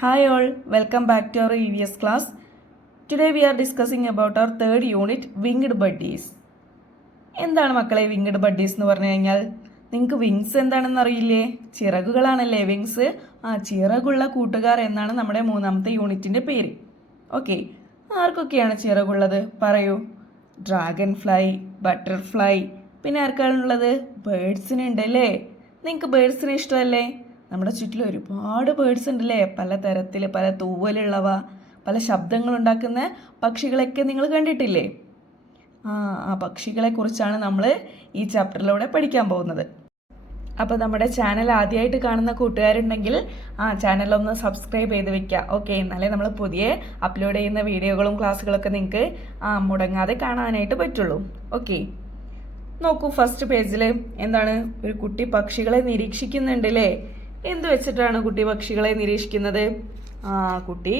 Hi all, welcome back to our EVS class. Today we are discussing about our third unit, Winged Buddies. എന്താണ് മക്കളെ winged buddies എന്ന് പറഞ്ഞു കഴിഞ്ഞാൽ നിങ്ങൾക്ക് wings എന്താണെന്ന് അറിയില്ലേ? ചിറകുകളാണല്ലേ വിങ്സ്. ചിറകുള്ള കൂട്ടുകാർ എന്നാണ് നമ്മുടെ മൂന്നാമത്തെ യൂണിറ്റിൻ്റെ പേര്. ഓക്കെ, ആർക്കൊക്കെയാണ് ചിറകുള്ളത് പറയൂ. ഡ്രാഗൺ ഫ്ലൈ, ബട്ടർഫ്ലൈ, പിന്നെ ആർക്കാണുള്ളത്? ബേഡ്സിനുണ്ട് അല്ലേ? നിങ്ങൾക്ക് ബേഡ്സിനെ ഇഷ്ടമല്ലേ? നമ്മുടെ ചുറ്റിൽ ഒരുപാട് ബേഡ്സ് ഉണ്ടല്ലേ, പല തരത്തിൽ, പല തൂവലുള്ളവ, പല ശബ്ദങ്ങളുണ്ടാക്കുന്ന പക്ഷികളൊക്കെ നിങ്ങൾ കണ്ടിട്ടില്ലേ? ആ പക്ഷികളെ കുറിച്ചാണ് നമ്മൾ ഈ ചാപ്റ്ററിലൂടെ പഠിക്കാൻ പോകുന്നത്. അപ്പോൾ നമ്മുടെ ചാനൽ ആദ്യമായിട്ട് കാണുന്ന കൂട്ടുകാരുണ്ടെങ്കിൽ ചാനലൊന്ന് സബ്സ്ക്രൈബ് ചെയ്ത് വെക്കുക. ഓക്കെ, എന്നാലേ നമ്മൾ പുതിയ അപ്ലോഡ് ചെയ്യുന്ന വീഡിയോകളും ക്ലാസ്സുകളൊക്കെ നിങ്ങൾക്ക് മുടങ്ങാതെ കാണാനായിട്ട് പറ്റുള്ളൂ. ഓക്കെ, നോക്കൂ, ഫസ്റ്റ് പേജിൽ എന്താണ്? ഒരു കുട്ടി പക്ഷികളെ നിരീക്ഷിക്കുന്നുണ്ടല്ലേ. എന്ത് വെച്ചിട്ടാണ് കുട്ടി പക്ഷികളെ നിരീക്ഷിക്കുന്നത്? കുട്ടി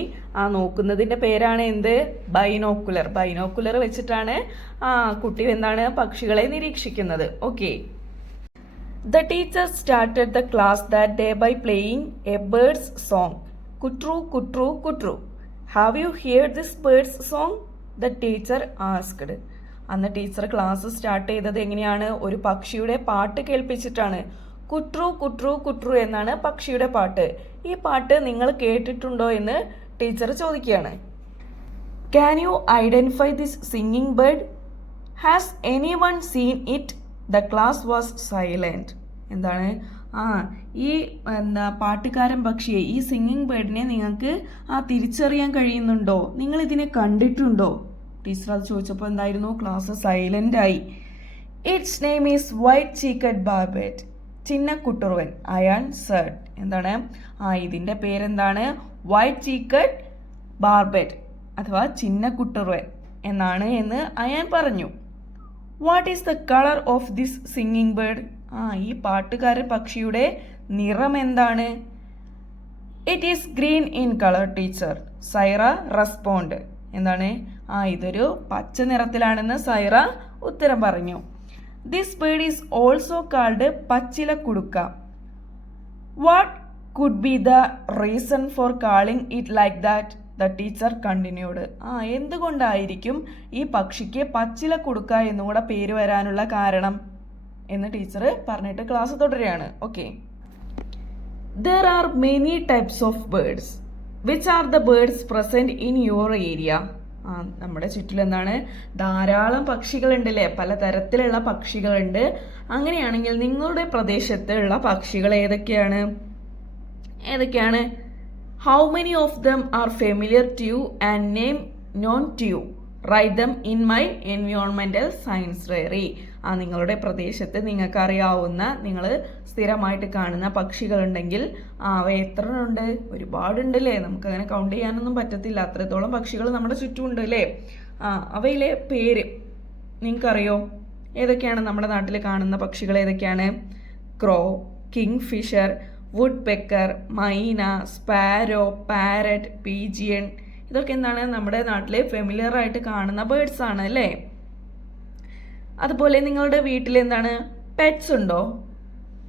നോക്കുന്നതിൻ്റെ പേരാണ് എന്ത്? ബൈനോക്കുലർ. ബൈനോക്കുലർ വെച്ചിട്ടാണ് കുട്ടി എന്താണ് പക്ഷികളെ നിരീക്ഷിക്കുന്നത്. Okay, The teacher started the class that day by playing a bird's song. Kutru, kutru, kutru. Have you heard this bird's song? The teacher asked. അന്ന് ടീച്ചർ ക്ലാസ് സ്റ്റാർട്ട് ചെയ്തത് എങ്ങനെയാണ്? ഒരു പക്ഷിയുടെ പാട്ട് കേൾപ്പിച്ചിട്ടാണ്. കുട്രു കുട്രു കുട്രു എന്നാണ് പക്ഷിയുടെ പാട്ട്. ഈ പാട്ട് നിങ്ങൾ കേട്ടിട്ടുണ്ടോ എന്ന് ടീച്ചർ ചോദിക്കുകയാണ്. Can you identify this singing bird? Has anyone seen it? The class was silent. എന്താണ്? ഈ പാട്ടുകാരൻ പക്ഷിയെ, ഈ സിംഗിങ് ബേർഡിനെ നിങ്ങൾക്ക് തിരിച്ചറിയാൻ കഴിയുന്നുണ്ടോ? നിങ്ങൾ ഇതിനെ കണ്ടിട്ടുണ്ടോ? ടീച്ചർ അത് ചോദിച്ചപ്പോൾ എന്തായിരുന്നു? ക്ലാസ് സൈലന്റ് ആയി. It's name is white cheeked barbet. ചിന്നക്കുട്ടുറുവൻ, അയാൻ സെഡ്. എന്താണ്? ഇതിൻ്റെ പേരെന്താണ്? വൈറ്റ് ചീക്കഡ് ബാർബറ്റ് അഥവാ ചിന്നക്കുട്ടുറുവൻ എന്നാണ് എന്ന് അയാൻ പറഞ്ഞു. What is the colour of this singing bird? ഈ പാട്ടുകാരൻ പക്ഷിയുടെ നിറം എന്താണ്? It is green in colour teacher, Saira respond. എന്താണ്? ഇതൊരു പച്ച നിറത്തിലാണെന്ന് സൈറ ഉത്തരം പറഞ്ഞു. This bird is also called പച്ചിലക്കുടുക്ക. What could be the reason for calling it like that? The teacher continued. എന്തുകൊണ്ടായിരിക്കും ഈ പക്ഷിക്ക് പച്ചിലക്കുടുക്ക എന്നുകൂടെ പേര് വരാനുള്ള കാരണം എന്ന് ടീച്ചർ പറഞ്ഞിട്ട് ക്ലാസ് തുടരുകയാണ്. Okay, there are many types of birds. Which are the birds present in your area? നമ്മുടെ ചുറ്റിൽ എന്താണ്? ധാരാളം പക്ഷികളുണ്ടല്ലേ, പലതരത്തിലുള്ള പക്ഷികളുണ്ട്. അങ്ങനെയാണെങ്കിൽ നിങ്ങളുടെ പ്രദേശത്തുള്ള പക്ഷികൾ ഏതൊക്കെയാണ്? How many of them are familiar to you and name known to you? Write them in my environmental science diary. നിങ്ങളുടെ പ്രദേശത്ത് നിങ്ങൾക്ക് അറിയാവുന്ന, നിങ്ങൾ സ്ഥിരമായിട്ട് കാണുന്ന പക്ഷികളുണ്ടെങ്കിൽ അവ എത്ര ഉണ്ട്? ഒരുപാടുണ്ടല്ലേ, നമുക്കങ്ങനെ കൗണ്ട് ചെയ്യാനൊന്നും പറ്റത്തില്ല, അത്രത്തോളം പക്ഷികൾ നമ്മുടെ ചുറ്റുമുണ്ട് അല്ലേ. അവയിലെ പേര് നിങ്ങൾക്കറിയോ? ഏതൊക്കെയാണ് നമ്മുടെ നാട്ടിൽ കാണുന്ന പക്ഷികൾ? ഏതൊക്കെയാണ്? ക്രോ, കിങ് ഫിഷർ, വുഡ് പെക്കർ, മൈന, സ്പാരോ, പാരറ്റ്, പീജിയൻ. ഇതൊക്കെ എന്താണ്? നമ്മുടെ നാട്ടിലെ ഫെമിലിയർ ആയിട്ട് കാണുന്ന ബേർഡ്സ് ആണ് അല്ലേ. അതുപോലെ നിങ്ങളുടെ വീട്ടിൽ എന്താണ്? പെറ്റ്സ് ഉണ്ടോ?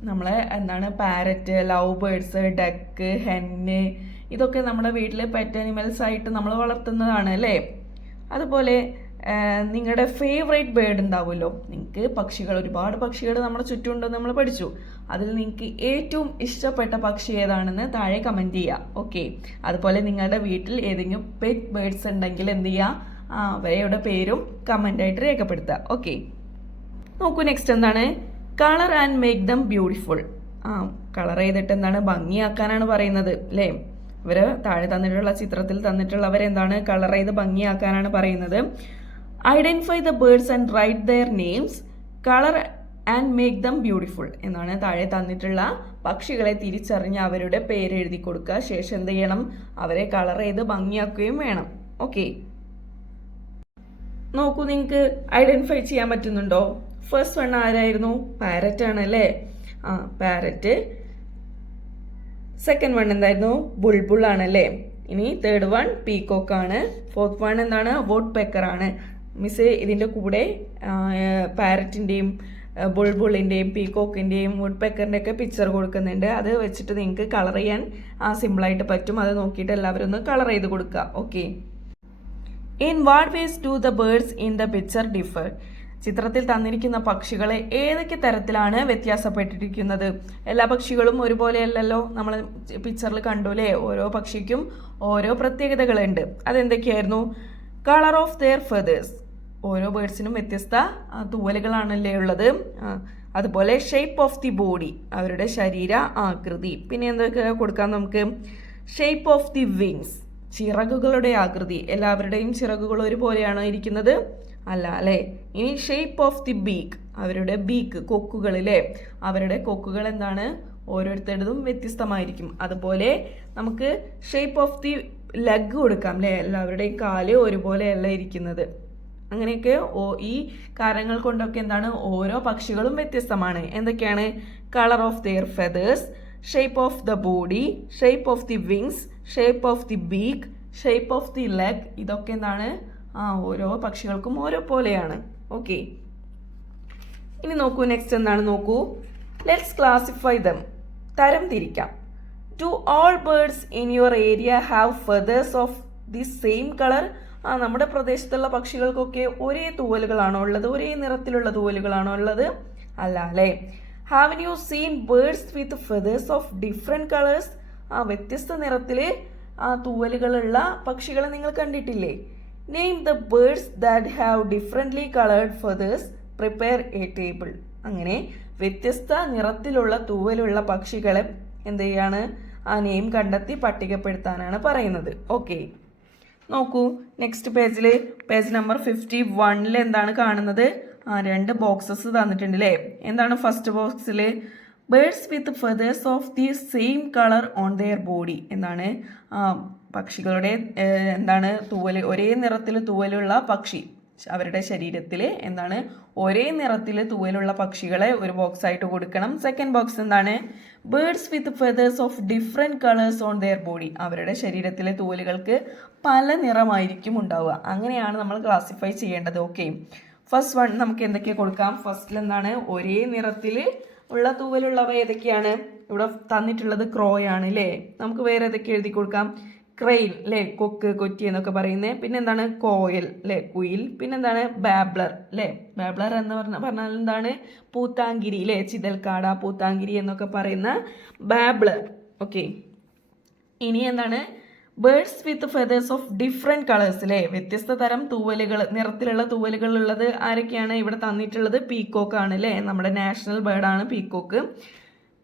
നമ്മളെ എന്താണ്? പാരറ്റ്, ലവ് ബേർഡ്സ്, ഡക്ക്, ഹെന്ന്, ഇതൊക്കെ നമ്മുടെ വീട്ടിൽ പെറ്റ് അനിമൽസ് ആയിട്ട് നമ്മൾ വളർത്തുന്നതാണ് അല്ലേ. അതുപോലെ നിങ്ങളുടെ ഫേവറേറ്റ് ബേർഡ് ഉണ്ടാവുമല്ലോ. നിങ്ങൾക്ക് പക്ഷികൾ, ഒരുപാട് പക്ഷികൾ നമ്മുടെ ചുറ്റുമുണ്ടെന്ന് നമ്മൾ പഠിച്ചു. അതിൽ നിങ്ങൾക്ക് ഏറ്റവും ഇഷ്ടപ്പെട്ട പക്ഷി ഏതാണെന്ന് താഴെ കമൻറ്റ് ചെയ്യുക. ഓക്കെ, അതുപോലെ നിങ്ങളുടെ വീട്ടിൽ ഏതെങ്കിലും പെറ്റ് ബേർഡ്സ് ഉണ്ടെങ്കിൽ എന്ത് ചെയ്യുക? അവരുടെ പേരും കമൻ്റായിട്ട് രേഖപ്പെടുത്തുക. ഓക്കെ, നോക്കൂ, നെക്സ്റ്റ് എന്താണ്? Colour and make them beautiful. Colour ചെയ്തിട്ട് എന്താണ്? ഭംഗിയാക്കാനാണ് പറയുന്നത് അല്ലേ. ഇവർ താഴെ തന്നിട്ടുള്ള ചിത്രത്തിൽ തന്നിട്ടുള്ളവരെന്താണ്? കളർ ചെയ്ത് ഭംഗിയാക്കാനാണ് പറയുന്നത്. Identify the birds and write their names, colour and make them beautiful എന്നാണ് താഴെ തന്നിട്ടുള്ള പക്ഷികളെ തിരിച്ചറിഞ്ഞ് അവരുടെ പേര് എഴുതി കൊടുക്കുക. ശേഷം എന്ത് ചെയ്യണം? അവരെ കളർ ചെയ്ത് ഭംഗിയാക്കുകയും വേണം. ഓക്കെ, നോക്കൂ, നിങ്ങൾക്ക് ഐഡൻറ്റിഫൈ ചെയ്യാൻ പറ്റുന്നുണ്ടോ? ഫസ്റ്റ് വൺ ആരായിരുന്നു? പാരറ്റ് ആണ് അല്ലേ. പാരറ്റ്. സെക്കൻഡ് വൺ എന്തായിരുന്നു? ബുൾബുൾ ആണല്ലേ. ഇനി തേർഡ് വൺ പീകോക്ക് ആണ്. ഫോർത്ത് വൺ എന്താണ്? വുഡ് പെക്കർ ആണ്. മിസ് ഇതിൻ്റെ കൂടെ പാരറ്റിൻ്റെയും ബുൾബുളിൻ്റെയും പീകോക്കിൻ്റെയും വുഡ് പെക്കറിൻ്റെ ഒക്കെ പിക്ചർ കൊടുക്കുന്നുണ്ട്. അത് വെച്ചിട്ട് നിങ്ങൾക്ക് കളർ ചെയ്യാൻ സിമ്പിളായിട്ട് പറ്റും. അത് നോക്കിയിട്ട് എല്ലാവരും ഒന്ന് കളർ ചെയ്ത് കൊടുക്കുക. Okay. In what ways do the birds in the picture differ? ചിത്രത്തിൽ തന്നിരിക്കുന്ന പക്ഷികളെ ഏതൊക്കെ തരത്തിലാണ് വ്യത്യാസപ്പെട്ടിരിക്കുന്നത്? എല്ലാ പക്ഷികളും ഒരുപോലെയല്ലല്ലോ. നമ്മൾ പിക്ചറിൽ കണ്ടുല്ലേ, ഓരോ പക്ഷിക്കും ഓരോ പ്രത്യേകതകളുണ്ട്. അതെന്തൊക്കെയായിരുന്നു? കളർ ഓഫ് ദെയർ ഫെദേഴ്സ്, ഓരോ ബേർഡ്സിനും വ്യത്യസ്ത തൂവലുകളാണല്ലേ ഉള്ളത്. അതുപോലെ ഷേപ്പ് ഓഫ് ദി ബോഡി, അവരുടെ ശരീര ആകൃതി. പിന്നെ എന്തൊക്കെ കൊടുക്കാം നമുക്ക്? ഷേപ്പ് ഓഫ് ദി വിങ്സ്, ചിറകുകളുടെ ആകൃതി. എല്ലാവരുടെയും ചിറകുകൾ ഒരുപോലെയാണോ ഇരിക്കുന്നത്? അല്ല അല്ലേ. ഇനി ഷേപ്പ് ഓഫ് ദി ബീക്ക്, അവരുടെ ബീക്ക്, കൊക്കുകളിലെ അവരുടെ കൊക്കുകൾ എന്താണ്? ഓരോരുത്തരുടെതും വ്യത്യസ്തമായിരിക്കും. അതുപോലെ നമുക്ക് ഷേപ്പ് ഓഫ് ദി ലെഗ് കൊടുക്കാം അല്ലേ. എല്ലാവരുടെയും കാല് ഒരുപോലെയല്ല ഇരിക്കുന്നത്. അങ്ങനെയൊക്കെ ഈ കാര്യങ്ങൾ കൊണ്ടൊക്കെ എന്താണ്? ഓരോ പക്ഷികളും വ്യത്യസ്തമാണ്. എന്തൊക്കെയാണ്? Colour of their feathers, shape of the body, shape of the wings, shape of the beak, shape of the leg. ഇതൊക്കെ എന്താണ്? ഓരോ പക്ഷികൾക്കും ഓരോ പോലെയാണ്. ഓക്കെ. ഇനി നോക്കൂ, നെക്സ്റ്റ് എന്താണ് നോക്കൂ. ലെറ്റ്സ് ക്ലാസിഫൈ ദം, തരം തിരിക്കാം. Do all birds in your area have feathers of the same colour? നമ്മുടെ പ്രദേശത്തുള്ള പക്ഷികൾക്കൊക്കെ ഒരേ തൂവലുകളാണോ ഉള്ളത്? ഒരേ നിറത്തിലുള്ള തൂവലുകളാണോ ഉള്ളത്? അല്ല അല്ലേ. Have you seen birds with feathers of different colours? വ്യത്യസ്ത നിറത്തിൽ തൂവലുകളുള്ള പക്ഷികളെ നിങ്ങൾ കണ്ടിട്ടില്ലേ? Name the birds that have differently coloured feathers, prepare A table. അങ്ങനെ വ്യത്യസ്ത നിറത്തിലുള്ള തൂവലുള്ള പക്ഷികളെ എന്ത് ചെയ്യാണ്? നെയിം കണ്ടെത്തി പട്ടികപ്പെടുത്താനാണ് പറയുന്നത്. ഓക്കെ. നോക്കൂ, നെക്സ്റ്റ് പേജിൽ പേജ് നമ്പർ 51 എന്താണ് കാണുന്നത്? 2 ബോക്സസ് തന്നിട്ടുണ്ട് അല്ലേ. എന്താണ് ഫസ്റ്റ് ബോക്സിൽ? Birds with feathers of the same colour on their body. എന്താണ്? പക്ഷികളുടെ എന്താണ്? തൂവല്, ഒരേ നിറത്തിൽ തൂവലുള്ള പക്ഷി, അവരുടെ ശരീരത്തിൽ എന്താണ്? ഒരേ നിറത്തിൽ തൂവലുള്ള പക്ഷികളെ ഒരു ബോക്സ് ആയിട്ട് കൊടുക്കണം. സെക്കൻഡ് ബോക്സ് എന്താണ്? Birds with feathers of different colours on their body. അവരുടെ ശരീരത്തിലെ തൂവലുകൾക്ക് പല നിറമായിരിക്കും ഉണ്ടാവുക. അങ്ങനെയാണ് നമ്മൾ ക്ലാസിഫൈ ചെയ്യേണ്ടത്. ഓക്കെ. ഫസ്റ്റ് വൺ നമുക്ക് എന്തൊക്കെ കൊടുക്കാം? ഫസ്റ്റിൽ എന്താണ്? ഒരേ നിറത്തിൽ ഉള്ള തൂവലുള്ളവ ഏതൊക്കെയാണ്? ഇവിടെ തന്നിട്ടുള്ളത് ക്രോയാണ് അല്ലേ. നമുക്ക് വേറെ ഏതൊക്കെ എഴുതി കൊടുക്കാം? ക്രെയിൻ അല്ലേ, കൊക്ക്, കൊറ്റി എന്നൊക്കെ പറയുന്നത്. പിന്നെ എന്താണ്? കോയൽ അല്ലേ, കുയിൽ. പിന്നെന്താണ്? ബാബ്ലർ അല്ലേ. ബാബ്ലർ എന്ന് പറഞ്ഞാൽ എന്താണ്? പൂത്താങ്കിരി അല്ലേ, ചിതൽക്കാട, പൂത്താങ്കിരി എന്നൊക്കെ പറയുന്ന ബാബ്ലർ. ഓക്കെ. ഇനി എന്താണ്? Birds with feathers of different colours അല്ലേ, വ്യത്യസ്ത തരം തൂവലുകൾ, നിറത്തിലുള്ള തൂവലുകൾ ഉള്ളത് ആരൊക്കെയാണ് ഇവിടെ തന്നിട്ടുള്ളത്? പീക്കോക്ക് ആണ് അല്ലേ, നമ്മുടെ നാഷണൽ ബേർഡാണ് പീക്കോക്ക്.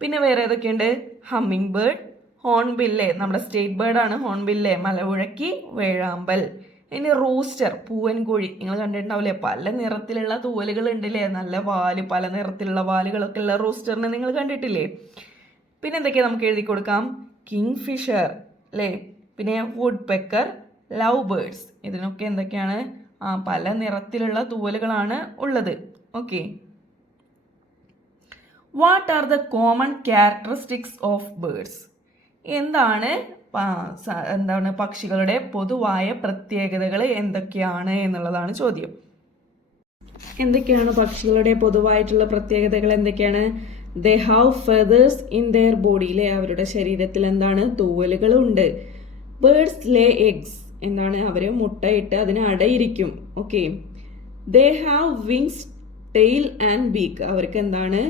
പിന്നെ വേറെ ഏതൊക്കെയുണ്ട്? ഹമ്മിങ് ബേർഡ്, ഹോൺബില്ലേ, നമ്മുടെ സ്റ്റേറ്റ് ബേർഡാണ് ഹോൺബില്ലേ, മലമുഴക്കി, വേഴാമ്പൽ. ഇനി റൂസ്റ്റർ, പൂവൻകോഴി. നിങ്ങൾ കണ്ടിട്ടുണ്ടാവില്ലേ, പല നിറത്തിലുള്ള തൂവലുകൾ ഉണ്ടല്ലേ, നല്ല വാല്, പല നിറത്തിലുള്ള വാലുകളൊക്കെ ഉള്ള റൂസ്റ്ററിനെ നിങ്ങൾ കണ്ടിട്ടില്ലേ. പിന്നെ എന്തൊക്കെയാണ് നമുക്ക് എഴുതി കൊടുക്കാം? കിങ് ഫിഷർ അല്ലേ, പിന്നെ വുഡ് പെക്കർ, ലവ് ബേർഡ്സ്. ഇതിനൊക്കെ എന്തൊക്കെയാണ്? പല നിറത്തിലുള്ള തൂവലുകളാണ് ഉള്ളത്. Okay. What are the common characteristics of birds? എന്താണ് പക്ഷികളുടെ പൊതുവായ പ്രത്യേകതകൾ എന്തൊക്കെയാണ് എന്നുള്ളതാണ് ചോദ്യം. എന്തൊക്കെയാണ് പക്ഷികളുടെ പൊതുവായിട്ടുള്ള പ്രത്യേകതകൾ? എന്തൊക്കെയാണ്? They have feathers in there body അല്ലേ, അവരുടെ ശരീരത്തിൽ എന്താണ്? തൂവലുകളുണ്ട്. ബേർഡ്സ് ലേ എഗ്സ്, എന്താണ്? അവർ മുട്ടയിട്ട് അതിന് അടയിരിക്കും. Okay. They have wings, tail and beak, അവർക്ക് എന്താണ്?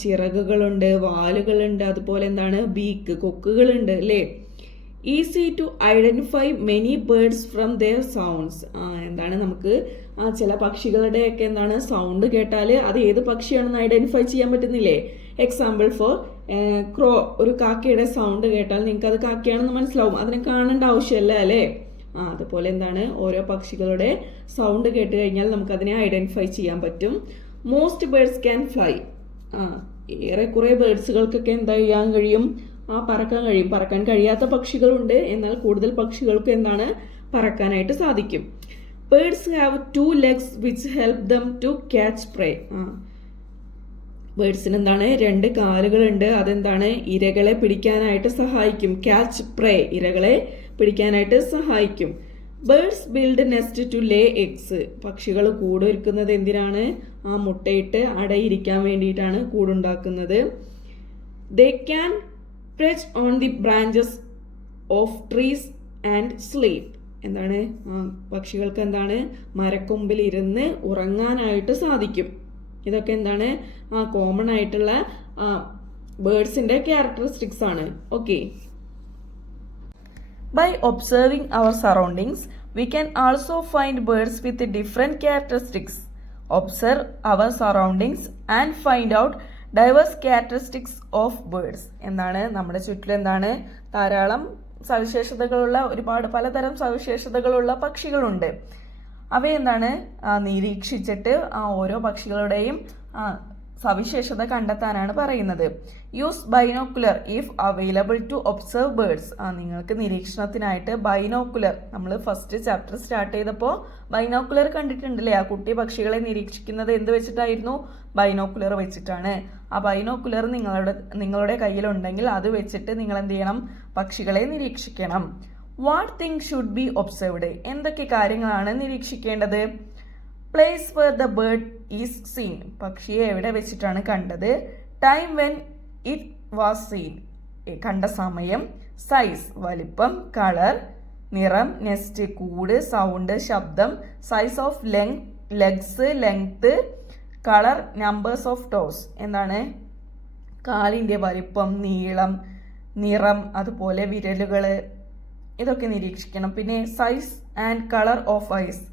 ചിറകുകളുണ്ട്, വാലുകളുണ്ട്, അതുപോലെ എന്താണ്? ബീക്ക്, കൊക്കുകളുണ്ട് അല്ലേ. Easy to identify many birds from their sounds, എന്താണ്? നമുക്ക് ചില പക്ഷികളുടെയൊക്കെ എന്താണ്? സൗണ്ട് കേട്ടാൽ അത് ഏത് പക്ഷിയാണെന്ന് ഐഡന്റിഫൈ ചെയ്യാൻ പറ്റുന്നില്ലേ. എക്സാമ്പിൾ ഫോർ ക്രോ, ഒരു കാക്കയുടെ സൗണ്ട് കേട്ടാൽ നിങ്ങൾക്ക് അത് കാക്കയാണെന്ന് മനസ്സിലാവും, അതിനെ കാണേണ്ട ആവശ്യമല്ല അല്ലേ. അതുപോലെ എന്താണ്? ഓരോ പക്ഷികളുടെ സൗണ്ട് കേട്ട് കഴിഞ്ഞാൽ നമുക്ക് അതിനെ ഐഡന്റിഫൈ ചെയ്യാൻ പറ്റും. മോസ്റ്റ് ബേർഡ്സ് ക്യാൻ ഫ്ലൈ, ഏറെക്കുറെ ബേർഡ്സുകൾക്കൊക്കെ എന്താ ചെയ്യാൻ കഴിയും? പറക്കാൻ കഴിയും. പറക്കാൻ കഴിയാത്ത പക്ഷികളുണ്ട്, എന്നാൽ കൂടുതൽ പക്ഷികൾക്ക് എന്താണ്? പറക്കാനായിട്ട് സാധിക്കും. Birds have 2 legs which help them to catch prey. ബേർഡ്സിന് എന്താണ്? 2 കാലുകളുണ്ട്, അതെന്താണ്? ഇരകളെ പിടിക്കാനായിട്ട് സഹായിക്കും. ക്യാച്ച് പ്രേ, ഇരകളെ പിടിക്കാനായിട്ട് സഹായിക്കും. Birds build nest to lay eggs. പക്ഷികൾ കൂടൊരുക്കുന്നത് എന്തിനാണ്? ആ മുട്ടയിട്ട് അടയിരിക്കാൻ വേണ്ടിയിട്ടാണ് കൂടുണ്ടാക്കുന്നത്. They can perch on the branches of trees and sleep. എന്താണ്? പക്ഷികൾക്ക് എന്താണ്? മരക്കൊമ്പിൽ ഇരുന്ന് ഉറങ്ങാനായിട്ട് സാധിക്കും. ഇതൊക്കെ എന്താണ്? കോമൺ ആയിട്ടുള്ള ബേർഡ്സിന്റെ ക്യാരക്ടറിസ്റ്റിക്സ് ആണ്. Okay. By observing our surroundings, we can also find birds with different characteristics. Observe our surroundings and find out diverse characteristics of birds. എന്താണ്? നമ്മുടെ ചുറ്റിലും എന്താണ്? ധാരാളം സവിശേഷതകളുള്ള ഒരുപാട് പലതരം സവിശേഷതകളുള്ള പക്ഷികളുണ്ട്. അവയെന്താണ്? നിരീക്ഷിച്ചിട്ട് ഓരോ പക്ഷികളുടെയും സവിശേഷത കണ്ടെത്താനാണ് പറയുന്നത്. Use binocular if available to observe birds. നിങ്ങൾക്ക് നിരീക്ഷണത്തിനായിട്ട് ബൈനോക്കുലർ, നമ്മൾ ഫസ്റ്റ് ചാപ്റ്റർ സ്റ്റാർട്ട് ചെയ്തപ്പോൾ ബൈനോക്കുലർ കണ്ടിട്ടുണ്ടല്ലേ? ആ കുട്ടി പക്ഷികളെ നിരീക്ഷിക്കുന്നത് എന്ത് വെച്ചിട്ടായിരുന്നു? ബൈനോക്കുലർ വെച്ചിട്ടാണ്. ആ ബൈനോക്കുലർ നിങ്ങളുടെ കയ്യിലുണ്ടെങ്കിൽ അത് വെച്ചിട്ട് നിങ്ങൾ എന്ത് ചെയ്യണം? പക്ഷികളെ നിരീക്ഷിക്കണം. What thing should be observed. എന്തൊക്കെ കാര്യങ്ങളാണ് നിരീക്ഷിക്കേണ്ടത്? Place where the bird is seen. പക്ഷിയെ എവിടെ വെച്ചിട്ടാണ് കണ്ടത്? Time when it was seen. കണ്ട സമയം. സൈസ് വലിപ്പം. കളർ നിറം. നെസ്റ്റ് കൂട്. സൗണ്ട് ശബ്ദം. Size of legs length. Colour numbers of toss. എന്താണ്? കാലിൻ്റെ വലിപ്പം നീളം നിറം അതുപോലെ വിരലുകൾ ഇതൊക്കെ നിരീക്ഷിക്കണം. പിന്നെ size and colour of eyes,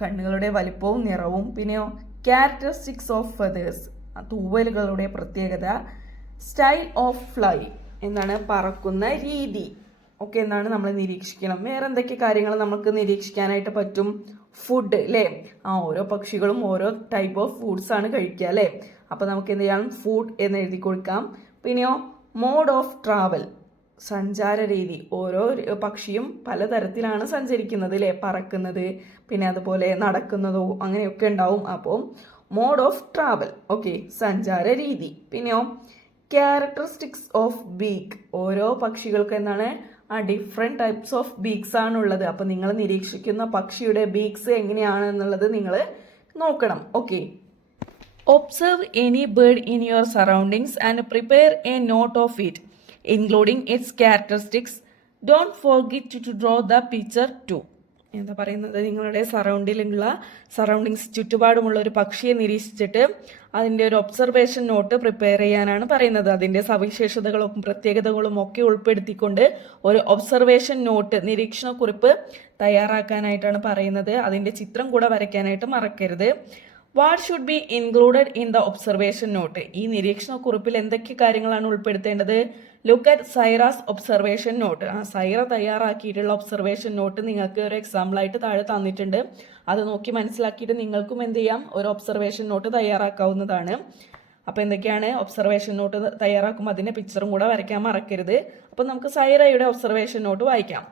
കണ്ണുകളുടെ വലിപ്പവും നിറവും. പിന്നെയോ ക്യാരക്ടറിസ്റ്റിക്സ് ഓഫ് ഫെതേഴ്സ്, തൂവലുകളുടെ പ്രത്യേകത. സ്റ്റൈൽ ഓഫ് ഫ്ലൈ, എന്താണ്? പറക്കുന്ന രീതി ഒക്കെ എന്താണ് നമ്മൾ നിരീക്ഷിക്കണം. വേറെ എന്തൊക്കെ കാര്യങ്ങൾ നമുക്ക് നിരീക്ഷിക്കാനായിട്ട് പറ്റും? ഫുഡ് അല്ലേ? ഓരോ പക്ഷികളും ഓരോ ടൈപ്പ് ഓഫ് ഫുഡ്സ് ആണ് കഴിക്കുക അല്ലേ? അപ്പോൾ നമുക്ക് എന്ത് ചെയ്യാം? ഫുഡ് എന്ന് എഴുതി കൊടുക്കാം. പിന്നെയോ മോഡ് ഓഫ് ട്രാവൽ, സഞ്ചാര രീതി. ഓരോ പക്ഷിയും പലതരത്തിലാണ് സഞ്ചരിക്കുന്നത് അല്ലേ? പറക്കുന്നത് പിന്നെ അതുപോലെ നടക്കുന്നതോ അങ്ങനെയൊക്കെ ഉണ്ടാവും. അപ്പോൾ മോഡ് ഓഫ് ട്രാവൽ. ഓക്കെ, സഞ്ചാര രീതി. പിന്നെയോ ക്യാരക്ടറിസ്റ്റിക്സ് ഓഫ് ബീക്ക്. ഓരോ പക്ഷികൾക്ക് എന്താണ്? ഡിഫറെൻറ്റ് ടൈപ്സ് ഓഫ് ബീക്സ് ആണുള്ളത്. അപ്പോൾ നിങ്ങൾ നിരീക്ഷിക്കുന്ന പക്ഷിയുടെ ബീക്സ് എങ്ങനെയാണെന്നുള്ളത് നിങ്ങൾ നോക്കണം. Okay. Observe any bird in your surroundings and prepare a note of it including its characteristics. Don't forget to draw the picture too. എന്താ പറയുന്നത്? നിങ്ങളുടെ സറൗണ്ടിങ്സ് ചുറ്റുപാടുമുള്ള ഒരു പക്ഷിയെ നിരീക്ഷിച്ചിട്ട് അതിൻ്റെ ഒരു ഒബ്സർവേഷൻ നോട്ട് പ്രിപ്പയർ ചെയ്യാനാണ് പറയുന്നത്. അതിൻ്റെ സവിശേഷതകളും പ്രത്യേകതകളും ഒക്കെ ഉൾപ്പെടുത്തിക്കൊണ്ട് ഒരു ഒബ്സർവേഷൻ നോട്ട്, നിരീക്ഷണക്കുറിപ്പ് തയ്യാറാക്കാനായിട്ടാണ് പറയുന്നത്. അതിൻ്റെ ചിത്രം കൂടെ വരയ്ക്കാനായിട്ട് മറക്കരുത്. What should be included in the observation note. ഈ നിരീക്ഷണക്കുറിപ്പിൽ എന്തൊക്കെ കാര്യങ്ങളാണ് ഉൾപ്പെടുത്തേണ്ടത്? Look at Saira's observation note. Saira തയ്യാറാക്കിയിട്ടുള്ള ഒബ്സർവേഷൻ നോട്ട് നിങ്ങൾക്ക് ഒരു എക്സാമ്പിളായിട്ട് താഴെ തന്നിട്ടുണ്ട്. അത് നോക്കി മനസ്സിലാക്കിയിട്ട് നിങ്ങൾക്കും എന്ത് ചെയ്യാം? ഒരു ഒബ്സർവേഷൻ നോട്ട് തയ്യാറാക്കാവുന്നതാണ്. അപ്പോൾ എന്തൊക്കെയാണ്? ഒബ്സർവേഷൻ നോട്ട് തയ്യാറാക്കുമ്പോൾ അതിൻ്റെ പിക്ചറും കൂടെ വരയ്ക്കാൻ മറക്കരുത്. അപ്പോൾ നമുക്ക് സൈറയുടെ ഒബ്സർവേഷൻ നോട്ട് വായിക്കാം.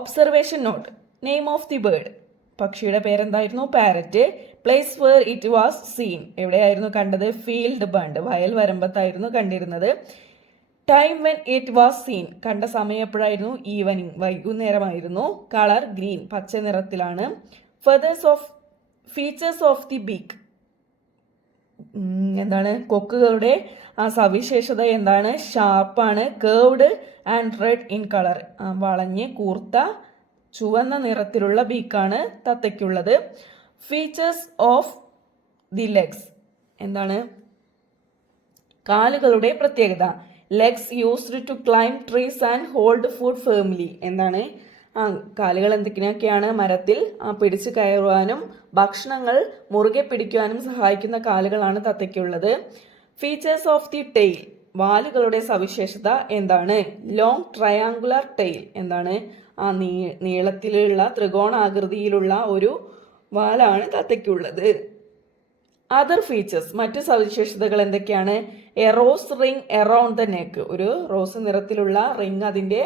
Observation note. Name of the bird. പക്ഷിയുടെ പേരെന്തായിരുന്നു? Parrot. Place where it was seen. എവിടെയായിരുന്നു കണ്ടത്? ഫീൽഡ് ബണ്ട്, വയൽ വരമ്പത്തായിരുന്നു കണ്ടിരുന്നത്. Time when it was seen. കണ്ട സമയം എപ്പോഴായിരുന്നു? ഈവനിങ്, വൈകുന്നേരമായിരുന്നു. കളർ ഗ്രീൻ, പച്ച നിറത്തിലാണ്. Features of the beak. എന്താണ്? കൊക്കുകളുടെ സവിശേഷത എന്താണ്? ഷാർപ്പാണ്. Curved and red in colour. വളഞ്ഞ് കൂർത്ത ചുവന്ന നിറത്തിലുള്ള ബീക്കാണ് തത്തയ്ക്കുള്ളത്. Features of the legs. എന്താണ്? കാലുകളുടെ പ്രത്യേകത. Legs used to climb trees and hold food firmly. എന്താണ്? കാലുകൾ എന്തൊക്കെയാണ്? മരത്തിൽ പിടിച്ചു കയറുവാനും ഭക്ഷണങ്ങൾ മുറുകെ പിടിക്കുവാനും സഹായിക്കുന്ന കാലുകളാണ് തത്തയ്ക്കുള്ളത്. Features of the tail. വാലുകളുടെ സവിശേഷത എന്താണ്? Long triangular tail. എന്താണ്? നീളത്തിലുള്ള ത്രികോണാകൃതിയിലുള്ള ഒരു വാലാണ് തത്തയ്ക്കുള്ളത്. അതർ ഫീച്ചേഴ്സ്, മറ്റു സവിശേഷതകൾ എന്തൊക്കെയാണ്? A rose ring around the neck. ഒരു റോസ് നിറത്തിലുള്ള റിംഗ് അതിൻ്റെ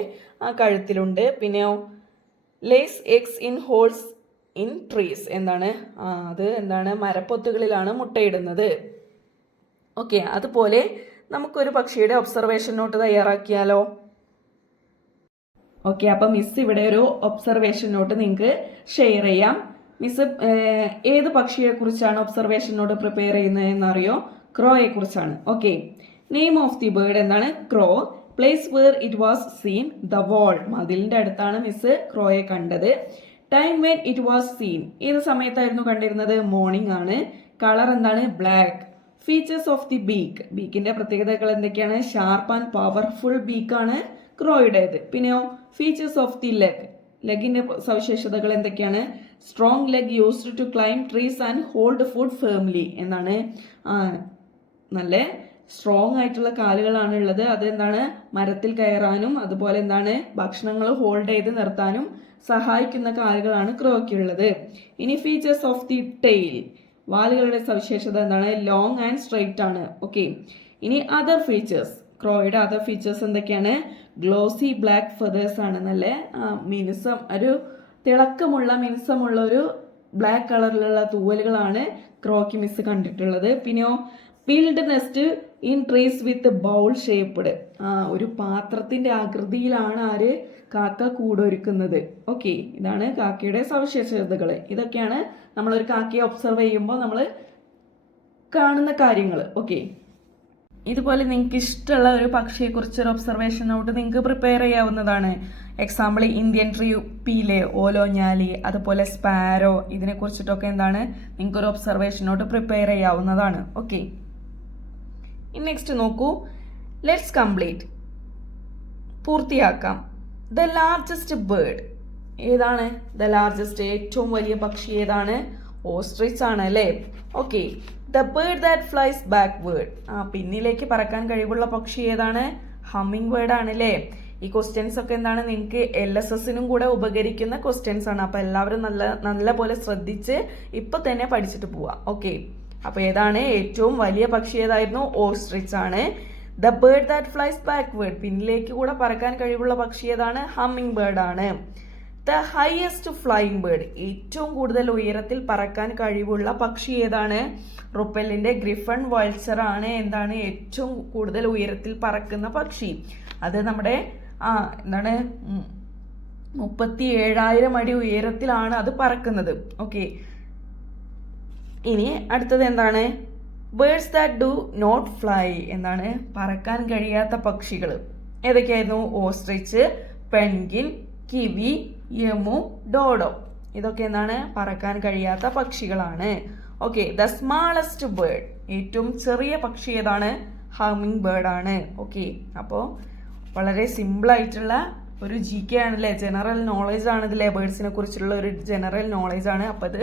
കഴുത്തിലുണ്ട്. പിന്നെയോ lays eggs in holes in trees. എന്താണ്? അത് എന്താണ്? മരപ്പൊത്തുകളിലാണ് മുട്ടയിടുന്നത്. ഓക്കെ, അതുപോലെ നമുക്കൊരു പക്ഷിയുടെ ഒബ്സർവേഷൻ നോട്ട് തയ്യാറാക്കിയാലോ? ഓക്കെ, അപ്പം മിസ് ഇവിടെ ഒരു ഒബ്സർവേഷൻ നോട്ട് നിങ്ങൾക്ക് ഷെയർ ചെയ്യാം. മിസ് ഏത് പക്ഷിയെ കുറിച്ചാണ് ഒബ്സർവേഷൻ നോട്ട് പ്രിപ്പയർ ചെയ്യുന്നത് എന്നറിയോ? ക്രോയെ കുറിച്ചാണ്. Okay, name of the bird എന്താണ്? Crow. Place where it was seen, the wall. മതിലിന്റെ അടുത്താണ് മിസ് ക്രോയെ കണ്ടത്. Time when it was seen, ഏത് സമയത്തായിരുന്നു കണ്ടിരുന്നത്? മോർണിംഗ് ആണ്. കളർ എന്താണ്? Black. Features of the beak, ബീക്കിന്റെ പ്രത്യേകതകൾ എന്തൊക്കെയാണ്? ഷാർപ്പ് ആൻഡ് പവർഫുൾ ബീക്കാണ് ക്രോയുടേത്. പിന്നെയോ ഫീച്ചേഴ്സ് ഓഫ് ദി ലെഗ്, ലെഗിന്റെ സവിശേഷതകൾ എന്തൊക്കെയാണ്? Strong leg used to climb trees and hold food firmly. എന്നാണ് നല്ല സ്ട്രോങ് ആയിട്ടുള്ള കാലുകളാണ് ഉള്ളത്. അതെന്താണ്? മരത്തിൽ കയറാനും അതുപോലെ എന്താണ് ഭക്ഷണങ്ങൾ ഹോൾഡ് ചെയ്ത് നിർത്താനും സഹായിക്കുന്ന കാലുകളാണ് ക്രോയ്ക്കുള്ളത്. ഇനി ഫീച്ചേഴ്സ് ഓഫ് ദി ടെയിൽ, വാലുകളുടെ സവിശേഷത എന്താണ്? ലോങ് ആൻഡ് സ്ട്രെയിറ്റ് ആണ്. ഓക്കെ, ഇനി അതർ ഫീച്ചേഴ്സ്, ക്രോയുടെ അതർ ഫീച്ചേഴ്സ് എന്തൊക്കെയാണ്? ഗ്ലോസി ബ്ലാക്ക് ഫെതേഴ്സ് ആണ്. നല്ല മിനുസം, ഒരു തിളക്കമുള്ള മിനുസമുള്ള ഒരു ബ്ലാക്ക് കളറിലുള്ള തൂവലുകളാണ് ക്രോയ്ക്ക് മിസ് കണ്ടിട്ടുള്ളത്. പിന്നെയോ build nest in trees with bowl shaped, ഒരു പാത്രത്തിന്റെ ആകൃതിയിലാണ് ആര്? കാക്ക കൂടൊരുക്കുന്നത്. ഓക്കെ, ഇതാണ് കാക്കയുടെ സവിശേഷതകൾ. ഇതൊക്കെയാണ് നമ്മളൊരു കാക്കയെ ഒബ്സർവ് ചെയ്യുമ്പോൾ നമ്മൾ കാണുന്ന കാര്യങ്ങൾ. ഓക്കെ, ഇതുപോലെ നിങ്ങൾക്ക് ഇഷ്ടമുള്ള ഒരു പക്ഷിയെക്കുറിച്ച് ഒരു ഒബ്സർവേഷൻ നോട്ട് നിങ്ങൾക്ക് പ്രിപ്പയർ ചെയ്യാവുന്നതാണ്. എക്സാമ്പിൾ ഇന്ത്യൻ ട്രീ, പീലെ, ഓലോഞ്ഞാലി, അതുപോലെ സ്പാരോ, ഇതിനെ കുറിച്ചിട്ടൊക്കെ എന്താണ് നിങ്ങൾക്ക് ഒരു ഒബ്സർവേഷൻ നോട്ട് പ്രിപ്പയർ ചെയ്യാവുന്നതാണ്. ഓക്കെ, നെക്സ്റ്റ് നോക്കൂ, ലെറ്റ്സ് കംപ്ലീറ്റ്, പൂർത്തിയാക്കാം. ദ ലാർജസ്റ്റ് ബേർഡ് ഏതാണ്? ദ ലാർജസ്റ്റ്, ഏറ്റവും വലിയ പക്ഷി ഏതാണ്? ഓസ്ട്രിച്ച് ആണ് അല്ലേ? Okay, the bird that flies backward, പിന്നിലേക്ക് പറക്കാൻ കഴിവുള്ള പക്ഷി ഏതാണ്? ഹമ്മിങ് ബേർഡ് ആണ് അല്ലേ? ഈ ക്വസ്റ്റ്യൻസ് ഒക്കെ എന്താണ് നിങ്ങൾക്ക് LSSനും കൂടെ ഉപകരിക്കുന്ന ക്വസ്റ്റ്യൻസ് ആണ്. അപ്പൊ എല്ലാവരും നല്ല പോലെ ശ്രദ്ധിച്ച് ഇപ്പൊ തന്നെ പഠിച്ചിട്ട് പോവാ. ഓക്കെ, അപ്പൊ ഏതാണ് ഏറ്റവും വലിയ പക്ഷി? ഏതായിരുന്നു? ഓസ്ട്രിച്ച് ആണ്. The bird that flies backward, പിന്നിലേക്ക് കൂടെ പറക്കാൻ കഴിവുള്ള പക്ഷി ഏതാണ്? ഹമ്മിങ് ബേർഡ് ആണ്. ദ ഹയസ്റ്റ് ഫ്ലൈയിങ് ബേർഡ്, ഏറ്റവും കൂടുതൽ ഉയരത്തിൽ പറക്കാൻ കഴിവുള്ള പക്ഷി ഏതാണ്? റുപ്പലിന്റെ ഗ്രിഫൺ വൾച്ചർ ആണ് എന്താണ് ഏറ്റവും കൂടുതൽ ഉയരത്തിൽ പറക്കുന്ന പക്ഷി. അത് നമ്മുടെ എന്താണ് 37,000 അടി ഉയരത്തിലാണ് അത് പറക്കുന്നത്. ഓക്കെ, ഇനി അടുത്തത് എന്താണ്? Birds that do not fly, എന്താണ് പറക്കാൻ കഴിയാത്ത പക്ഷികൾ ഏതൊക്കെയായിരുന്നു? Ostrich, penguin, kiwi, emu, dodo. ഇതൊക്കെ എന്താണ് പറക്കാൻ കഴിയാത്ത പക്ഷികളാണ്. ഓക്കെ, ദ സ്മാളസ്റ്റ് ബേർഡ്, ഏറ്റവും ചെറിയ പക്ഷി ഏതാണ്? ഹമ്മിങ് ബേർഡ് ആണ്. ഓക്കെ, അപ്പോൾ വളരെ സിമ്പിൾ ആയിട്ടുള്ള ഒരു GK ആണല്ലേ, ജനറൽ നോളജ് ആണ് ഇതിലെ, ബേർഡ്സിനെ കുറിച്ചുള്ള ഒരു ജനറൽ നോളജ് ആണ്. അപ്പോൾ ഇത്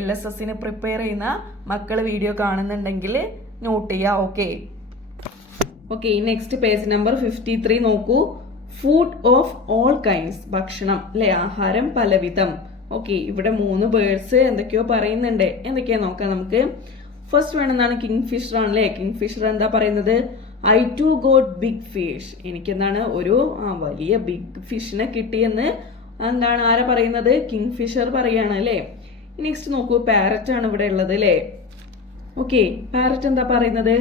LSSന് പ്രിപ്പയർ ചെയ്യുന്ന മക്കൾ വീഡിയോ കാണുന്നുണ്ടെങ്കിൽ നോട്ട് ചെയ്യുക. ഓക്കെ, നെക്സ്റ്റ് പേജ് നമ്പർ 53 നോക്കൂ. ഫുഡ് ഓഫ് ഓൾ കൈൻഡ്സ്, ഭക്ഷണം അല്ലെ, ആഹാരം പലവിധം. ഓക്കെ, ഇവിടെ 3 ബേർഡ്സ് എന്തൊക്കെയോ പറയുന്നുണ്ട്. എന്തൊക്കെയാ നോക്കാം നമുക്ക്. ഫസ്റ്റ് വേണമെന്നാണ് കിങ് ഫിഷർ ആണല്ലേ. കിങ് ഫിഷർ എന്താ പറയുന്നത്? I too got big fish, എനിക്ക് എന്താണ് ഒരു വലിയ ബിഗ് ഫിഷിനെ കിട്ടിയെന്ന് എന്താണ് ആരാ പറയുന്നത്? കിങ് ഫിഷർ പറയാണ് അല്ലേ. നെക്സ്റ്റ് നോക്കൂ, പാരറ്റ് ആണ് ഇവിടെ ഉള്ളത് അല്ലേ. ഓക്കെ, പാരറ്റ് എന്താ പറയുന്നത്?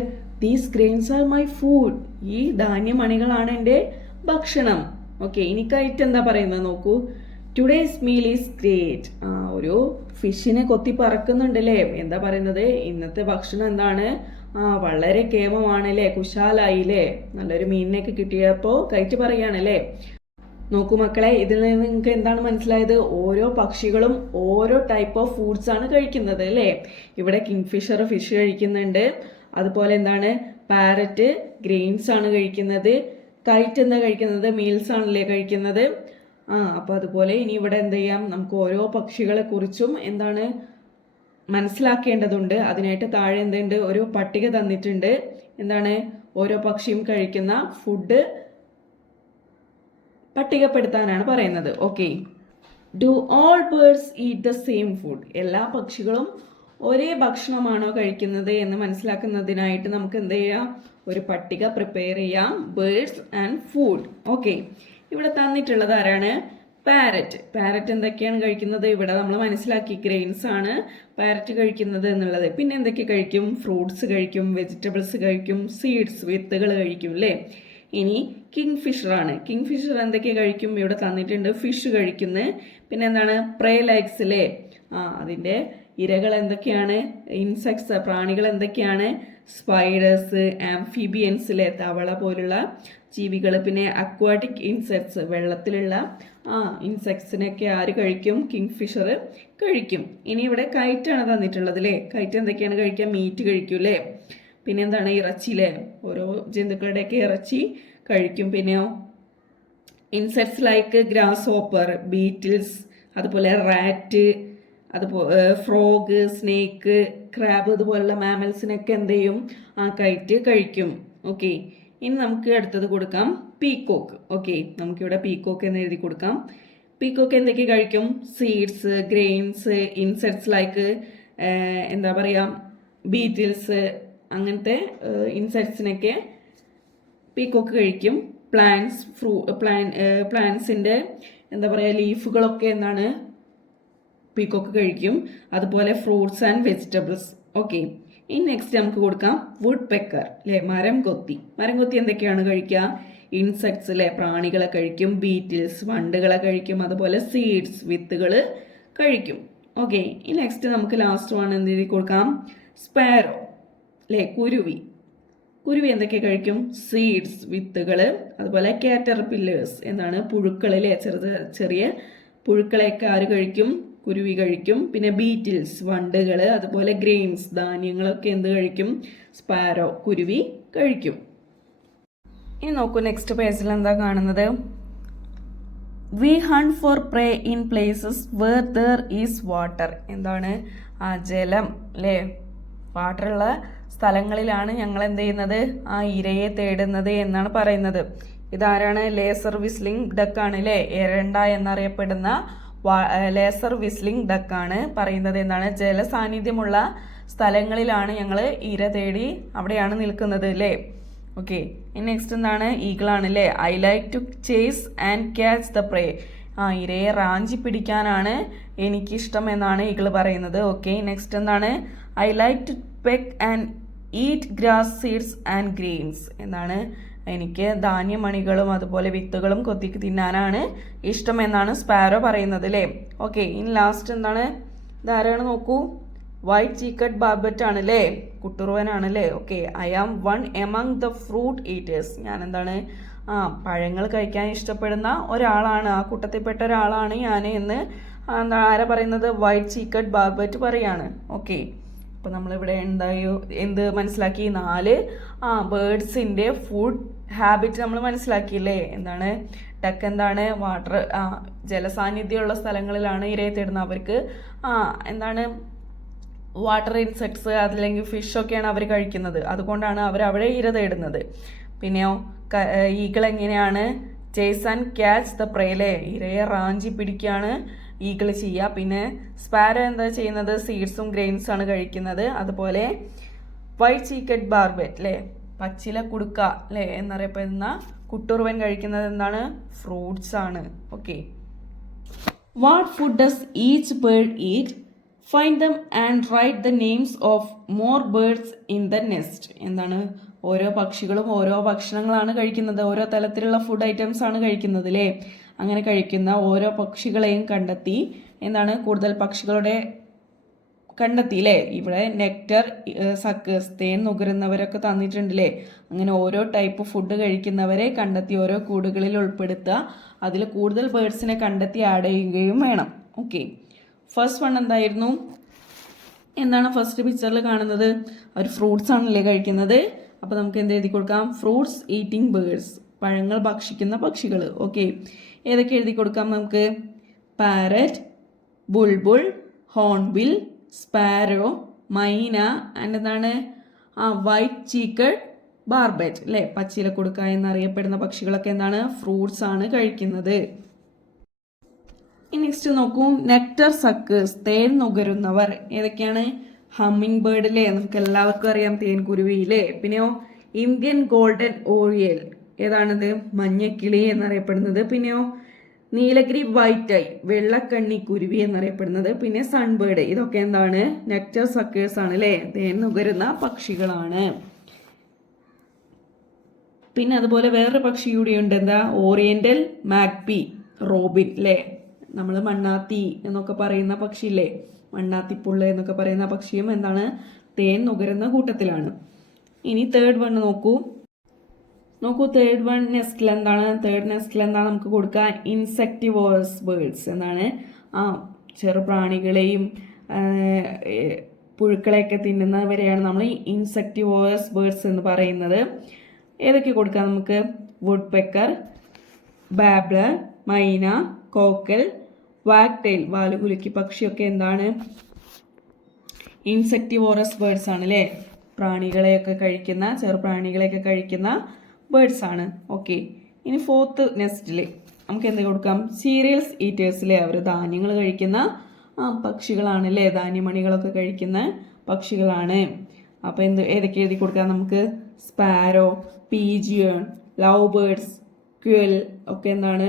These grains are my food, ഈ ധാന്യമണികളാണ് എൻ്റെ ഭക്ഷണം. ഓക്കെ, ഇനി കൈറ്റ് എന്താ പറയുന്നത് നോക്കൂ. ടുഡേസ് മീൽ ഈസ് ഗ്രേറ്റ്, ഒരു ഫിഷിനെ കൊത്തി പറക്കുന്നുണ്ട് അല്ലേ. എന്താ പറയുന്നത്? ഇന്നത്തെ ഭക്ഷണം എന്താണ്? വളരെ കേമമാണല്ലേ, കുശാലായില്ലേ, നല്ലൊരു മീനിനെയൊക്കെ കിട്ടിയപ്പോ കൈറ്റ് പറയാണല്ലേ. നോക്കൂ മക്കളെ, ഇതിൽ നിന്ന് നിങ്ങൾക്ക് എന്താണ് മനസ്സിലായത്? ഓരോ പക്ഷികളും ഓരോ ടൈപ്പ് ഓഫ് ഫുഡ്സ് ആണ് കഴിക്കുന്നത് അല്ലേ. ഇവിടെ കിങ് ഫിഷർ ഫിഷ് കഴിക്കുന്നുണ്ട്, അതുപോലെ എന്താണ് പാരറ്റ് ഗ്രെയിൻസ് ആണ് കഴിക്കുന്നത്, കൈറ്റ് എന്താ കഴിക്കുന്നത്? മീൽസ് ആണല്ലേ കഴിക്കുന്നത്. അപ്പൊ അതുപോലെ ഇനി ഇവിടെ എന്ത് ചെയ്യാം, നമുക്ക് ഓരോ പക്ഷികളെ കുറിച്ചും എന്താണ് മനസ്സിലാക്കേണ്ടതുണ്ട്. അതിനായിട്ട് താഴെ എന്തുണ്ട്? ഒരു പട്ടിക തന്നിട്ടുണ്ട്. എന്താണ്? ഓരോ പക്ഷിയും കഴിക്കുന്ന ഫുഡ് പട്ടികപ്പെടുത്താനാണ് പറയുന്നത്. Okay, do all birds eat the same food, എല്ലാ പക്ഷികളും ഒരേ ഭക്ഷണമാണോ കഴിക്കുന്നത് എന്ന് മനസ്സിലാക്കുന്നതിനായിട്ട് നമുക്ക് എന്ത് ചെയ്യാം? ഒരു പട്ടിക പ്രിപ്പയർ ചെയ്യാം. Birds and food. ഓക്കെ, ഇവിടെ തന്നിട്ടുള്ളത് ആരാണ്? പാരറ്റ്. പാരറ്റ് എന്തൊക്കെയാണ് കഴിക്കുന്നത്? ഇവിടെ നമ്മൾ മനസ്സിലാക്കി, ഗ്രെയിൻസ് ആണ് പാരറ്റ് കഴിക്കുന്നത് എന്നുള്ളത്. പിന്നെ എന്തൊക്കെ കഴിക്കും? ഫ്രൂട്ട്സ് കഴിക്കും, വെജിറ്റബിൾസ് കഴിക്കും, സീഡ്സ് വിത്തുകൾ കഴിക്കും അല്ലേ. ഇനി കിങ് ഫിഷറാണ്. കിങ് ഫിഷർ എന്തൊക്കെ കഴിക്കും? ഇവിടെ തന്നിട്ടുണ്ട് ഫിഷ് കഴിക്കുന്നത്. പിന്നെ എന്താണ്? പ്രേ ലൈക്സ് അല്ലേ? അതിൻ്റെ ഇരകൾ എന്തൊക്കെയാണ്? ഇൻസെക്ട്സ്, പ്രാണികൾ എന്തൊക്കെയാണ്? സ്പൈഡേഴ്സ്, ആംഫിബിയൻസ് അല്ലേ? തവള പോലുള്ള ജീവികൾ. പിന്നെ അക്വാട്ടിക് ഇൻസെക്ട്സ്, വെള്ളത്തിലുള്ള ഇൻസെക്ട്സിനൊക്കെ ആര് കഴിക്കും? കിങ് ഫിഷർ കഴിക്കും. ഇനി ഇവിടെ കൈറ്റാണ് തന്നിട്ടുള്ളത് അല്ലേ? കൈറ്റ് എന്തൊക്കെയാണ് കഴിക്കുക? മീറ്റ് കഴിക്കും അല്ലേ? പിന്നെ എന്താണ്? ഇറച്ചി അല്ലേ? ഓരോ ജന്തുക്കളുടെയൊക്കെ ഇറച്ചി കഴിക്കും. പിന്നെയോ insects like grasshopper, beetles, അതുപോലെ റാറ്റ്, അതുപോലെ ഫ്രോഗ്, സ്നേക്ക്, ക്രാബ് ഇതുപോലുള്ള മാമൽസിനൊക്കെ എന്ത് ചെയ്യും? കൈറ്റ് കഴിക്കും. ഓക്കെ, ഇനി നമുക്ക് അടുത്തത് കൊടുക്കാം പീക്കോക്ക്. ഓക്കെ, നമുക്കിവിടെ പീക്കോക്ക് എന്ന് എഴുതി കൊടുക്കാം. പീക്കോക്ക് എന്തൊക്കെ കഴിക്കും? സീഡ്സ്, ഗ്രെയിൻസ്, ഇൻസെക്ട്സ് ലൈക്ക് എന്താ പറയുക, ബീറ്റിൽസ്, അങ്ങനത്തെ ഇൻസെക്ട്സിനൊക്കെ പീക്കോക്ക് കഴിക്കും. പ്ലാന്റ്സിൻ്റെ എന്താ പറയുക, ലീഫുകളൊക്കെ എന്താണ്? പീക്കോക്ക് കഴിക്കും. അതുപോലെ ഫ്രൂട്ട്സ് ആൻഡ് വെജിറ്റബിൾസ്. ഓക്കെ, ഇനി നെക്സ്റ്റ് നമുക്ക് കൊടുക്കാം വുഡ് പെക്കർ അല്ലേ? മരം കൊത്തി. മരം കൊത്തി എന്തൊക്കെയാണ് കഴിക്കുക? ഇൻസെക്ട്സ് അല്ലേ? പ്രാണികളെ കഴിക്കും. ബീറ്റിൽസ്, വണ്ടുകളെ കഴിക്കും. അതുപോലെ സീഡ്സ്, വിത്തുകൾ കഴിക്കും. ഓക്കെ, ഇനി നെക്സ്റ്റ് നമുക്ക് ലാസ്റ്റ് വൺ എന്ത് എഴുതി കൊടുക്കാം? സ്പാരോ അല്ലേ? കുരുവി. കുരുവി എന്തൊക്കെ കഴിക്കും? സീഡ്സ്, വിത്തുകൾ. അതുപോലെ കാറ്റർപില്ലേഴ്സ്, എന്താണ്? പുഴുക്കൾ അല്ലേ? ചെറിയ പുഴുക്കളെയൊക്കെ ആര് കഴിക്കും? കുരുവി കഴിക്കും. പിന്നെ ബീറ്റിൽസ്, വണ്ടുകൾ. അതുപോലെ ഗ്രെയിൻസ്, ധാന്യങ്ങളൊക്കെ എന്ത് കഴിക്കും? സ്പാരോ, കുരുവി കഴിക്കും. ഇനി നോക്കൂ, നെക്സ്റ്റ് പേജിൽ എന്താ കാണുന്നത്? We hunt for prey in places where there is water. എന്താണ്? ജലം അല്ലേ? വാട്ടറുള്ള സ്ഥലങ്ങളിലാണ് ഞങ്ങൾ എന്ത് ചെയ്യുന്നത്? ഇരയെ തേടുന്നത് എന്നാണ് പറയുന്നത്. ഇതാരാണ്? ലേസർ വിസ്ലിംഗ് ഡക്കാണ് അല്ലേ? എരണ്ട എന്നറിയപ്പെടുന്ന ലേസർ വിസ്ലിംഗ് ഡക്കാണ് പറയുന്നത്. എന്താണ്? ജലസാന്നിധ്യമുള്ള സ്ഥലങ്ങളിലാണ് ഞങ്ങൾ ഇര തേടി അവിടെയാണ് നിൽക്കുന്നത് അല്ലേ? ഓക്കെ, ഇനി നെക്സ്റ്റ് എന്താണ്? ഈഗിളാണ് അല്ലേ? I like to chase and catch the prey. ഇരയെ റാഞ്ചി പിടിക്കാനാണ് എനിക്കിഷ്ടം എന്നാണ് ഈഗിൾ പറയുന്നത്. ഓക്കെ, നെക്സ്റ്റ് എന്താണ്? I like to peck and eat grass seeds and grains. എന്താണ്? എനിക്ക് ധാന്യമണികളും അതുപോലെ വിത്തുകളും കൊത്തി തിന്നാനാണ് ഇഷ്ടം എന്നാണ് സ്പാരോ പറയുന്നത് അല്ലേ? ഓക്കെ, ഇനി ലാസ്റ്റ് എന്താണ്? ഇതാരാണ്? നോക്കൂ, വൈറ്റ് ചീക്കഡ് ബാർബറ്റ് ആണ് അല്ലേ? കുട്ടുറുവനാണ് അല്ലേ? Okay, I am one among the fruit eaters. ഞാൻ എന്താണ്? പഴങ്ങൾ കഴിക്കാൻ ഇഷ്ടപ്പെടുന്ന ഒരാളാണ്, ആ കൂട്ടത്തിൽപ്പെട്ട ഒരാളാണ് ഞാൻ എന്ന് ആരാ പറയുന്നത്? വൈറ്റ് ചീക്കഡ് ബാർബറ്റ് പറയാണ്. ഓക്കെ, അപ്പോൾ നമ്മളിവിടെ എന്തായോ എന്ത് മനസ്സിലാക്കി? 4 ബേർഡ്സിൻ്റെ ഫുഡ് ഹാബിറ്റ് നമ്മൾ മനസ്സിലാക്കിയില്ലേ? എന്താണ്? ഡക്ക് എന്താണ്? വാട്ടർ, ജലസാന്നിധ്യമുള്ള സ്ഥലങ്ങളിലാണ് ഇരയെ തേടുന്നത്. അവർക്ക് എന്താണ്? വാട്ടർ ഇൻസെക്ട്സ് അതല്ലെങ്കിൽ ഫിഷൊക്കെയാണ് അവർ കഴിക്കുന്നത്. അതുകൊണ്ടാണ് അവർ അവിടെ ഇര തേടുന്നത്. പിന്നെയോ ഈഗിൾ എങ്ങനെയാണ്? ചേസ് ആൻഡ് ക്യാച്ച് ദ പ്രേ അല്ലേ? ഇരയെ റാഞ്ചി പിടിക്കുകയാണ് ഈഗിൾ ചെയ്യുക. പിന്നെ സ്പാരോ എന്താ ചെയ്യുന്നത്? സീഡ്സും ഗ്രെയിൻസും ആണ് കഴിക്കുന്നത്. അതുപോലെ വൈറ്റ് ചീക്കഡ് ബാർബറ്റ് അല്ലേ? പച്ചില കുടുക്ക അല്ലേ എന്നറിയപ്പെടുന്ന കുട്ടുറുവൻ കഴിക്കുന്നത് എന്താണ്? ഫ്രൂട്ട്സ് ആണ്. Okay, what food does each bird eat? Find dum and right the names of more birds in the nest. എന്താണ്? ഓരോ പക്ഷികളും ഓരോ ഭക്ഷണങ്ങളാണ് കഴിക്കുന്നത്. ഓരോ തരത്തിലുള്ള ഫുഡ് ഐറ്റംസ് ആണ് കഴിക്കുന്നത് അല്ലേ? അങ്ങനെ കഴിക്കുന്ന ഓരോ പക്ഷികളെയും കണ്ടെത്തി എന്താണ്? കൂടുതൽ പക്ഷികളുടെ കണ്ടെത്തി അല്ലേ? ഇവിടെ നെക്ടർ, സക്കേഴ്സ്, തേൻ നുകരുന്നവരൊക്കെ തന്നിട്ടുണ്ടല്ലേ? അങ്ങനെ ഓരോ ടൈപ്പ് ഫുഡ് കഴിക്കുന്നവരെ കണ്ടെത്തി ഓരോ കൂടുകളിൽ ഉൾപ്പെടുത്തുക. അതിൽ കൂടുതൽ ബേർഡ്സിനെ കണ്ടെത്തി ആഡ് ചെയ്യുകയും വേണം. ഓക്കെ, ഫസ്റ്റ് വൺ എന്തായിരുന്നു? എന്താണ് ഫസ്റ്റ് പിക്ചറിൽ കാണുന്നത്? അവർ ഫ്രൂട്ട്സ് ആണല്ലേ കഴിക്കുന്നത്. അപ്പോൾ നമുക്ക് എന്ത് എഴുതി കൊടുക്കാം? ഫ്രൂട്ട്സ് ഈറ്റിംഗ് ബേർഡ്സ്, പഴങ്ങൾ ഭക്ഷിക്കുന്ന പക്ഷികൾ. ഓക്കെ, ഏതൊക്കെ എഴുതി കൊടുക്കാം നമുക്ക്? പാരറ്റ്, ബുൾബുൾ, ഹോൺബിൽ, സ്പാരോ, മൈന ആൻഡ് എന്താണ്? വൈറ്റ് ചീക്കഡ് ബാർബറ്റ് അല്ലേ? പച്ചില കൊടുക്ക എന്നറിയപ്പെടുന്ന പക്ഷികളൊക്കെ എന്താണ്? ഫ്രൂട്ട്സ് ആണ് കഴിക്കുന്നത്. നെക്സ്റ്റ് നോക്കൂ, നെക്ടർ സക്കേഴ്സ്, തേൻ നുകരുന്നവർ ഏതൊക്കെയാണ്? ഹമ്മിങ് ബേർഡ് അല്ലേ? നമുക്ക് എല്ലാവർക്കും അറിയാം, തേൻകുരുവിയില്ലേ? പിന്നെയോ ഇന്ത്യൻ ഗോൾഡൻ ഓറിയൽ, ഏതാണിത്? മഞ്ഞക്കിളി എന്നറിയപ്പെടുന്നത്. പിന്നെയോ നീലഗിരി വൈറ്റ് ഐ, വെള്ളക്കണ്ണി കുരുവി എന്നറിയപ്പെടുന്നത്. പിന്നെ സൺബേർഡ്, ഇതൊക്കെ എന്താണ്? നെക്ടർ സക്കേഴ്സ് ആണ് അല്ലേ? തേൻ നുകരുന്ന പക്ഷികളാണ്. പിന്നെ അതുപോലെ വേറൊരു പക്ഷി കൂടിയുണ്ട്, എന്താ ഓറിയന്റൽ മാഗ്പി റോബിൻ അല്ലേ. നമ്മൾ മണ്ണാത്തി എന്നൊക്കെ പറയുന്ന പക്ഷിയില്ലേ, മണ്ണാത്തിപ്പുള്ള എന്നൊക്കെ പറയുന്ന പക്ഷിയും എന്താണ് തേൻ നുകരുന്ന കൂട്ടത്തിലാണ്. ഇനി തേർഡ് വൺ നോക്കൂ. തേർഡ് വൺ നെസ്റ്റിൽ എന്താണ്, നമുക്ക് കൊടുക്കുക ഇൻസെക്ടിവോറസ് ബേർഡ്സ് എന്താണ്, ചെറുപ്രാണികളെയും പുഴുക്കളെയൊക്കെ തിന്നുന്നവരെയാണ് നമ്മൾ ഇൻസെക്ടിവോറസ് ബേർഡ്സ് എന്ന് പറയുന്നത്. ഏതൊക്കെ കൊടുക്കാം നമുക്ക്? വുഡ് പെക്കർ, ബാബ്ലർ, മൈന, കോക്കൽ, വാക്ടെയിൽ വാലുകുലുക്കി പക്ഷിയൊക്കെ എന്താണ് ഇൻസെക്ടിവോറസ് ബേർഡ്സ് ആണ് അല്ലേ. പ്രാണികളെയൊക്കെ കഴിക്കുന്ന, ചെറുപ്രാണികളെയൊക്കെ കഴിക്കുന്ന ബേർഡ്സ് ആണ്. ഓക്കെ, ഇനി ഫോർത്ത് നെസ്റ്റിൽ നമുക്ക് എന്ത് കൊടുക്കാം? സീരിയൽസ് ഈറ്റേഴ്സിലെ അവർ ധാന്യങ്ങൾ കഴിക്കുന്ന പക്ഷികളാണ് അല്ലേ, ധാന്യമണികളൊക്കെ കഴിക്കുന്ന പക്ഷികളാണ്. അപ്പോൾ ഏതൊക്കെ എഴുതി കൊടുക്കാം നമുക്ക്? സ്പാരോ, പീജിയൺ, ലവ് ബേർഡ്സ്, ക്വൽ ഒക്കെ എന്താണ്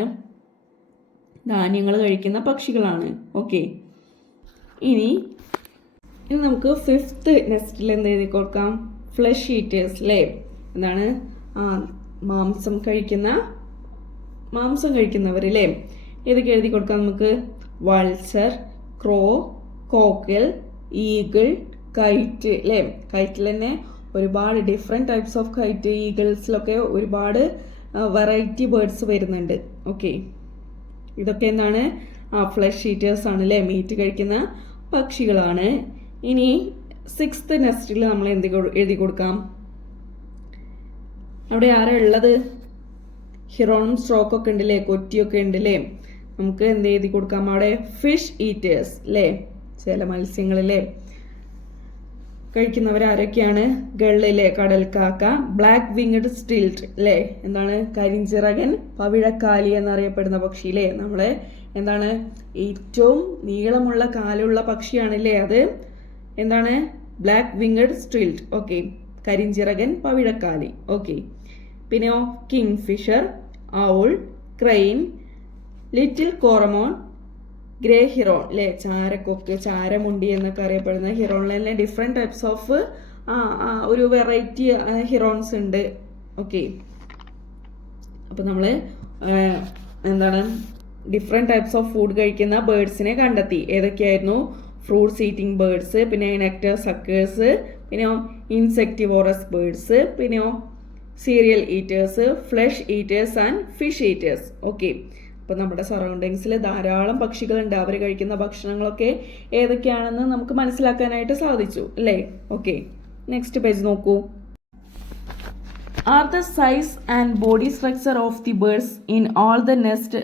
ധാന്യങ്ങൾ കഴിക്കുന്ന പക്ഷികളാണ്. ഓക്കെ, ഇനി നമുക്ക് ഫിഫ്ത്ത് നെസ്റ്റിൽ എന്ത് എഴുതി കൊടുക്കാം? ഫ്ലഷ് ഈറ്റേഴ്സ് അല്ലേ, എന്താണ് മാംസം കഴിക്കുന്നവർ അല്ലേ. ഏതൊക്കെ എഴുതി കൊടുക്കാം നമുക്ക്? വൾച്ചർ, ക്രോ, കോക്കൽ, ഈഗിൾ, കൈറ്റ് അല്ലേ. കൈറ്റിൽ തന്നെ ഒരുപാട് ഡിഫറെൻറ്റ് ടൈപ്സ് ഓഫ് കൈറ്റ്, ഈഗിൾസിലൊക്കെ ഒരുപാട് വെറൈറ്റി ബേർഡ്സ് വരുന്നുണ്ട്. ഓക്കെ, ഇതൊക്കെ എന്താണ് ഫ്ലഷ് ഈറ്റേഴ്സ് ആണ് അല്ലേ, മീറ്റ് കഴിക്കുന്ന പക്ഷികളാണ്. ഇനി സിക്സ്ത് നെസ്റ്റിൽ നമ്മൾ എഴുതി കൊടുക്കാം? അവിടെ ആരാ ഉള്ളത്? ഹിറോണും സ്ട്രോക്കൊക്കെ ഉണ്ടല്ലേ, കൊറ്റിയൊക്കെ ഉണ്ടല്ലേ. നമുക്ക് എന്ത് എഴുതി കൊടുക്കാം അവിടെ? ഫിഷ് ഈറ്റേഴ്സ് അല്ലേ, ചില മത്സ്യങ്ങളിലെ കഴിക്കുന്നവർ ആരൊക്കെയാണ്? ഗള്ളിലെ കടൽക്കാക്ക, ബ്ലാക്ക് വിങ്ഡ് സ്റ്റിൽറ്റ് അല്ലേ, എന്താണ് കരിഞ്ചിറകൻ പവിഴക്കാലി എന്നറിയപ്പെടുന്ന പക്ഷി അല്ലേ. നമ്മളെ എന്താണ് ഏറ്റവും നീളമുള്ള കാലുള്ള പക്ഷിയാണല്ലേ അത്, എന്താണ് ബ്ലാക്ക് വിങ്ഡ് സ്റ്റിൽറ്റ്. ഓക്കെ, കരിഞ്ചിറകൻ പവിഴക്കാലി. ഓക്കെ, പിന്നെയോ kingfisher, owl, crane, little cormorant, grey heron അല്ലേ, ചാരക്കൊക്ക്, ചാരമുണ്ടി എന്നൊക്കെ അറിയപ്പെടുന്ന ഹിറോണിൽ തന്നെ ഡിഫറെൻറ്റ് ടൈപ്സ് ഓഫ് ഒരു വെറൈറ്റി ഹിറോൺസ് ഉണ്ട്. ഓക്കെ, അപ്പോൾ നമ്മൾ എന്താണ് ഡിഫറെൻറ്റ് ടൈപ്സ് ഓഫ് ഫുഡ് കഴിക്കുന്ന ബേർഡ്സിനെ കണ്ടെത്തി. ഏതൊക്കെയായിരുന്നു? ഫ്രൂട്ട്സ് ഈറ്റിംഗ് ബേർഡ്സ്, പിന്നെ നെക്ടർ സക്കേഴ്സ്, പിന്നെയോ ഇൻസെക്ടിവോറസ് ബേർഡ്സ്, പിന്നെയോ cereal eaters, flesh eaters and fish eaters. Okay, അപ്പോൾ നമ്മുടെ സറൗണ്ടിങ്സിൽ ധാരാളം പക്ഷികളുണ്ട്. അവർ കഴിക്കുന്ന ഭക്ഷണങ്ങളൊക്കെ ഏതൊക്കെയാണെന്ന് നമുക്ക് മനസ്സിലാക്കാനായിട്ട് സാധിച്ചു അല്ലേ. ഓക്കെ, നെക്സ്റ്റ് പേജ് നോക്കൂ. Are the size and body structure of the birds in all the nest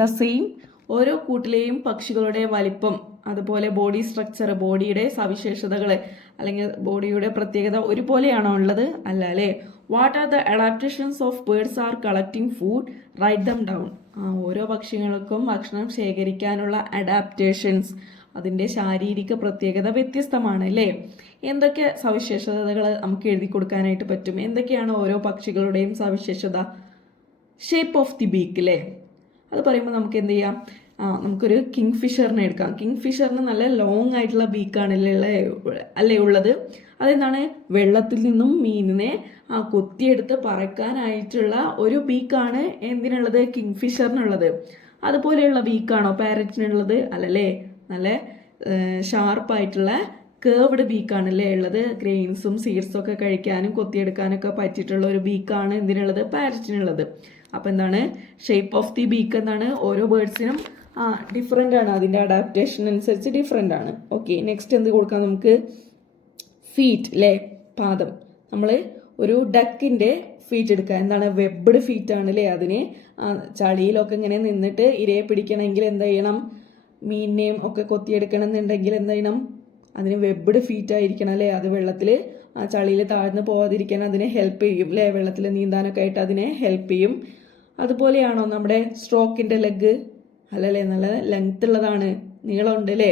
the same? ഓരോ കൂട്ടിലെയും പക്ഷികളുടെ വലിപ്പം, അതുപോലെ ബോഡി സ്ട്രക്ചർ, ബോഡിയുടെ സവിശേഷതകൾ അല്ലെങ്കിൽ ബോഡിയുടെ പ്രത്യേകത ഒരുപോലെയാണോ ഉള്ളത്? അല്ല അല്ലേ. What are the adaptations of birds are collecting food? Right them down. ഓരോ പക്ഷികൾക്കും ഭക്ഷണം ശേഖരിക്കാനുള്ള അഡാപ്റ്റേഷൻസ്, അതിൻ്റെ ശാരീരിക പ്രത്യേകത വ്യത്യസ്തമാണ് അല്ലേ. എന്തൊക്കെ സവിശേഷതകൾ നമുക്ക് എഴുതി കൊടുക്കാനായിട്ട് പറ്റും? എന്തൊക്കെയാണ് ഓരോ പക്ഷികളുടെയും സവിശേഷത? ഷേപ്പ് ഓഫ് ദി ബീക്ക് അല്ലേ, അത് പറയുമ്പോൾ നമുക്ക് എന്ത് ചെയ്യാം? നമുക്കൊരു കിങ് ഫിഷറിനെ എടുക്കാം. കിങ് ഫിഷറിന് നല്ല ലോങ് ആയിട്ടുള്ള ബീക്കാണ് ഉള്ളത്. അതെന്താണ്? വെള്ളത്തിൽ നിന്നും മീനിനെ കൊത്തിയെടുത്ത് പറക്കാനായിട്ടുള്ള ഒരു ബീക്കാണ് എന്തിനുള്ളത്? കിങ് ഫിഷറിനുള്ളത്. അതുപോലെയുള്ള ബീക്കാണോ പാരറ്റിനുള്ളത്? അല്ലല്ലേ, നല്ല ഷാർപ്പായിട്ടുള്ള കേർവ്ഡ് ബീക്കാണല്ലേ ഉള്ളത്. ഗ്രെയിൻസും സീഡ്സും ഒക്കെ കഴിക്കാനും കൊത്തിയെടുക്കാനൊക്കെ പറ്റിയിട്ടുള്ള ഒരു ബീക്കാണ് എന്തിനുള്ളത്? പാരറ്റിനുള്ളത്. അപ്പോൾ എന്താണ് ഷേപ്പ് ഓഫ് ദി ബീക്ക് എന്താണ്? ഓരോ ബേർഡ്സിനും ഡിഫറെൻ്റ് ആണ്, അതിൻ്റെ അഡാപ്റ്റേഷൻ അനുസരിച്ച് ഡിഫറെൻ്റ് ആണ്. ഓക്കെ, നെക്സ്റ്റ് എന്ത് കൊടുക്കാം നമുക്ക്? ഫീറ്റ് അല്ലേ, പാദം. നമ്മൾ ഒരു ഡക്കിൻ്റെ ഫീറ്റ് എടുക്കുക. എന്താണ്? വെബ്ഡ് ഫീറ്റ് ആണ് അല്ലേ. അതിന് ചളിയിലൊക്കെ ഇങ്ങനെ നിന്നിട്ട് ഇരയെ പിടിക്കണമെങ്കിൽ എന്ത് ചെയ്യണം? മീനിനെയും ഒക്കെ കൊത്തിയെടുക്കണം എന്നുണ്ടെങ്കിൽ എന്ത് ചെയ്യണം? അതിന് വെബ്ഡ് ഫീറ്റ് ആയിരിക്കണം അല്ലേ. അത് വെള്ളത്തിൽ ചളിയിൽ താഴ്ന്നു പോകാതിരിക്കാൻ അതിനെ ഹെൽപ്പ് ചെയ്യും അല്ലേ. വെള്ളത്തിൽ നീന്താനൊക്കെ ആയിട്ട് അതിനെ ഹെൽപ്പ് ചെയ്യും. അതുപോലെയാണോ നമ്മുടെ സ്ട്രോക്കിൻ്റെ ലെഗ്? അല്ലല്ലേ, നല്ല ലെങ്ത് ഉള്ളതാണ്, നീളമുണ്ട് അല്ലേ,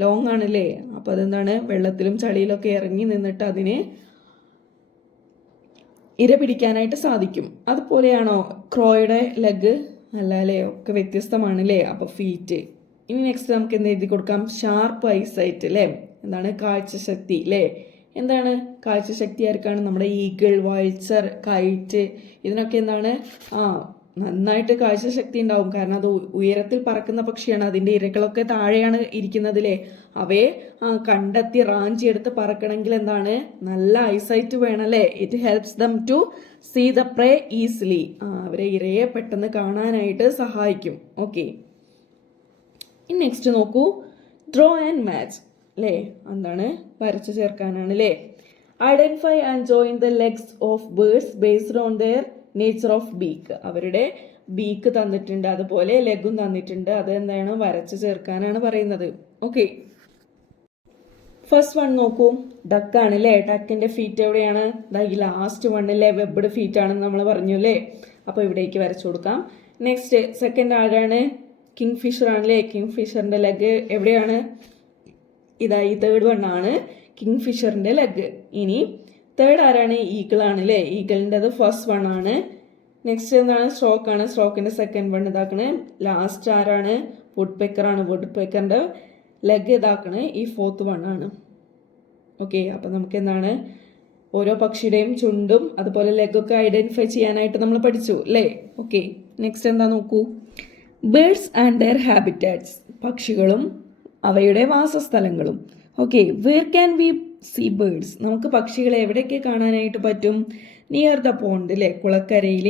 ലോങ് ആണല്ലേ. അപ്പോൾ അതെന്താണ്? വെള്ളത്തിലും ചളിയിലൊക്കെ ഇറങ്ങി നിന്നിട്ട് അതിന് ഇര പിടിക്കാനായിട്ട് സാധിക്കും. അതുപോലെയാണോ ക്രോയുടെ ലെഗ്? അല്ല അല്ലേ, ഒക്കെ വ്യത്യസ്തമാണ് അല്ലേ. അപ്പോൾ ഫീറ്റ്. ഇനി നെക്സ്റ്റ് നമുക്ക് എന്ത് എഴുതി കൊടുക്കാം? ഷാർപ്പ് ഐസൈറ്റ് അല്ലേ, എന്താണ്? കാഴ്ചശക്തി അല്ലേ. എന്താണ് കാഴ്ചശക്തി ആർക്കാണ്? നമ്മുടെ ഈഗിൾ, വൾച്ചർ, കൈറ്റ്, ഇതിനൊക്കെ എന്താണ് നന്നായിട്ട് കാഴ്ചശക്തി ഉണ്ടാവും. കാരണം അത് ഉയരത്തിൽ പറക്കുന്ന പക്ഷിയാണ്. അതിൻ്റെ ഇരകളൊക്കെ താഴെയാണ് ഇരിക്കുന്നതില്ലേ. അവയെ കണ്ടെത്തി റാഞ്ചിയെടുത്ത് പറക്കണമെങ്കിൽ എന്താണ്? നല്ല ഐസൈറ്റ് വേണമല്ലേ. It helps them to see the prey easily. അവരെ ഇരയെ പെട്ടെന്ന് കാണാനായിട്ട് സഹായിക്കും. ഓക്കെ, ഇനി നെക്സ്റ്റ് നോക്കൂ, ഡ്രോ ആൻഡ് മാച്ച് അല്ലേ. എന്താണ്? വരച്ചു ചേർക്കാനാണ് അല്ലേ. Identify and join the legs of birds based on their nature of beak. അവരുടെ ബീക്ക് തന്നിട്ടുണ്ട്, അതുപോലെ ലെഗും തന്നിട്ടുണ്ട്. അത് എന്താണ്? വരച്ചു ചേർക്കാനാണ് പറയുന്നത്. ഓക്കെ, ഫസ്റ്റ് വൺ നോക്കൂ, ഡക്കാണ് അല്ലേ. ഡക്കിന്റെ ഫീറ്റ് എവിടെയാണ്? ഈ ലാസ്റ്റ് വണ്ണിലെ വെബ്ഡ് ഫീറ്റ് ആണെന്ന് നമ്മൾ പറഞ്ഞു അല്ലേ. അപ്പോൾ ഇവിടേക്ക് വരച്ചു കൊടുക്കാം. നെക്സ്റ്റ് സെക്കൻഡ് ആരാണ്? കിങ് ഫിഷർ ആണല്ലേ. കിങ് ഫിഷറിന്റെ ലെഗ് എവിടെയാണ്? ഈ തേർഡ് വൺ ആണ് കിങ് ഫിഷറിന്റെ ലെഗ്. ഇനി തേർഡ് ആരാണ്? ഈഗിൾ ആണ് അല്ലേ. ഈഗിളിൻ്റെത് ഫസ്റ്റ് വൺ ആണ്. നെക്സ്റ്റ് എന്താണ്? സ്ട്രോക്ക് ആണ്. സ്ട്രോക്കിന്റെ സെക്കൻഡ് വൺ ഇതാക്കണേ. ലാസ്റ്റ് ആരാണ്? വുഡ് പെക്കർ ആണ്. വുഡ് പെക്കറിന്റെ ലെഗ് ഇതാക്കണേ. ഈ ഫോർത്ത് വൺ ആണ്. ഓക്കെ, അപ്പം നമുക്ക് എന്താണ്? ഓരോ പക്ഷിയുടെയും ചുണ്ടും അതുപോലെ ലെഗൊക്കെ ഐഡന്റിഫൈ ചെയ്യാനായിട്ട് നമ്മൾ പഠിച്ചു അല്ലേ. ഓക്കെ, നെക്സ്റ്റ് എന്താ നോക്കൂ, ബേർഡ്സ് ആൻഡ് ദെയർ ഹാബിറ്റാറ്റ്സ്. പക്ഷികളും അവയുടെ വാസസ്ഥലങ്ങളും. Okay, where can we see birds? നമുക്ക് പക്ഷികളെ എവിടെയൊക്കെ കാണാനായിട്ട് പറ്റും? നിയർ ദ പോണ്ട് അല്ലേ, കുളക്കരയിൽ.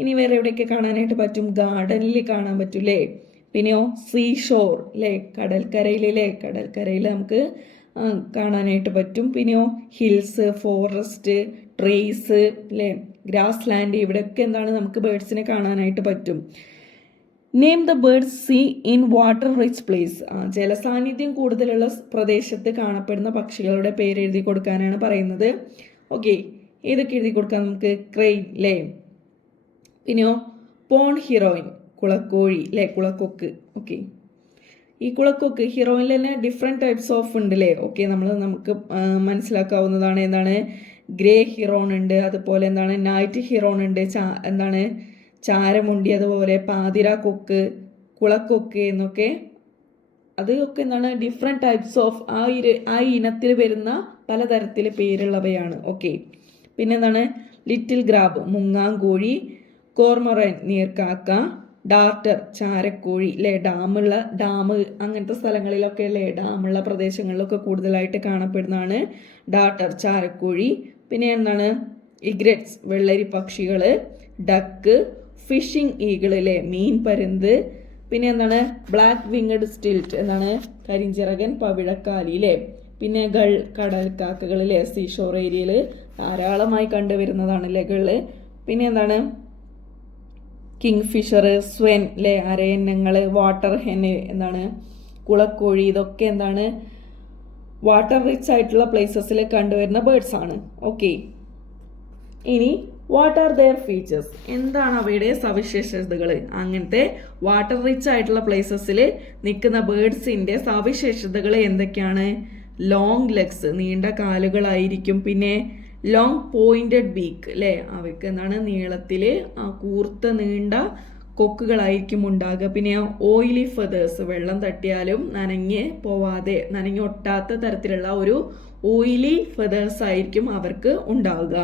ഇനി വേറെ എവിടെയൊക്കെ കാണാനായിട്ട് പറ്റും? ഗാർഡനിൽ കാണാൻ പറ്റും അല്ലേ. പിന്നെയോ സീ ഷോർ അല്ലേ, കടൽക്കരയിലല്ലേ. കടൽക്കരയിൽ നമുക്ക് കാണാനായിട്ട് പറ്റും. പിന്നെയോ ഹിൽസ്, ഫോറസ്റ്റ്, ട്രീസ് അല്ലേ, ഗ്രാസ് ലാൻഡ്, ഇവിടെയൊക്കെ എന്താണ്? നമുക്ക് ബേർഡ്സിനെ കാണാനായിട്ട് പറ്റും. Name the birds see in water rich place. ജലസാന്നിധ്യം കൂടുതലുള്ള പ്രദേശത്ത് കാണപ്പെടുന്ന പക്ഷികളുടെ പേര് എഴുതി കൊടുക്കാനാണ് പറയുന്നത്. ഓക്കെ, ഏതൊക്കെ എഴുതി കൊടുക്കാം നമുക്ക്? ക്രെയിൻ അല്ലേ. പിന്നെയോ പോൺ ഹീറോയിൻ, കുളക്കോഴി അല്ലേ, കുളക്കൊക്ക്. ഓക്കെ, ഈ കുളക്കൊക്ക് ഹീറോയിനിൽ തന്നെ ഡിഫറെൻറ്റ് ടൈപ്സ് ഓഫ് ഉണ്ട് അല്ലേ. ഓക്കെ, നമുക്ക് മനസ്സിലാക്കാവുന്നതാണ്. എന്താണ്? ഗ്രേ ഹീറോൺ ഉണ്ട്, അതുപോലെ എന്താണ് നൈറ്റ് ഹീറോൺ ഉണ്ട്, എന്താണ് ചാരമുണ്ടി, അതുപോലെ പാതിര കൊക്ക്, കുളക്കൊക്ക് എന്നൊക്കെ. അതൊക്കെ എന്താണ്? ഡിഫറെൻറ്റ് ടൈപ്സ് ഓഫ് ആ ഇനത്തിൽ വരുന്ന പലതരത്തിൽ പേരുള്ളവയാണ്. ഓക്കെ, പിന്നെ എന്താണ്? ലിറ്റിൽ ഗ്രാബ്, മുങ്ങാങ്കോഴി, കോർമൊറൻ, നീർക്കാക്ക, ഡാർട്ടർ, ചാരക്കോഴി അല്ലേ. ഡാം അങ്ങനത്തെ സ്ഥലങ്ങളിലൊക്കെ അല്ലേ, ഡാമുള്ള പ്രദേശങ്ങളിലൊക്കെ കൂടുതലായിട്ട് കാണപ്പെടുന്നതാണ് ഡാർട്ടർ, ചാരക്കോഴി. പിന്നെ എന്താണ്? ഇഗ്രറ്റ്സ്, വെള്ളരി പക്ഷികൾ, ഡക്ക്, ഫിഷിംഗ് ഈഗിൾ അല്ലേ, മീൻ പരുന്ത്. പിന്നെ എന്താണ്? ബ്ലാക്ക് വിങ്ങഡ് സ്റ്റിൽറ്റ്, എന്താണ്? കരിഞ്ചിറകൻ പവിഴക്കാലി അല്ലേ. പിന്നെ കടൽക്കാക്കകൾ അല്ലേ, സീഷോർ ഏരിയയിൽ ധാരാളമായി കണ്ടുവരുന്നതാണ് ലെകള്. പിന്നെ എന്താണ്? കിങ് ഫിഷർ, സ്വെൻ അല്ലേ, അരയന്നങ്ങൾ, വാട്ടർ ഹെന്, എന്താണ്? കുളക്കോഴി. ഇതൊക്കെ എന്താണ്? വാട്ടർ റിച്ച് ആയിട്ടുള്ള പ്ലേസസിൽ കണ്ടുവരുന്ന ബേർഡ്സ് ആണ്. ഓക്കെ, ഇനി വാട്ട് ആർ ദെയർ ഫീച്ചേഴ്സ്? എന്താണ് അവയുടെ സവിശേഷതകൾ? അങ്ങനത്തെ വാട്ടർ റിച്ച് ആയിട്ടുള്ള പ്ലേസസിൽ നിൽക്കുന്ന ബേർഡ്സിന്റെ സവിശേഷതകൾ എന്തൊക്കെയാണ്? ലോങ് ലെഗ്സ്, നീണ്ട കാലുകളായിരിക്കും. പിന്നെ ലോങ് പോയിന്റഡ് ബീക്ക് അല്ലേ, അവയ്ക്ക് എന്താണ്? നീളത്തിൽ കൂർത്ത നീണ്ട കൊക്കുകളായിരിക്കും ഉണ്ടാകുക. പിന്നെ ഓയിലി ഫെതേഴ്സ്, വെള്ളം തട്ടിയാലും നനഞ്ഞൊട്ടാത്ത തരത്തിലുള്ള ഒരു ഓയിലി ഫെതേഴ്സ് ആയിരിക്കും അവർക്ക് ഉണ്ടാവുക.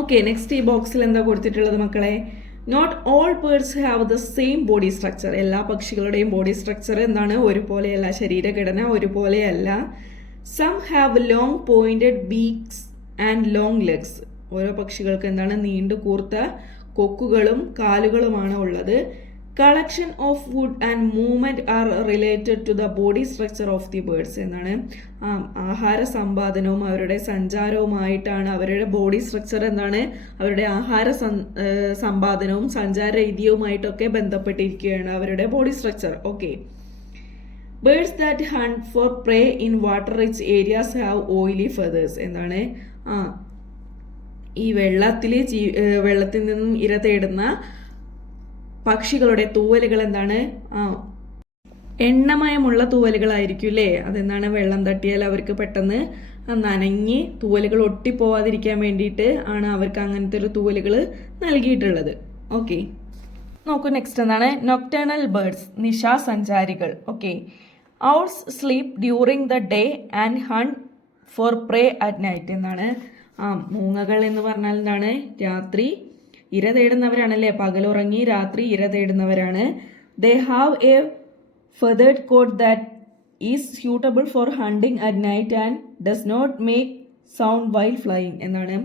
ഓക്കെ, നെക്സ്റ്റ് ഈ ബോക്സിൽ എന്താ കൊടുത്തിട്ടുള്ളത് മക്കളെ? Not all birds have the same body structure. എല്ലാ പക്ഷികളുടെയും ബോഡി സ്ട്രക്ചർ എന്താണ്? ഒരുപോലെയല്ല, ശരീരഘടന ഒരുപോലെയല്ല. Some have long pointed beaks and long legs. ഓരോ പക്ഷികൾക്ക് എന്താണ്? നീണ്ടു കൂർത്ത കൊക്കുകളും കാലുകളുമാണ് ഉള്ളത്. Collection of wood and movement are related to the body structure of the birds. എന്താണ്? ആഹാര സമ്പാദനവും അവരുടെ സഞ്ചാരവുമായിട്ടാണ് അവരുടെ ബോഡി സ്ട്രക്ചർ എന്താണ്? അവരുടെ ആഹാര സമ്പാദനവും സഞ്ചാര രീതിയുമായിട്ടൊക്കെ ബന്ധപ്പെട്ടിരിക്കുകയാണ് അവരുടെ body structure. Okay, birds that hunt for prey in water rich areas have oily feathers. എന്താണ്? ഈ വെള്ളത്തിൽ നിന്നും ഇര തേടുന്ന പക്ഷികളുടെ തൂവലുകൾ എന്താണ്? എണ്ണമയമുള്ള തൂവലുകളായിരിക്കും അല്ലേ. അതെന്താണ്? വെള്ളം തട്ടിയാൽ അവർക്ക് പെട്ടെന്ന് നനഞ്ഞ് തൂവലുകൾ ഒട്ടിപ്പോവാതിരിക്കാൻ വേണ്ടിയിട്ട് ആണ് അവർക്ക് അങ്ങനത്തെ ഒരു തൂവലുകൾ നൽകിയിട്ടുള്ളത്. ഓക്കെ, നോക്കൂ, നെക്സ്റ്റ് എന്താണ്? നൊക്ടേണൽ ബേർഡ്സ്, നിശാസഞ്ചാരികൾ. Okay, owls sleep during the day and hunt for prey at night എന്നാണ്. മൂങ്ങകൾ എന്ന് പറഞ്ഞാൽ എന്താണ്? രാത്രി ഇര തേടുന്നവരാണല്ലേ, പകലുറങ്ങി രാത്രി ഇര തേടുന്നവരാണ്. They have a feathered coat that is suitable for hunting at night and does not make sound while flying എന്നാണ്.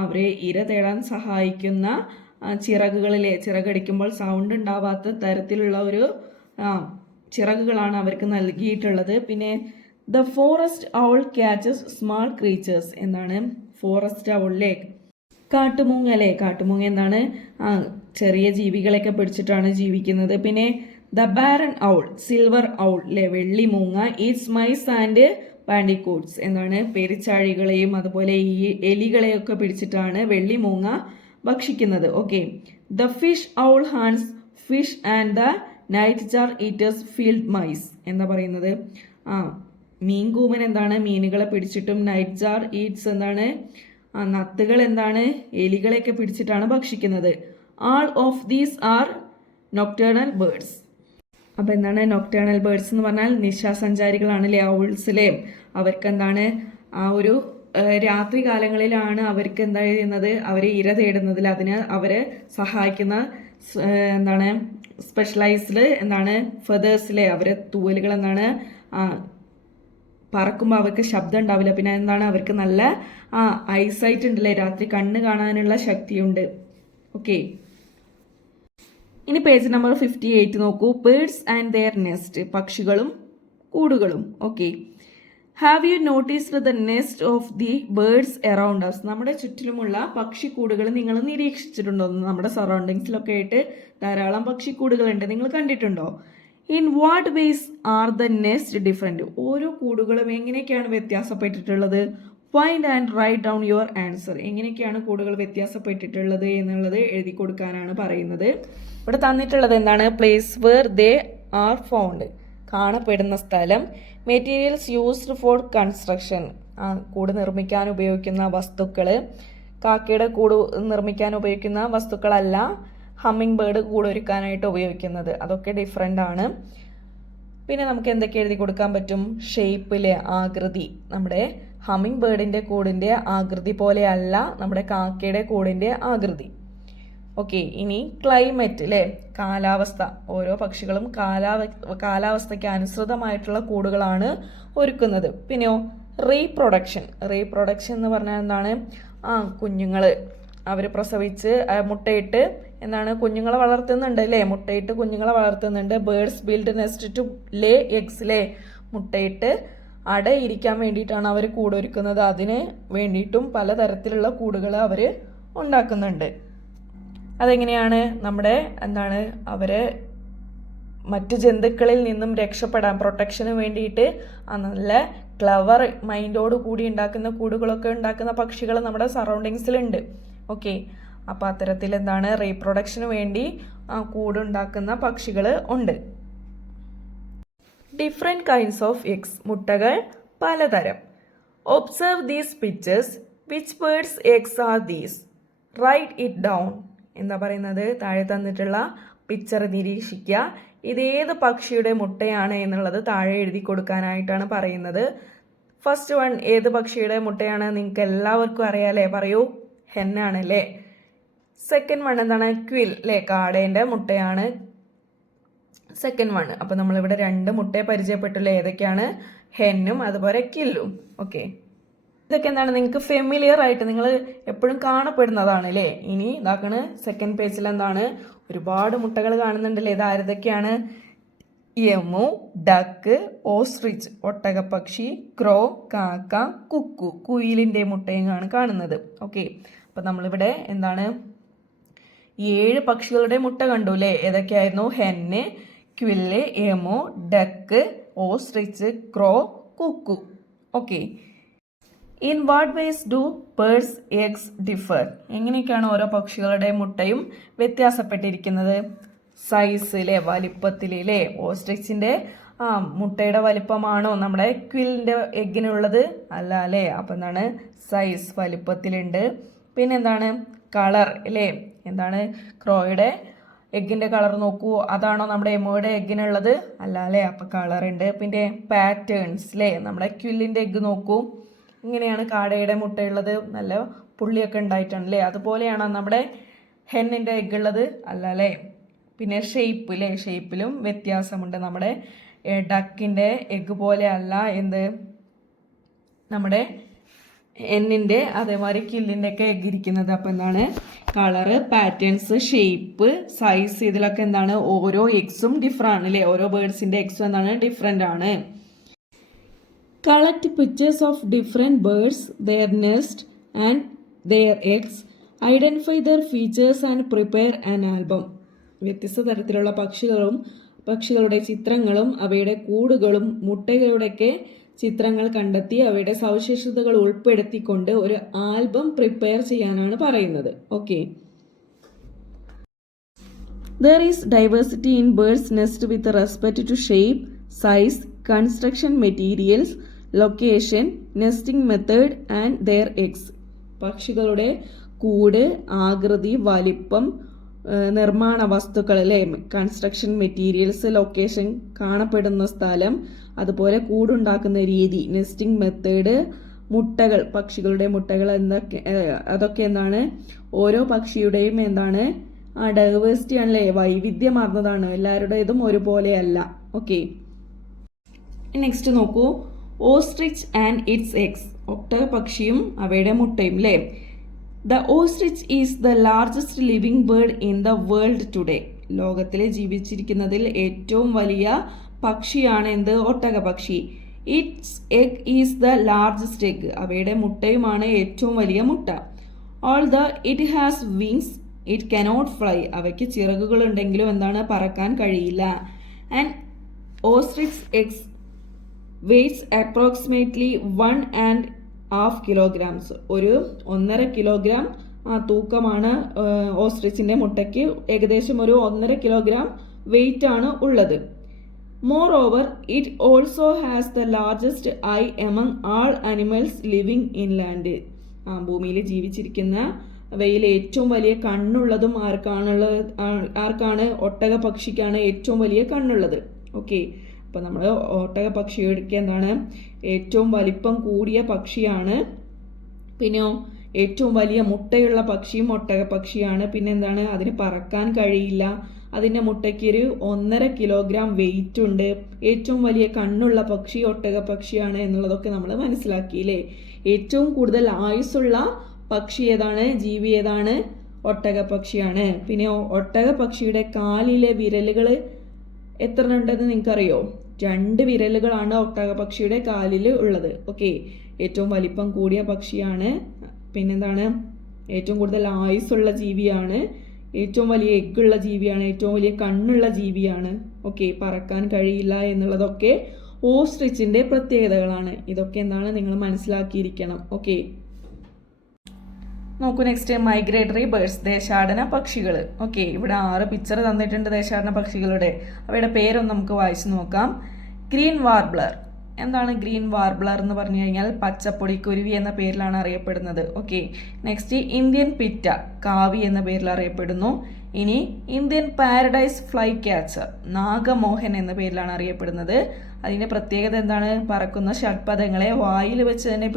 അവരെ ഇര തേടാൻ സഹായിക്കുന്ന ചിറകുകളിലെ ചിറകടിക്കുമ്പോൾ സൗണ്ട് ഉണ്ടാവാത്ത തരത്തിലുള്ള ഒരു ചിറകുകളാണ് അവർക്ക് നൽകിയിട്ടുള്ളത്. പിന്നെ the forest owl catches small creatures എന്നാണ്. ഫോറസ്റ്റ് ഔളിലെ കാട്ടുമൂങ്ങ എന്താണ്? ചെറിയ ജീവികളെയൊക്കെ പിടിച്ചിട്ടാണ് ജീവിക്കുന്നത്. പിന്നെ the barn owl silver owl വെള്ളി മൂങ്ങ ഈറ്റ്സ് മൈസ് ആൻഡ് പാൻഡിക്കൂട്ട്സ് എന്നാണ്. പെരിച്ചാഴികളെയും അതുപോലെ ഈ എലികളെയൊക്കെ പിടിച്ചിട്ടാണ് വെള്ളി മൂങ്ങ ഭക്ഷിക്കുന്നത്. Okay. The fish owl hunts fish and the nightjar eaters field mice എന്താ പറയുന്നത്? മീൻകൂമൻ എന്താണ്? മീനുകളെ പിടിച്ചിട്ടും നൈറ്റ് ജാർ ഈറ്റ്സ് എന്താണ്? നത്തുകൾ എന്താണ്? എലികളെയൊക്കെ പിടിച്ചിട്ടാണ് ഭക്ഷിക്കുന്നത്. All of these are nocturnal birds. അപ്പോൾ എന്താണ് നൊക്ടേണൽ ബേർഡ്സ് എന്ന് പറഞ്ഞാൽ? നിശാസഞ്ചാരികളാണ് ഔൾസിലെ. അവർക്ക് എന്താണ്? ഒരു രാത്രി കാലങ്ങളിലാണ് അവർക്ക് എന്താ ചെയ്യുന്നത്? അവർ ഇര തേടുന്നതിൽ അതിന് അവരെ സഹായിക്കുന്ന എന്താണ് സ്പെഷ്യലൈസ്ഡ് എന്താണ് ഫെതേഴ്സിലെ അവരെ തൂവലുകൾ എന്താണ് പറക്കുമ്പോൾ അവർക്ക് ശബ്ദം ഉണ്ടാവില്ല. പിന്നെ എന്താണ്? അവർക്ക് നല്ല ഐസൈറ്റ് ഉണ്ടല്ലേ, രാത്രി കണ്ണ് കാണാനുള്ള ശക്തിയുണ്ട്. ഓക്കെ. ഇനി പേജ് നമ്പർ 58 നോക്കൂ. ബേർഡ്സ് ആൻഡ് ദെയർ നെസ്റ്റ്, പക്ഷികളും കൂടുകളും. Okay. Have you noticed the nest of the birds around us? നമ്മുടെ ചുറ്റിലുമുള്ള പക്ഷിക്കൂടുകൾ നിങ്ങൾ നിരീക്ഷിച്ചിട്ടുണ്ടോ? നമ്മുടെ സറൗണ്ടിങ്സിലൊക്കെ ആയിട്ട് ധാരാളം പക്ഷിക്കൂടുകളുണ്ട്, നിങ്ങൾ കണ്ടിട്ടുണ്ടോ? In what ways are the nest different? ഓരോ കൂടുകളും എങ്ങനെയൊക്കെയാണ് വ്യത്യാസപ്പെട്ടിട്ടുള്ളത്? Find and write down your answer. എങ്ങനെയൊക്കെയാണ് കൂടുകൾ വ്യത്യാസപ്പെട്ടിട്ടുള്ളത് എന്നുള്ളത് എഴുതി കൊടുക്കാനാണ് പറയുന്നത്. ഇവിടെ തന്നിട്ടുള്ളത് എന്താണ്? Place where they are found, കാണപ്പെടുന്ന സ്ഥലം. മെറ്റീരിയൽസ് യൂസ്ഡ് ഫോർ കൺസ്ട്രക്ഷൻ, കൂട് നിർമ്മിക്കാൻ ഉപയോഗിക്കുന്ന വസ്തുക്കൾ. കാക്കയുടെ കൂട് നിർമ്മിക്കാൻ ഉപയോഗിക്കുന്ന വസ്തുക്കളല്ല ഹമ്മിങ് ബേർഡ് കൂടൊരുക്കാനായിട്ട് ഉപയോഗിക്കുന്നത്. അതൊക്കെ ഡിഫറെൻ്റ് ആണ്. പിന്നെ നമുക്ക് എന്തൊക്കെ എഴുതി കൊടുക്കാൻ പറ്റും? ഷേപ്പിലെ ആകൃതി. നമ്മുടെ ഹമ്മിങ് ബേർഡിൻ്റെ കൂടിൻ്റെ ആകൃതി പോലെയല്ല നമ്മുടെ കാക്കയുടെ കൂടിൻ്റെ ആകൃതി. ഓക്കെ. ഇനി ക്ലൈമറ്റ് കാലാവസ്ഥ. ഓരോ പക്ഷികളും കാലാവസ്ഥയ്ക്ക് അനുസൃതമായിട്ടുള്ള കൂടുകളാണ് ഒരുക്കുന്നത്. പിന്നെയോ റീപ്രൊഡക്ഷൻ എന്ന് പറഞ്ഞാൽ എന്താണ്? കുഞ്ഞുങ്ങൾ അവർ പ്രസവിച്ച് മുട്ടയിട്ട് എന്താണ് കുഞ്ഞുങ്ങളെ വളർത്തുന്നുണ്ട് മുട്ടയിട്ട് കുഞ്ഞുങ്ങളെ വളർത്തുന്നുണ്ട്. Birds build nest to lay eggs മുട്ടയിട്ട് അടയിരിക്കാൻ വേണ്ടിയിട്ടാണ് അവർ കൂടൊരുക്കുന്നത്. അതിന് വേണ്ടിയിട്ടും പലതരത്തിലുള്ള കൂടുകൾ അവർ ഉണ്ടാക്കുന്നുണ്ട്. അതെങ്ങനെയാണ്? നമ്മുടെ എന്താണ് അവരെ മറ്റു ജന്തുക്കളിൽ നിന്നും രക്ഷപ്പെടാൻ പ്രൊട്ടക്ഷന് വേണ്ടിയിട്ട് നല്ല ക്ലവർ മൈൻഡോട് കൂടി ഉണ്ടാക്കുന്ന കൂടുകളൊക്കെ ഉണ്ടാക്കുന്ന പക്ഷികൾ നമ്മുടെ സറൗണ്ടിങ്സിലുണ്ട്. ഓക്കെ. അപ്പോൾ അത്തരത്തിൽ എന്താണ് റീപ്രൊഡക്ഷന് വേണ്ടി കൂടുണ്ടാക്കുന്ന പക്ഷികൾ ഉണ്ട്. ഡിഫറെൻറ്റ് കൈൻഡ്സ് ഓഫ് എഗ്സ്, മുട്ടകൾ പലതരം. Observe these pictures. Which birds eggs are these? Write it down. എന്താ പറയുന്നത്? താഴെ തന്നിട്ടുള്ള പിക്ചർ നിരീക്ഷിക്കുക. ഇതേത് പക്ഷിയുടെ മുട്ടയാണ് എന്നുള്ളത് താഴെ എഴുതി കൊടുക്കാനായിട്ടാണ് പറയുന്നത്. ഫസ്റ്റ് വൺ ഏത് പക്ഷിയുടെ മുട്ടയാണ്? നിങ്ങൾക്ക് എല്ലാവർക്കും അറിയാലേ, പറയൂ. ഹെന്നാണല്ലേ. സെക്കൻഡ് വൺ എന്താണ്? ക്വിൽ കാടേൻ്റെ മുട്ടയാണ് സെക്കൻഡ് വൺ. അപ്പോൾ നമ്മളിവിടെ 2 മുട്ടയെ പരിചയപ്പെട്ടില്ലേ? ഏതൊക്കെയാണ്? ഹെന്നും അതുപോലെ കില്ലും. ഓക്കെ. ഇതൊക്കെ എന്താണ്? നിങ്ങൾക്ക് ഫെമിലിയർ ആയിട്ട് നിങ്ങൾ എപ്പോഴും കാണപ്പെടുന്നതാണ് ഇനി ഇതാക്കണ് സെക്കൻഡ് പേജിൽ എന്താണ്? ഒരുപാട് മുട്ടകൾ കാണുന്നുണ്ടല്ലേ. ഇത് ആരതൊക്കെയാണ്? എമു, ഡക്ക്, ഓസ്ട്രിച്ച് ഒട്ടകപ്പക്ഷി, ക്രോ, കാക്ക, കുക്കു കുയിലിൻ്റെ മുട്ടയും കാണുന്നത്. ഓക്കെ. അപ്പം നമ്മളിവിടെ എന്താണ് 7 പക്ഷികളുടെ മുട്ട കണ്ടു ഏതൊക്കെയായിരുന്നു? Hen, quail, emu, duck, ostrich, crow, cuckoo. Okay. In what ways do birds eggs differ? എങ്ങനെയൊക്കെയാണ് ഓരോ പക്ഷികളുടെ മുട്ടയും വ്യത്യാസപ്പെട്ടിരിക്കുന്നത്? സൈസിലെ വലിപ്പത്തിലെ ഓസ്ട്രിച്ചിൻ്റെ മുട്ടയുടെ വലിപ്പമാണോ നമ്മുടെ ക്വില്ലിൻ്റെ എഗ്ഗിനുള്ളത്? അല്ല അപ്പം എന്താണ്? സൈസ് വലിപ്പത്തിലുണ്ട്. പിന്നെന്താണ്? കളർ എന്താണ്? ക്രോയുടെ എഗ്ഗിൻ്റെ കളർ നോക്കൂ, അതാണോ നമ്മുടെ എമ്മയുടെ എഗ്ഗിനുള്ളത്? അല്ല അപ്പം കളർ ഉണ്ട്. പിന്നെ പാറ്റേൺസ് നമ്മുടെ ക്വില്ലിൻ്റെ എഗ്ഗ് നോക്കൂ, ഇങ്ങനെയാണ് കാടയുടെ മുട്ടയുള്ളത്, നല്ല പുള്ളിയൊക്കെ ഉണ്ടായിട്ടാണ് അല്ലേ. അതുപോലെയാണോ നമ്മുടെ ഹെന്നിൻ്റെ എഗ്ഗ് ഉള്ളത്? അല്ല അല്ലേ. പിന്നെ ഷേപ്പ് അല്ലേ, ഷേപ്പിലും വ്യത്യാസമുണ്ട്. നമ്മുടെ ഡക്കിൻ്റെ എഗ്ഗ് പോലെ അല്ല എന്ത് നമ്മുടെ എന്നിൻ്റെ അതേമാതിരി കില്ലിൻ്റെ ഒക്കെ എഗ്ഗ് ഇരിക്കുന്നത്. അപ്പം എന്താണ് കളറ്, പാറ്റേൺസ്, ഷേപ്പ്, സൈസ് ഇതിലൊക്കെ എന്താണ് ഓരോ എഗ്സും ഡിഫറെൻ്റ് ആണ് അല്ലേ. ഓരോ ബേർഡ്സിൻ്റെ എഗ്സും എന്താണ് ഡിഫറെൻ്റ് ആണ്. Collect pictures of different birds, their nest and their eggs, identify their features and prepare an album. വ്യത്യസ്ത തരത്തിലുള്ള പക്ഷികളുടെ ചിത്രങ്ങളും അവയുടെ കൂടുകളും മുട്ടകളുടെയൊക്കെ ചിത്രങ്ങൾ കണ്ടെത്തി അവയുടെ സവിശേഷതകൾ ഉൾപ്പെടുത്തിക്കൊണ്ട് ഒരു ആൽബം പ്രിപ്പയർ ചെയ്യാനാണ് പറയുന്നത്. Okay. There is diversity in birds' nest with respect to shape, size, construction materials, location, nesting method and their eggs. പക്ഷികളുടെ കൂട്, ആകൃതി, വലിപ്പം, നിർമ്മാണ വസ്തുക്കൾ അല്ലേ, കൺസ്ട്രക്ഷൻ മെറ്റീരിയൽസ്, ലൊക്കേഷൻ, കാണപ്പെടുന്ന സ്ഥലം, അതുപോലെ കൂടുണ്ടാക്കുന്ന രീതി, നെസ്റ്റിംഗ് മെത്തേഡ്, മുട്ടകൾ, പക്ഷികളുടെ മുട്ടകൾ അതൊക്കെ എന്താണ് ഓരോ പക്ഷിയുടെയും എന്താണ് ഡൈവേഴ്സിറ്റി ആണല്ലേ, വൈവിധ്യമാർന്നതാണ്. എല്ലാവരുടേതും ഒരുപോലെയല്ല. ഓക്കെ. നെക്സ്റ്റ് നോക്കൂ, ഓസ്ട്രിച്ച് ആൻഡ് ഇറ്റ്സ് എഗ്സ്. ഒട്ടക പക്ഷിയും അവയുടെ മുട്ടയും അല്ലേ. The ostrich is the largest living bird in the world today. ലോകത്തിലെ ജീവിച്ചിരിക്കുന്നതിൽ ഏറ്റവും വലിയ പക്ഷിയാണ് എന്ത് ഒട്ടക പക്ഷി. It's egg is the largest egg. അവയുടെ മുട്ടയുമാണ് ഏറ്റവും വലിയ മുട്ട. All the it has wings it cannot fly. അവയ്ക്ക് ചിറകുകളുണ്ടെങ്കിലും എന്താണ് പറക്കാൻ കഴിയില്ല. And ostrich eggs weights approximately 1.5 kilograms. ഒരു 1.5 kilogram തൂക്കമാണ് ഓസ്ട്രിച്ചിൻ്റെ മുട്ടയ്ക്ക്. ഏകദേശം ഒരു 1.5 kilogram വെയിറ്റ് ആണ് ഉള്ളത്. More over it also has the largest I among all animals living in land. ഭൂമിയിൽ ജീവിച്ചിരിക്കുന്ന അവയിൽ ഏറ്റവും വലിയ കണ്ണുള്ളതും ആർക്കാണ് ഒട്ടക പക്ഷിക്കാണ് ഏറ്റവും വലിയ കണ്ണുള്ളത്. ഓക്കെ. അപ്പോൾ നമ്മൾ ഒട്ടക പക്ഷിയൊക്കെ എന്താണ് ഏറ്റവും വലിപ്പം കൂടിയ പക്ഷിയാണ്. പിന്നെയോ ഏറ്റവും വലിയ മുട്ടയുള്ള പക്ഷിയും ഒട്ടക പക്ഷിയാണ്. പിന്നെ എന്താണ് അതിന് പറക്കാൻ കഴിയില്ല. അതിൻ്റെ മുട്ടയ്ക്ക് ഒരു 1.5 kilogram വെയിറ്റ് ഉണ്ട്. ഏറ്റവും വലിയ കണ്ണുള്ള പക്ഷി ഒട്ടക പക്ഷിയാണ് എന്നുള്ളതൊക്കെ നമ്മൾ മനസ്സിലാക്കിയില്ലേ. ഏറ്റവും കൂടുതൽ ആയുസ്സുള്ള പക്ഷി ഏതാണ്, ജീവി ഏതാണ്, ഒട്ടക പക്ഷിയാണ്. പിന്നെ ഒട്ടക പക്ഷിയുടെ കാലിലെ വിരലുകൾ എത്ര ഉണ്ടെന്ന് നിങ്ങൾക്കറിയോ? 2 വിരലുകളാണ് ഒട്ടക പക്ഷിയുടെ കാലിൽ ഉള്ളത്. ഓക്കെ. ഏറ്റവും വലിപ്പം കൂടിയ പക്ഷിയാണ്. പിന്നെന്താണ് ഏറ്റവും കൂടുതൽ ആയുസ്സുള്ള ജീവിയാണ്. ഏറ്റവും വലിയ എഗ്ഗുള്ള ജീവിയാണ്. ഏറ്റവും വലിയ കണ്ണുള്ള ജീവിയാണ്. ഓക്കെ. പറക്കാൻ കഴിയില്ല എന്നുള്ളതൊക്കെ ഓസ്ട്രിച്ചിൻ്റെ പ്രത്യേകതകളാണ്. ഇതൊക്കെ എന്താണ് നിങ്ങൾ മനസ്സിലാക്കിയിരിക്കണം. ഓക്കെ. നോക്കൂ നെക്സ്റ്റ്, മൈഗ്രേറ്ററി ബേർഡ്സ്, ദേശാടന പക്ഷികൾ. ഓക്കെ. ഇവിടെ 6 പിക്ചർ തന്നിട്ടുണ്ട് ദേശാടന പക്ഷികളുടെ. അവയുടെ പേരൊന്ന് നമുക്ക് വായിച്ചു നോക്കാം. Green warbler. എന്താണ് ഗ്രീൻ വാർബ്ലർ എന്ന് പറഞ്ഞു കഴിഞ്ഞാൽ പച്ചപ്പൊടിക്കുരുവി എന്ന പേരിലാണ് അറിയപ്പെടുന്നത്. ഓക്കെ. നെക്സ്റ്റ്, ഇന്ത്യൻ പിറ്റ, കാവി എന്ന പേരിൽ അറിയപ്പെടുന്നു. ഇനി Indian paradise fly catcher, Nagamohan എന്ന പേരിലാണ് അറിയപ്പെടുന്നത്. അതിൻ്റെ പ്രത്യേകത എന്താണ്? പറക്കുന്ന ഷഡ്പദങ്ങളെ വായിൽ വെച്ച് തന്നെ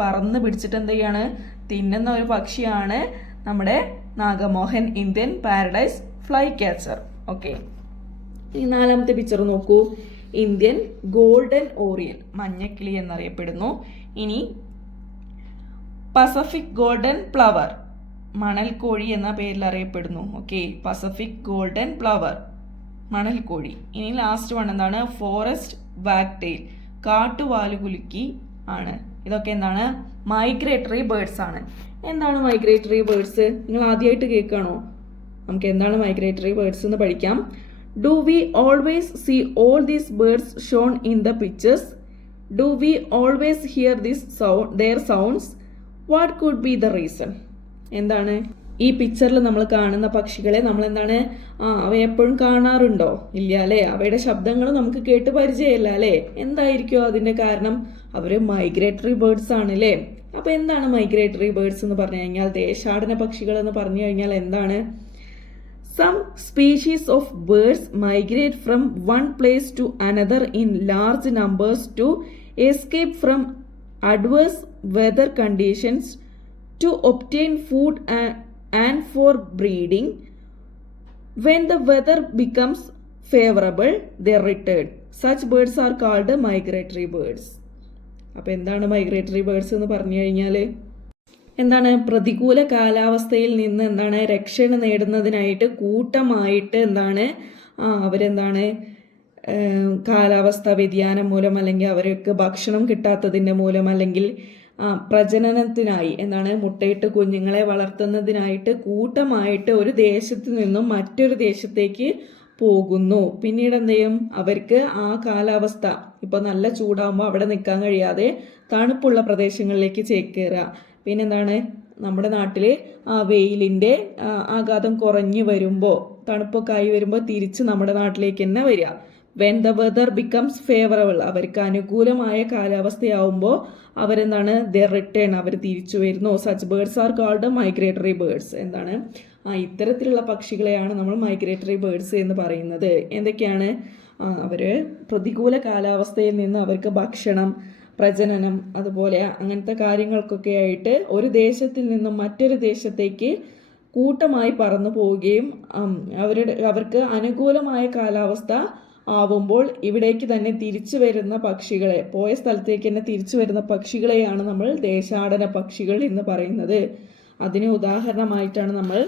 പറന്ന് പിടിച്ചിട്ട് എന്ത് ചെയ്യാണ് തിന്നുന്ന ഒരു പക്ഷിയാണ് നമ്മുടെ നാഗമോഹൻ, Indian paradise flycatcher. Okay. ഈ 4ാമത്തെ പിക്ചർ നോക്കൂ. ഇന്ത്യൻ ഗോൾഡൻ ഓറിയൻ, മഞ്ഞക്കിളി എന്നറിയപ്പെടുന്നു. ഇനി പസഫിക് ഗോൾഡൻ പ്ലവർ, മണൽക്കോഴി എന്ന പേരിൽ അറിയപ്പെടുന്നു. ഓക്കെ. പസഫിക് ഗോൾഡൻ പ്ലവർ, മണൽക്കോഴി. ഇനി ലാസ്റ്റ് വൺ എന്താണ്? ഫോറസ്റ്റ് വാക്ടെയിൽ, കാട്ടുവാലുകുലുക്കി ആണ്. ഇതൊക്കെ എന്താണ്? മൈഗ്രേറ്ററി ബേർഡ്സ് ആണ്. എന്താണ് മൈഗ്രേറ്ററി ബേർഡ്സ്? നിങ്ങൾ ആദ്യമായിട്ട് കേൾക്കുകയാണോ? നമുക്ക് എന്താണ് മൈഗ്രേറ്ററി ബേർഡ്സ് എന്ന് പഠിക്കാം. Do we always see all these birds shown in the pictures? Do we always hear their sounds? What could be the reason? എന്താണ് ഈ പിക്ചറിൽ നമ്മൾ കാണുന്ന പക്ഷികളെ നമ്മൾ എന്താണ് അവയെപ്പോഴും കാണാറുണ്ടോ? ഇല്ല അല്ലേ. അവയുടെ ശബ്ദങ്ങൾ നമുക്ക് കേട്ട് പരിചയമില്ല അല്ലേ. എന്തായിരിക്കും അതിൻ്റെ കാരണം? അവർ മൈഗ്രേറ്ററി ബേർഡ്സ് ആണ് അല്ലേ. അപ്പോൾ എന്താണ് മൈഗ്രേറ്ററി ബേർഡ്സ് എന്ന് പറഞ്ഞു കഴിഞ്ഞാൽ? ദേശാടന പക്ഷികൾ എന്ന് പറഞ്ഞു കഴിഞ്ഞാൽ എന്താണ്? Some species of birds migrate from one place to another in large numbers to escape from adverse weather conditions to obtain food and for breeding. When the weather becomes favorable, they return. Such birds are called migratory birds. അപ്പോൾ എന്താണ് migratory birds എന്ന് പറഞ്ഞു കഴിഞ്ഞാൽ എന്താണ്? പ്രതികൂല കാലാവസ്ഥയിൽ നിന്ന് എന്താണ് രക്ഷ നേടുന്നതിനായിട്ട് കൂട്ടമായിട്ട് എന്താണ് അവരെന്താണ് കാലാവസ്ഥ വ്യതിയാനം മൂലം അല്ലെങ്കിൽ അവർക്ക് ഭക്ഷണം കിട്ടാത്തതിൻ്റെ മൂലം അല്ലെങ്കിൽ പ്രജനനത്തിനായി എന്താണ് മുട്ടയിട്ട് കുഞ്ഞുങ്ങളെ വളർത്തുന്നതിനായിട്ട് കൂട്ടമായിട്ട് ഒരു ദേശത്ത് നിന്നും മറ്റൊരു ദേശത്തേക്ക് പോകുന്നു. പിന്നീട് എന്ത് ചെയ്യും? അവർക്ക് ആ കാലാവസ്ഥ ഇപ്പൊ നല്ല ചൂടാകുമ്പോൾ അവിടെ നിൽക്കാൻ കഴിയാതെ തണുപ്പുള്ള പ്രദേശങ്ങളിലേക്ക് ചേക്കേറുക. പിന്നെന്താണ്? നമ്മുടെ നാട്ടിൽ വെയിലിൻ്റെ ആഘാതം കുറഞ്ഞു വരുമ്പോൾ തണുപ്പൊക്കെ ആയി വരുമ്പോൾ തിരിച്ച് നമ്മുടെ നാട്ടിലേക്ക് തന്നെ വരിക. When the weather becomes favourable, അവർക്ക് അനുകൂലമായ കാലാവസ്ഥയാവുമ്പോൾ അവരെന്താണ്? ദ റിട്ടേൺ, അവർ തിരിച്ചു വരുന്നു. Such birds are called migratory birds. എന്താണ്? ഇത്തരത്തിലുള്ള പക്ഷികളെയാണ് നമ്മൾ മൈഗ്രേറ്ററി ബേർഡ്സ് എന്ന് പറയുന്നത്. എന്തൊക്കെയാണ്? അവർ പ്രതികൂല കാലാവസ്ഥയിൽ നിന്ന് അവർക്ക് ഭക്ഷണം, പ്രജനനം, അതുപോലെ അങ്ങനത്തെ കാര്യങ്ങൾക്കൊക്കെ ആയിട്ട് ഒരു ദേശത്തിൽ നിന്നും മറ്റൊരു ദേശത്തേക്ക് കൂട്ടമായി പറന്നു പോവുകയും അവർക്ക് അനുകൂലമായ കാലാവസ്ഥ ആവുമ്പോൾ ഇവിടേക്ക് തന്നെ തിരിച്ചു വരുന്ന പക്ഷികളെ, പോയ സ്ഥലത്തേക്ക് തന്നെ തിരിച്ചു വരുന്ന പക്ഷികളെയാണ് നമ്മൾ ദേശാടന പക്ഷികൾ എന്ന് പറയുന്നത്. അതിന് ഉദാഹരണമായിട്ടാണ് നമ്മൾ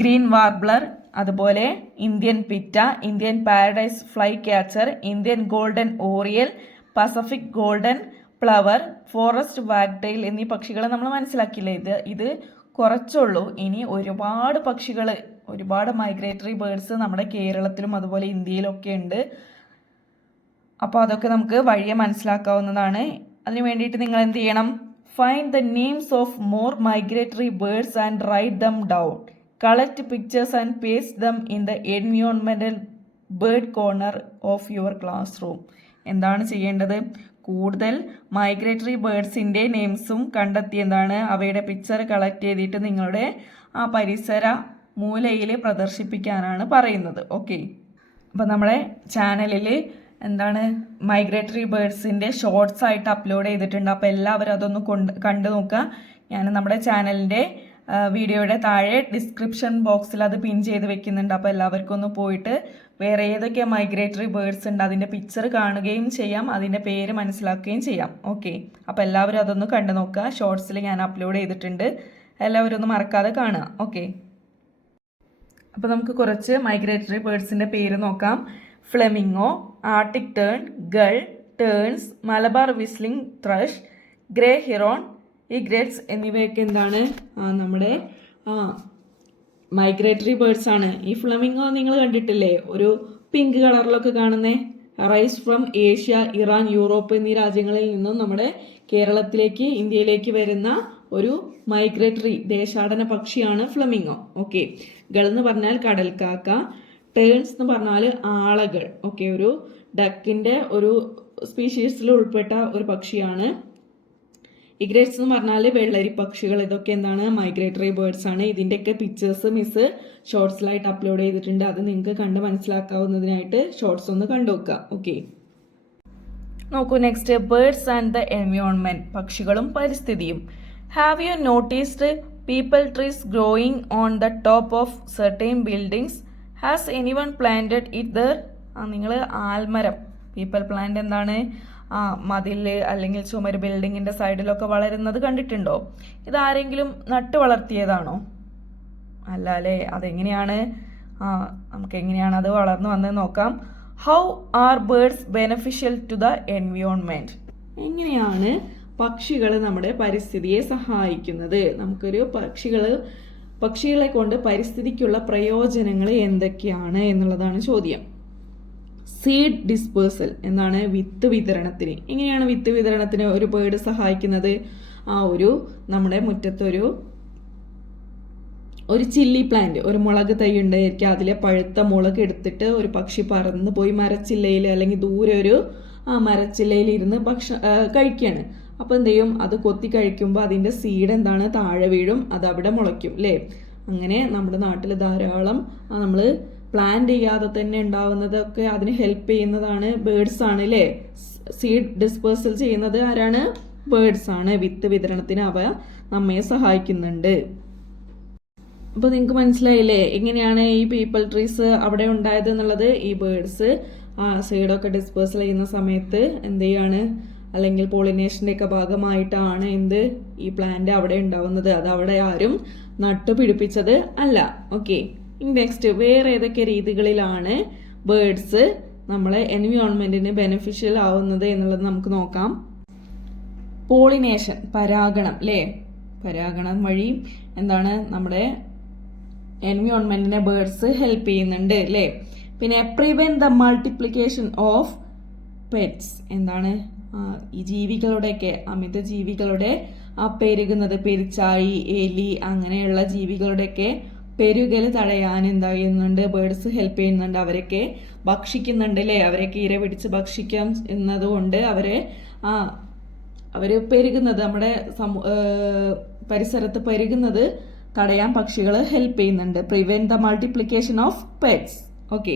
ഗ്രീൻ വാർബ്ലർ, അതുപോലെ Indian pitta, Indian paradise flycatcher, Indian golden oriole, Pacific golden plover, forest wagtail എന്നീ പക്ഷികളെ നമ്മൾ മനസ്സിലാക്കിയില്ലേ. ഇത് കുറച്ചുള്ളൂ. ഇനി ഒരുപാട് പക്ഷികൾ, ഒരുപാട് മൈഗ്രേറ്ററി ബേർഡ്സ് നമ്മുടെ കേരളത്തിലും അതുപോലെ ഇന്ത്യയിലൊക്കെ ഉണ്ട്. അപ്പോൾ അതൊക്കെ നമുക്ക് വഴിയെ മനസ്സിലാക്കാവുന്നതാണ്. അതിന് വേണ്ടിയിട്ട് നിങ്ങൾ എന്ത് ചെയ്യണം? Find the names of more migratory birds and write them down. Collect pictures and paste them in the എൻവിയോൺമെന്റൽ bird corner of your classroom. എന്താണ് ചെയ്യേണ്ടത്? കൂടുതൽ മൈഗ്രേറ്ററി ബേർഡ്സിൻ്റെ നെയിംസും കണ്ടെത്തി എന്താണ് അവയുടെ പിക്ചർ കളക്ട് ചെയ്തിട്ട് നിങ്ങളുടെ ആ പരിസര മൂലയിൽ പ്രദർശിപ്പിക്കാനാണ് പറയുന്നത്. ഓക്കെ, അപ്പോൾ നമ്മുടെ ചാനലിൽ എന്താണ് മൈഗ്രേറ്ററി ബേർഡ്സിൻ്റെ ഷോർട്സ് ആയിട്ട് അപ്ലോഡ് ചെയ്തിട്ടുണ്ട്. അപ്പോൾ എല്ലാവരും അതൊന്ന് കണ്ടു നോക്കുക. ഞാൻ നമ്മുടെ ചാനലിൻ്റെ വീഡിയോയുടെ താഴെ ഡിസ്ക്രിപ്ഷൻ ബോക്സിൽ അത് പിൻ ചെയ്ത് വെക്കുന്നുണ്ട്. അപ്പോൾ എല്ലാവർക്കും ഒന്ന് പോയിട്ട് വേറെ ഏതൊക്കെ മൈഗ്രേറ്ററി ബേർഡ്സ് ഉണ്ട് അതിൻ്റെ പിക്ചർ കാണുകയും ചെയ്യാം, അതിൻ്റെ പേര് മനസ്സിലാക്കുകയും ചെയ്യാം. ഓക്കെ, അപ്പോൾ എല്ലാവരും അതൊന്ന് കണ്ടു നോക്കുക. ഷോർട്സിൽ ഞാൻ അപ്ലോഡ് ചെയ്തിട്ടുണ്ട്, എല്ലാവരും ഒന്ന് മറക്കാതെ കാണുക. ഓക്കെ, അപ്പോൾ നമുക്ക് കുറച്ച് മൈഗ്രേറ്ററി ബേർഡ്സിൻ്റെ പേര് നോക്കാം. Flamingo, Arctic tern, gull, terns, Malabar whistling thrush, grey heron, egrets എന്നിവയൊക്കെ എന്താണ് നമ്മുടെ മൈഗ്രേറ്ററി ബേർഡ്സ് ആണ്. ഈ ഫ്ലെമിംഗോ നിങ്ങൾ കണ്ടിട്ടില്ലേ? ഒരു പിങ്ക് കളറിലൊക്കെ കാണുന്നേ. Rise from Asia, Iran, Europe എന്നീ രാജ്യങ്ങളിൽ നിന്നും നമ്മുടെ കേരളത്തിലേക്ക്, ഇന്ത്യയിലേക്ക് വരുന്ന ഒരു മൈഗ്രേറ്ററി ദേശാടന പക്ഷിയാണ് ഫ്ലെമിംഗോ. ഓക്കെ, ഗൾ എന്ന് പറഞ്ഞാൽ കടൽക്കാക്ക, ടേൺസ് എന്ന് പറഞ്ഞാൽ ആളകൾ. ഓക്കെ, ഒരു ഡക്കിൻ്റെ ഒരു സ്പീഷീസിൽ ഉൾപ്പെട്ട ഒരു പക്ഷിയാണ്. ഇഗ്രേറ്റ്സ് എന്ന് പറഞ്ഞാൽ വെള്ളരി പക്ഷികൾ. ഇതൊക്കെ എന്താണ് മൈഗ്രേറ്ററി ബേർഡ്സ് ആണ്. ഇതിൻ്റെയൊക്കെ പിക്ചേഴ്സ് മിസ് ഷോർട്സിലായിട്ട് അപ്ലോഡ് ചെയ്തിട്ടുണ്ട്. അത് നിങ്ങൾക്ക് കണ്ട് മനസ്സിലാക്കാവുന്നതിനായിട്ട് ഷോർട്സ് ഒന്ന് കണ്ടു നോക്കുക. ഓക്കെ, നോക്കൂ. Next, birds and the environment, പക്ഷികളും പരിസ്ഥിതിയും. Have you noticed people trees growing on the top of certain buildings? Has anyone planted it there? നിങ്ങൾ ആൽമരം, പീപ്പിൾ പ്ലാന്റ് എന്താണ് മതിൽ അല്ലെങ്കിൽ ചുമര് ബിൽഡിങ്ങിൻ്റെ സൈഡിലൊക്കെ വളരുന്നത് കണ്ടിട്ടുണ്ടോ? ഇതാരെങ്കിലും നട്ട് വളർത്തിയതാണോ? അല്ല അല്ലേ. അതെങ്ങനെയാണ് നമുക്ക് എങ്ങനെയാണ് അത് വളർന്നു വന്നത് നോക്കാം. How are birds beneficial to the environment? എങ്ങനെയാണ് പക്ഷികൾ നമ്മുടെ പരിസ്ഥിതിയെ സഹായിക്കുന്നത്? നമുക്കൊരു പക്ഷികളെ കൊണ്ട് പരിസ്ഥിതിക്കുള്ള പ്രയോജനങ്ങൾ എന്തൊക്കെയാണ് എന്നുള്ളതാണ് ചോദ്യം. സീഡ് ഡിസ്പേഴ്സൽ എന്നാണ് വിത്ത് വിതരണത്തിന്. എങ്ങനെയാണ് വിത്ത് വിതരണത്തിന് ഒരു ബേർഡ് സഹായിക്കുന്നത്? നമ്മുടെ മുറ്റത്തൊരു ചില്ലി പ്ലാന്റ്, ഒരു മുളക് തൈ ഉണ്ടായിരിക്കും. അതിലെ പഴുത്ത മുളക് എടുത്തിട്ട് ഒരു പക്ഷി പറന്ന് പോയി മരച്ചില്ലയിൽ അല്ലെങ്കിൽ ദൂരെ ഒരു മരച്ചില്ലയിൽ ഇരുന്ന് കഴിക്കുകയാണ്. അപ്പോൾ എന്ത് ചെയ്യും? അത് കൊത്തി കഴിക്കുമ്പോൾ അതിൻ്റെ സീഡ് എന്താണ് താഴെ വീഴും, അത് അവിടെ മുളയ്ക്കും അല്ലേ? അങ്ങനെ നമ്മുടെ നാട്ടിൽ ധാരാളം നമ്മൾ പ്ലാൻ ചെയ്യാതെ തന്നെ ഉണ്ടാവുന്നതൊക്കെ അതിന് ഹെൽപ്പ് ചെയ്യുന്നതാണ് ബേർഡ്സ് ആണ് അല്ലേ? സീഡ് ഡിസ്പേഴ്സൽ ചെയ്യുന്നത് ആരാണ്? ബേർഡ്സ് ആണ്. വിത്ത് വിതരണത്തിന് അവ നമ്മെ സഹായിക്കുന്നുണ്ട്. അപ്പോൾ നിങ്ങൾക്ക് മനസ്സിലായില്ലേ എങ്ങനെയാണ് ഈ പീപ്പിൾ ട്രീസ് അവിടെ ഉണ്ടായത് എന്നുള്ളത്? ഈ ബേർഡ്സ് സീഡൊക്കെ ഡിസ്പേഴ്സൽ ചെയ്യുന്ന സമയത്ത് എന്ത് ചെയ്യാണ്, അല്ലെങ്കിൽ പോളിനേഷൻ്റെ ഒക്കെ ഭാഗമായിട്ടാണ് എന്ത് ഈ പ്ലാന്റ് അവിടെ ഉണ്ടാവുന്നത്. അത് അവിടെ ആരും നട്ടുപിടിപ്പിച്ചത് അല്ല. ഓക്കെ, നെക്സ്റ്റ് വേറെ ഏതൊക്കെ രീതികളിലാണ് ബേർഡ്സ് നമ്മളെ എൻവിയോൺമെന്റിന് ബെനിഫിഷ്യൽ ആവുന്നത് എന്നുള്ളത് നമുക്ക് നോക്കാം. പോളിനേഷൻ, പരാഗണം അല്ലേ? പരാഗണം വഴി എന്താണ് നമ്മുടെ എൻവിയോൺമെന്റിനെ ബേർഡ്സ് ഹെൽപ്പ് ചെയ്യുന്നുണ്ട് അല്ലേ? പിന്നെ prevent the multiplication of pets, എന്താണ് ഈ ജീവികളുടെയൊക്കെ അമിത ജീവികളുടെ പെരുകുന്നത്, പെരിച്ചാഴി, എലി അങ്ങനെയുള്ള ജീവികളുടെയൊക്കെ പെരുകൽ തടയാൻ എന്താ ചെയ്യുന്നുണ്ട്? ബേർഡ്സ് ഹെൽപ്പ് ചെയ്യുന്നുണ്ട്. അവരൊക്കെ ഭക്ഷിക്കുന്നുണ്ട് അല്ലേ? അവരൊക്കെ ഇര പിടിച്ച് ഭക്ഷിക്കാം എന്നതുകൊണ്ട് അവര് പെരുകുന്നത്, നമ്മുടെ പരിസരത്ത് പെരുകുന്നത് തടയാൻ പക്ഷികൾ ഹെൽപ്പ് ചെയ്യുന്നുണ്ട്. Prevent the multiplication of pets. Okay,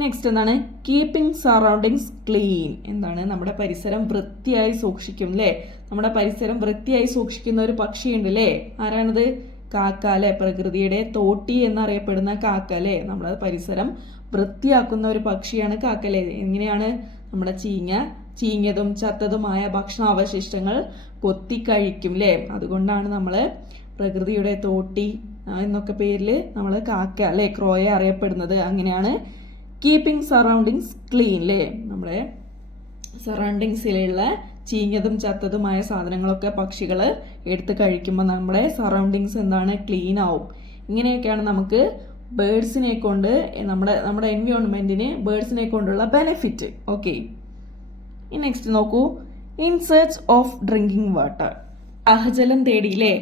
next എന്താണ്? കീപ്പിംഗ് സറൗണ്ടിങ്സ് ക്ലീൻ, എന്താണ് നമ്മുടെ പരിസരം വൃത്തിയായി സൂക്ഷിക്കും അല്ലേ? നമ്മുടെ പരിസരം വൃത്തിയായി സൂക്ഷിക്കുന്ന ഒരു പക്ഷിയുണ്ട് അല്ലേ? ആരാണത്? കാക്ക അല്ലെ? പ്രകൃതിയുടെ തോട്ടി എന്നറിയപ്പെടുന്ന കാക്ക അല്ലെ? നമ്മുടെ പരിസരം വൃത്തിയാക്കുന്ന ഒരു പക്ഷിയാണ് കാക്ക അല്ലേ? എങ്ങനെയാണ്? നമ്മുടെ ചീഞ്ഞതും ചത്തതുമായ ഭക്ഷണാവശിഷ്ടങ്ങൾ കൊത്തിക്കഴിക്കും അല്ലേ? അതുകൊണ്ടാണ് നമ്മൾ പ്രകൃതിയുടെ തോട്ടി എന്നൊക്കെ പേരിൽ നമ്മൾ കാക്ക അല്ലെ, ക്രോയെ അറിയപ്പെടുന്നത്. അങ്ങനെയാണ് കീപ്പിംഗ് സറൗണ്ടിങ്സ് ക്ലീൻ അല്ലേ? നമ്മുടെ സറൗണ്ടിങ്സിലുള്ള ചീഞ്ഞതും ചത്തതുമായ സാധനങ്ങളൊക്കെ പക്ഷികൾ എടുത്ത് കഴിക്കുമ്പോൾ നമ്മുടെ സറൗണ്ടിങ്സ് എന്താണ്? ക്ലീൻ ആവും. ഇങ്ങനെയൊക്കെയാണ് നമുക്ക് ബേർഡ്സിനെ കൊണ്ട് നമ്മുടെ എൻവിയോൺമെന്റിന് ബേർഡ്സിനെ കൊണ്ടുള്ള ബെനിഫിറ്റ്. ഓക്കെ, നെക്സ്റ്റ് നോക്കൂ. In search of drinking water, ദാഹജലം തേടിയില്ലേ?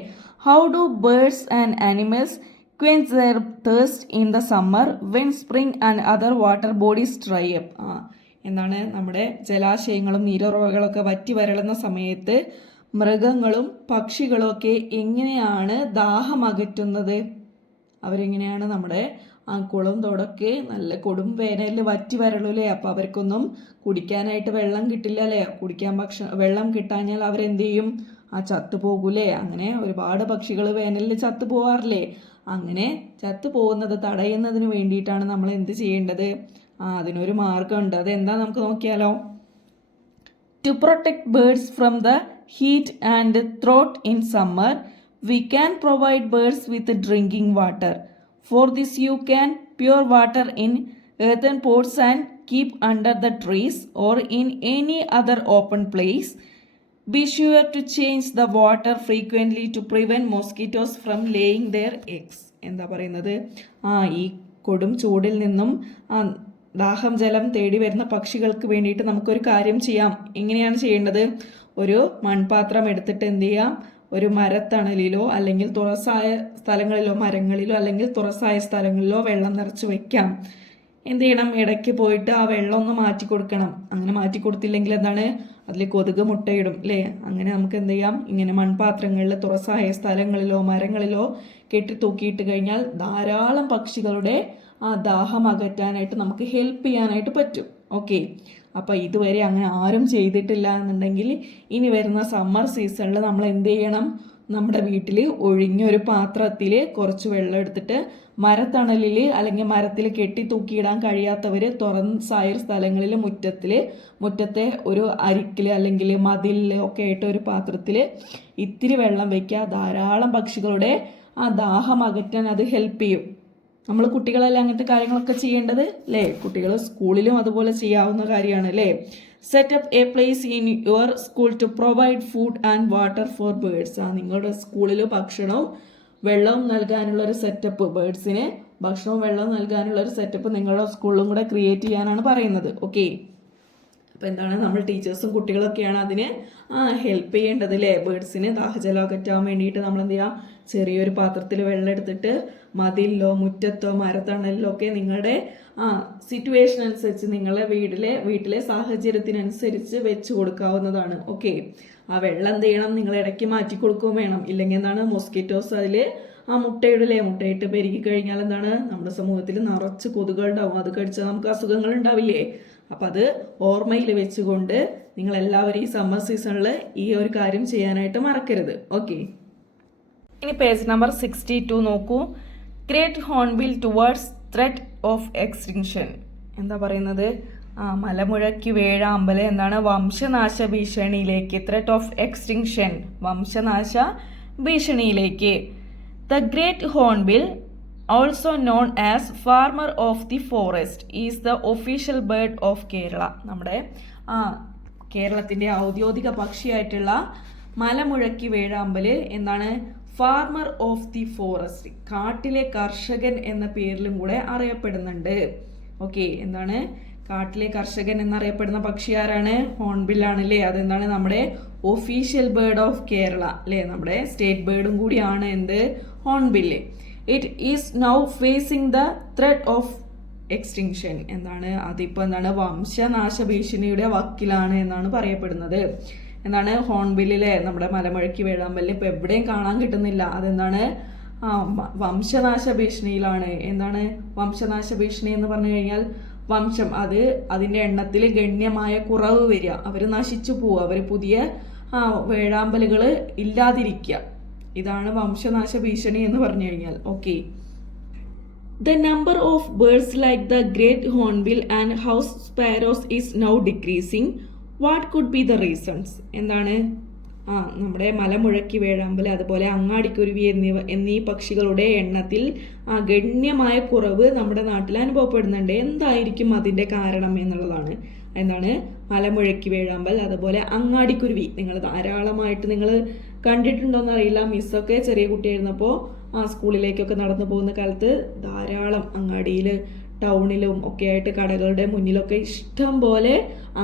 How do birds and animals quench their thirst in the summer when spring and other water bodies dry up? എന്താണ്? നമ്മുടെ ജലാശയങ്ങളും നീരുറവകളൊക്കെ വറ്റി വരളുന്ന സമയത്ത് മൃഗങ്ങളും പക്ഷികളും ഒക്കെ എങ്ങനെയാണ് ദാഹം അകറ്റുന്നത്? അവരെങ്ങനെയാണ്? നമ്മുടെ കുളം തോടൊക്കെ നല്ല കൊടും വേനലിൽ വറ്റി വരളൂലേ? അപ്പോൾ അവർക്കൊന്നും കുടിക്കാനായിട്ട് വെള്ളം കിട്ടില്ല അല്ലേ? കുടിക്കാൻ വെള്ളം കിട്ടാഞ്ഞാൽ അവരെന്ത് ചെയ്യും? ചത്തുപോകൂലേ? അങ്ങനെ ഒരുപാട് പക്ഷികൾ വേനലിൽ ചത്തുപോവാറില്ലേ? അങ്ങനെ ചത്തുപോകുന്നത് തടയുന്നതിന് വേണ്ടിയിട്ടാണ് നമ്മൾ എന്ത് ചെയ്യേണ്ടത്? അതിനൊരു മാർഗമുണ്ട്. അതെന്താ നമുക്ക് നോക്കിയാലോ? To protect birds from the heat and drought in summer, we can provide birds with drinking water. For this you can pure water in earthen pots and keep under the trees or in any other open place. Be sure to change the water frequently to prevent mosquitoes from laying their eggs. എന്താ പറയുന്നത്? ഈ കൊടും ചൂടിൽ നിന്നും ദാഹം ജലം തേടി വരുന്ന പക്ഷികൾക്ക് വേണ്ടിയിട്ട് നമുക്കൊരു കാര്യം ചെയ്യാം. എങ്ങനെയാണ് ചെയ്യേണ്ടത്? ഒരു മൺപാത്രം എടുത്തിട്ട് എന്ത് ചെയ്യാം? ഒരു മരത്തണലിലോ അല്ലെങ്കിൽ തുറസായ സ്ഥലങ്ങളിലോ, മരങ്ങളിലോ അല്ലെങ്കിൽ തുറസായ സ്ഥലങ്ങളിലോ വെള്ളം നിറച്ച് വെക്കാം. എന്ത് ചെയ്യണം? ഇടയ്ക്ക് പോയിട്ട് ആ വെള്ളം ഒന്ന് മാറ്റി കൊടുക്കണം. അങ്ങനെ മാറ്റി കൊടുത്തില്ലെങ്കിൽ എന്താണ്? അതിൽ കൊതുക് മുട്ടയിടും അല്ലേ? അങ്ങനെ നമുക്ക് എന്ത് ചെയ്യാം? ഇങ്ങനെ മൺപാത്രങ്ങളിൽ തുറസായ സ്ഥലങ്ങളിലോ മരങ്ങളിലോ കെട്ടിത്തൂക്കിയിട്ട് കഴിഞ്ഞാൽ ധാരാളം പക്ഷികളുടെ ദാഹം അകറ്റാനായിട്ട് നമുക്ക് ഹെൽപ്പ് ചെയ്യാനായിട്ട് പറ്റും. ഓക്കെ, അപ്പോൾ ഇതുവരെ അങ്ങനെ ആരും ചെയ്തിട്ടില്ല എന്നുണ്ടെങ്കിൽ ഇനി വരുന്ന സമ്മർ സീസണിൽ നമ്മൾ എന്ത് ചെയ്യണം? നമ്മുടെ വീട്ടിൽ ഒഴിഞ്ഞൊരു പാത്രത്തിൽ കുറച്ച് വെള്ളം എടുത്തിട്ട് മരത്തണലിൽ അല്ലെങ്കിൽ മരത്തിൽ കെട്ടി തൂക്കിയിടാൻ കഴിയാത്തവർ തുറസായ സ്ഥലങ്ങളിൽ മുറ്റത്തെ ഒരു അരിക്കിൽ അല്ലെങ്കിൽ മതിലിൽ ഒക്കെ ആയിട്ട് ഒരു പാത്രത്തിൽ ഇത്തിരി വെള്ളം വയ്ക്കുക. ധാരാളം പക്ഷികളുടെ ദാഹം അകറ്റാൻ അത് ഹെൽപ്പ് ചെയ്യും. നമ്മൾ കുട്ടികളെല്ലാം അങ്ങനത്തെ കാര്യങ്ങളൊക്കെ ചെയ്യേണ്ടത് അല്ലേ? കുട്ടികൾ സ്കൂളിലും അതുപോലെ ചെയ്യാവുന്ന കാര്യമാണ് അല്ലേ? Set up a place in your school to provide food and water for birds. നിങ്ങളുടെ സ്കൂളിൽ ഭക്ഷണവും വെള്ളവും നൽകാനുള്ള ഒരു സെറ്റപ്പ്, ബേർഡ്സിന് ഭക്ഷണവും വെള്ളവും നൽകാനുള്ള ഒരു സെറ്റപ്പ് നിങ്ങളുടെ സ്കൂളിലും കൂടെ ക്രിയേറ്റ് ചെയ്യാനാണ് പറയുന്നത്. ഓക്കെ, അപ്പോൾ എന്താണ്? നമ്മൾ ടീച്ചേഴ്സും കുട്ടികളൊക്കെയാണ് അതിന് ഹെൽപ്പ് ചെയ്യേണ്ടത് അല്ലേ? ബേർഡ്സിന് ദാഹജലം അകറ്റാൻ വേണ്ടിയിട്ട് നമ്മൾ എന്ത് ചെയ്യുക? ചെറിയൊരു പാത്രത്തിൽ വെള്ളം എടുത്തിട്ട് മതിലിലോ മുറ്റത്തോ മരത്തണലിലോ ഒക്കെ നിങ്ങളുടെ സിറ്റുവേഷൻ അനുസരിച്ച് നിങ്ങളുടെ വീട്ടിലെ സാഹചര്യത്തിനനുസരിച്ച് വെച്ച് കൊടുക്കാവുന്നതാണ്. ഓക്കെ, ആ വെള്ളം എന്ത് ചെയ്യണം? നിങ്ങൾ ഇടയ്ക്ക് മാറ്റി കൊടുക്കുകയും വേണം. ഇല്ലെങ്കിൽ എന്താണ്? മോസ്കിറ്റോസ് അതിൽ മുട്ടയിടലേ? മുട്ടയിട്ട് പെരുകി കഴിഞ്ഞാൽ എന്താണ്? നമ്മുടെ സമൂഹത്തിൽ നിറച്ച് കൊതുകുകളുണ്ടാവും. അത് കഴിച്ചാൽ നമുക്ക് അസുഖങ്ങൾ ഉണ്ടാവില്ലേ? അപ്പം അത് ഓർമ്മയിൽ വെച്ചുകൊണ്ട് നിങ്ങൾ എല്ലാവരും ഈ സമ്മർ സീസണിൽ ഈ ഒരു കാര്യം ചെയ്യാനായിട്ട് മറക്കരുത്. ഓക്കെ, ഇനി പേജ് നമ്പർ 62 നോക്കൂ. Great hornbill towards threat of extinction. എന്താ പറയുന്നത്? മലമുഴക്കി വേഴാമ്പൽ എന്താണ്? വംശനാശ ഭീഷണിയിലേക്ക്. ത്രെറ്റ് ഓഫ് എക്സ്റ്റിങ്ഷൻ, വംശനാശ ഭീഷണിയിലേക്ക്. The great hornbill, also known as farmer of the forest, is the official bird of Kerala. നമ്മുടെ കേരളത്തിൻ്റെ ഔദ്യോഗിക പക്ഷിയായിട്ടുള്ള മലമുഴക്കി വേഴാമ്പൽ എന്താണ്? ഫാർമർ ഓഫ് ദി ഫോറസ്റ്റ്, കാട്ടിലെ കർഷകൻ എന്ന പേരിലും കൂടെ അറിയപ്പെടുന്നുണ്ട്. ഓക്കെ, എന്താണ്? കാട്ടിലെ കർഷകൻ എന്നറിയപ്പെടുന്ന പക്ഷി ആരാണ്? ഹോൺബില്ലാണ് അല്ലേ. അതെന്താണ്? നമ്മുടെ ഒഫീഷ്യൽ ബേർഡ് ഓഫ് കേരള അല്ലേ, നമ്മുടെ സ്റ്റേറ്റ് ബേർഡും കൂടിയാണ് എന്ത്? Hornbill. It is now facing the threat of extinction. എന്താണ്? അതിപ്പോൾ എന്താണ്? വംശനാശ ഭീഷണിയുടെ വക്കിലാണ് എന്നാണ് പറയപ്പെടുന്നത്. എന്താണ്? ഹോൺബില്ലിലെ നമ്മുടെ മലമുഴക്കി വേഴാമ്പലിനെ ഇപ്പം എവിടെയും കാണാൻ കിട്ടുന്നില്ല. അതെന്താണ്? വംശനാശ ഭീഷണിയിലാണ്. എന്താണ് വംശനാശ ഭീഷണി എന്ന് പറഞ്ഞു കഴിഞ്ഞാൽ? വംശം, അത് അതിൻ്റെ എണ്ണത്തിൽ ഗണ്യമായ കുറവ് വരിക, അവർ നശിച്ചു പോവുക, അവർ പുതിയ വേഴാമ്പലുകൾ ഇല്ലാതിരിക്കുക. ഇതാണ് വംശനാശ ഭീഷണി എന്ന് പറഞ്ഞു കഴിഞ്ഞാൽ. Okay, the number of birds like the great hornbill and house sparrows is now decreasing. What could be the reasons? എന്താണ്? നമ്മുടെ മലമുഴക്കി വേഴാമ്പൽ അതുപോലെ അങ്ങാടിക്കുരുവി എന്നീ പക്ഷികളുടെ എണ്ണത്തിൽ ഗണ്യമായ കുറവ് നമ്മുടെ നാട്ടിൽ അനുഭവപ്പെടുന്നുണ്ട്. എന്തായിരിക്കും അതിൻ്റെ കാരണം എന്നുള്ളതാണ്. എന്താണ്? മലമുഴക്കി വേഴാമ്പൽ അതുപോലെ അങ്ങാടിക്കുരുവി നിങ്ങൾ ധാരാളമായിട്ട് നിങ്ങൾ കണ്ടിട്ടുണ്ടോയെന്ന് അറിയില്ല. മിസ്സൊക്കെ ചെറിയ കുട്ടിയായിരുന്നപ്പോൾ സ്കൂളിലേക്കൊക്കെ നടന്നു പോകുന്ന കാലത്ത് ധാരാളം അങ്ങാടിയിൽ ടൗണിലും ഒക്കെ ആയിട്ട് കടകളുടെ മുന്നിലൊക്കെ ഇഷ്ടം പോലെ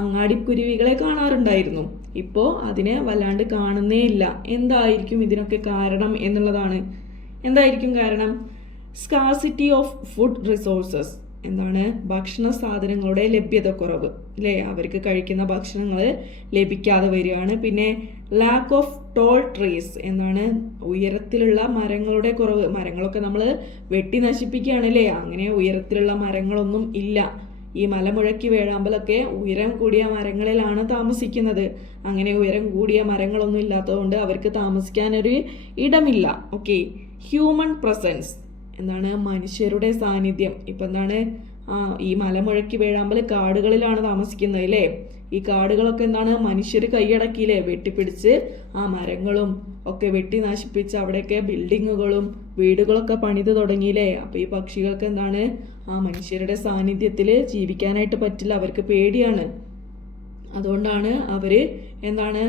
അങ്ങാടിക്കുരുവികളെ കാണാറുണ്ടായിരുന്നു. ഇപ്പോൾ അതിനെ വല്ലാണ്ട് കാണുന്നേ ഇല്ല. എന്തായിരിക്കും ഇതിനൊക്കെ കാരണം എന്നുള്ളതാണ്. എന്തായിരിക്കും കാരണം? Scarcity of food resources. എന്താണ്? ഭക്ഷണ സാധനങ്ങളുടെ ലഭ്യതക്കുറവ് അല്ലേ, അവർക്ക് കഴിക്കുന്ന ഭക്ഷണങ്ങൾ ലഭിക്കാതെ വരികയാണ്. പിന്നെ ലാക്ക് ഓഫ് ടോൾ ട്രീസ്. എന്താണ്? ഉയരത്തിലുള്ള മരങ്ങളുടെ കുറവ്. മരങ്ങളൊക്കെ നമ്മൾ വെട്ടി നശിപ്പിക്കുകയാണ് അല്ലേ, അങ്ങനെ ഉയരത്തിലുള്ള മരങ്ങളൊന്നും ഇല്ല. ഈ മലമുഴക്കി വേഴാമ്പലൊക്കെ ഉയരം കൂടിയ മരങ്ങളിലാണ് താമസിക്കുന്നത്. അങ്ങനെ ഉയരം കൂടിയ മരങ്ങളൊന്നും ഇല്ലാത്തതുകൊണ്ട് അവർക്ക് താമസിക്കാനൊരു ഇടമില്ല. Okay, human presence. എന്താണ്? മനുഷ്യരുടെ സാന്നിധ്യം. ഇപ്പം എന്താണ്? ഈ മലമുഴക്കി വേഴാമ്പൽ കാടുകളിലാണ് താമസിക്കുന്നത് അല്ലേ. ഈ കാടുകളൊക്കെ എന്താണ്? മനുഷ്യർ കൈയടക്കിയില്ലേ, വെട്ടിപ്പിടിച്ച് മരങ്ങളും ഒക്കെ വെട്ടി നശിപ്പിച്ച് അവിടെയൊക്കെ ബിൽഡിങ്ങുകളും വീടുകളൊക്കെ പണിത് തുടങ്ങിയില്ലേ. അപ്പോൾ ഈ പക്ഷികൾക്ക് എന്താണ്? മനുഷ്യരുടെ സാന്നിധ്യത്തിൽ ജീവിക്കാനായിട്ട് പറ്റില്ല, അവർക്ക് പേടിയാണ്. അതുകൊണ്ടാണ് അവർ എന്താണ്?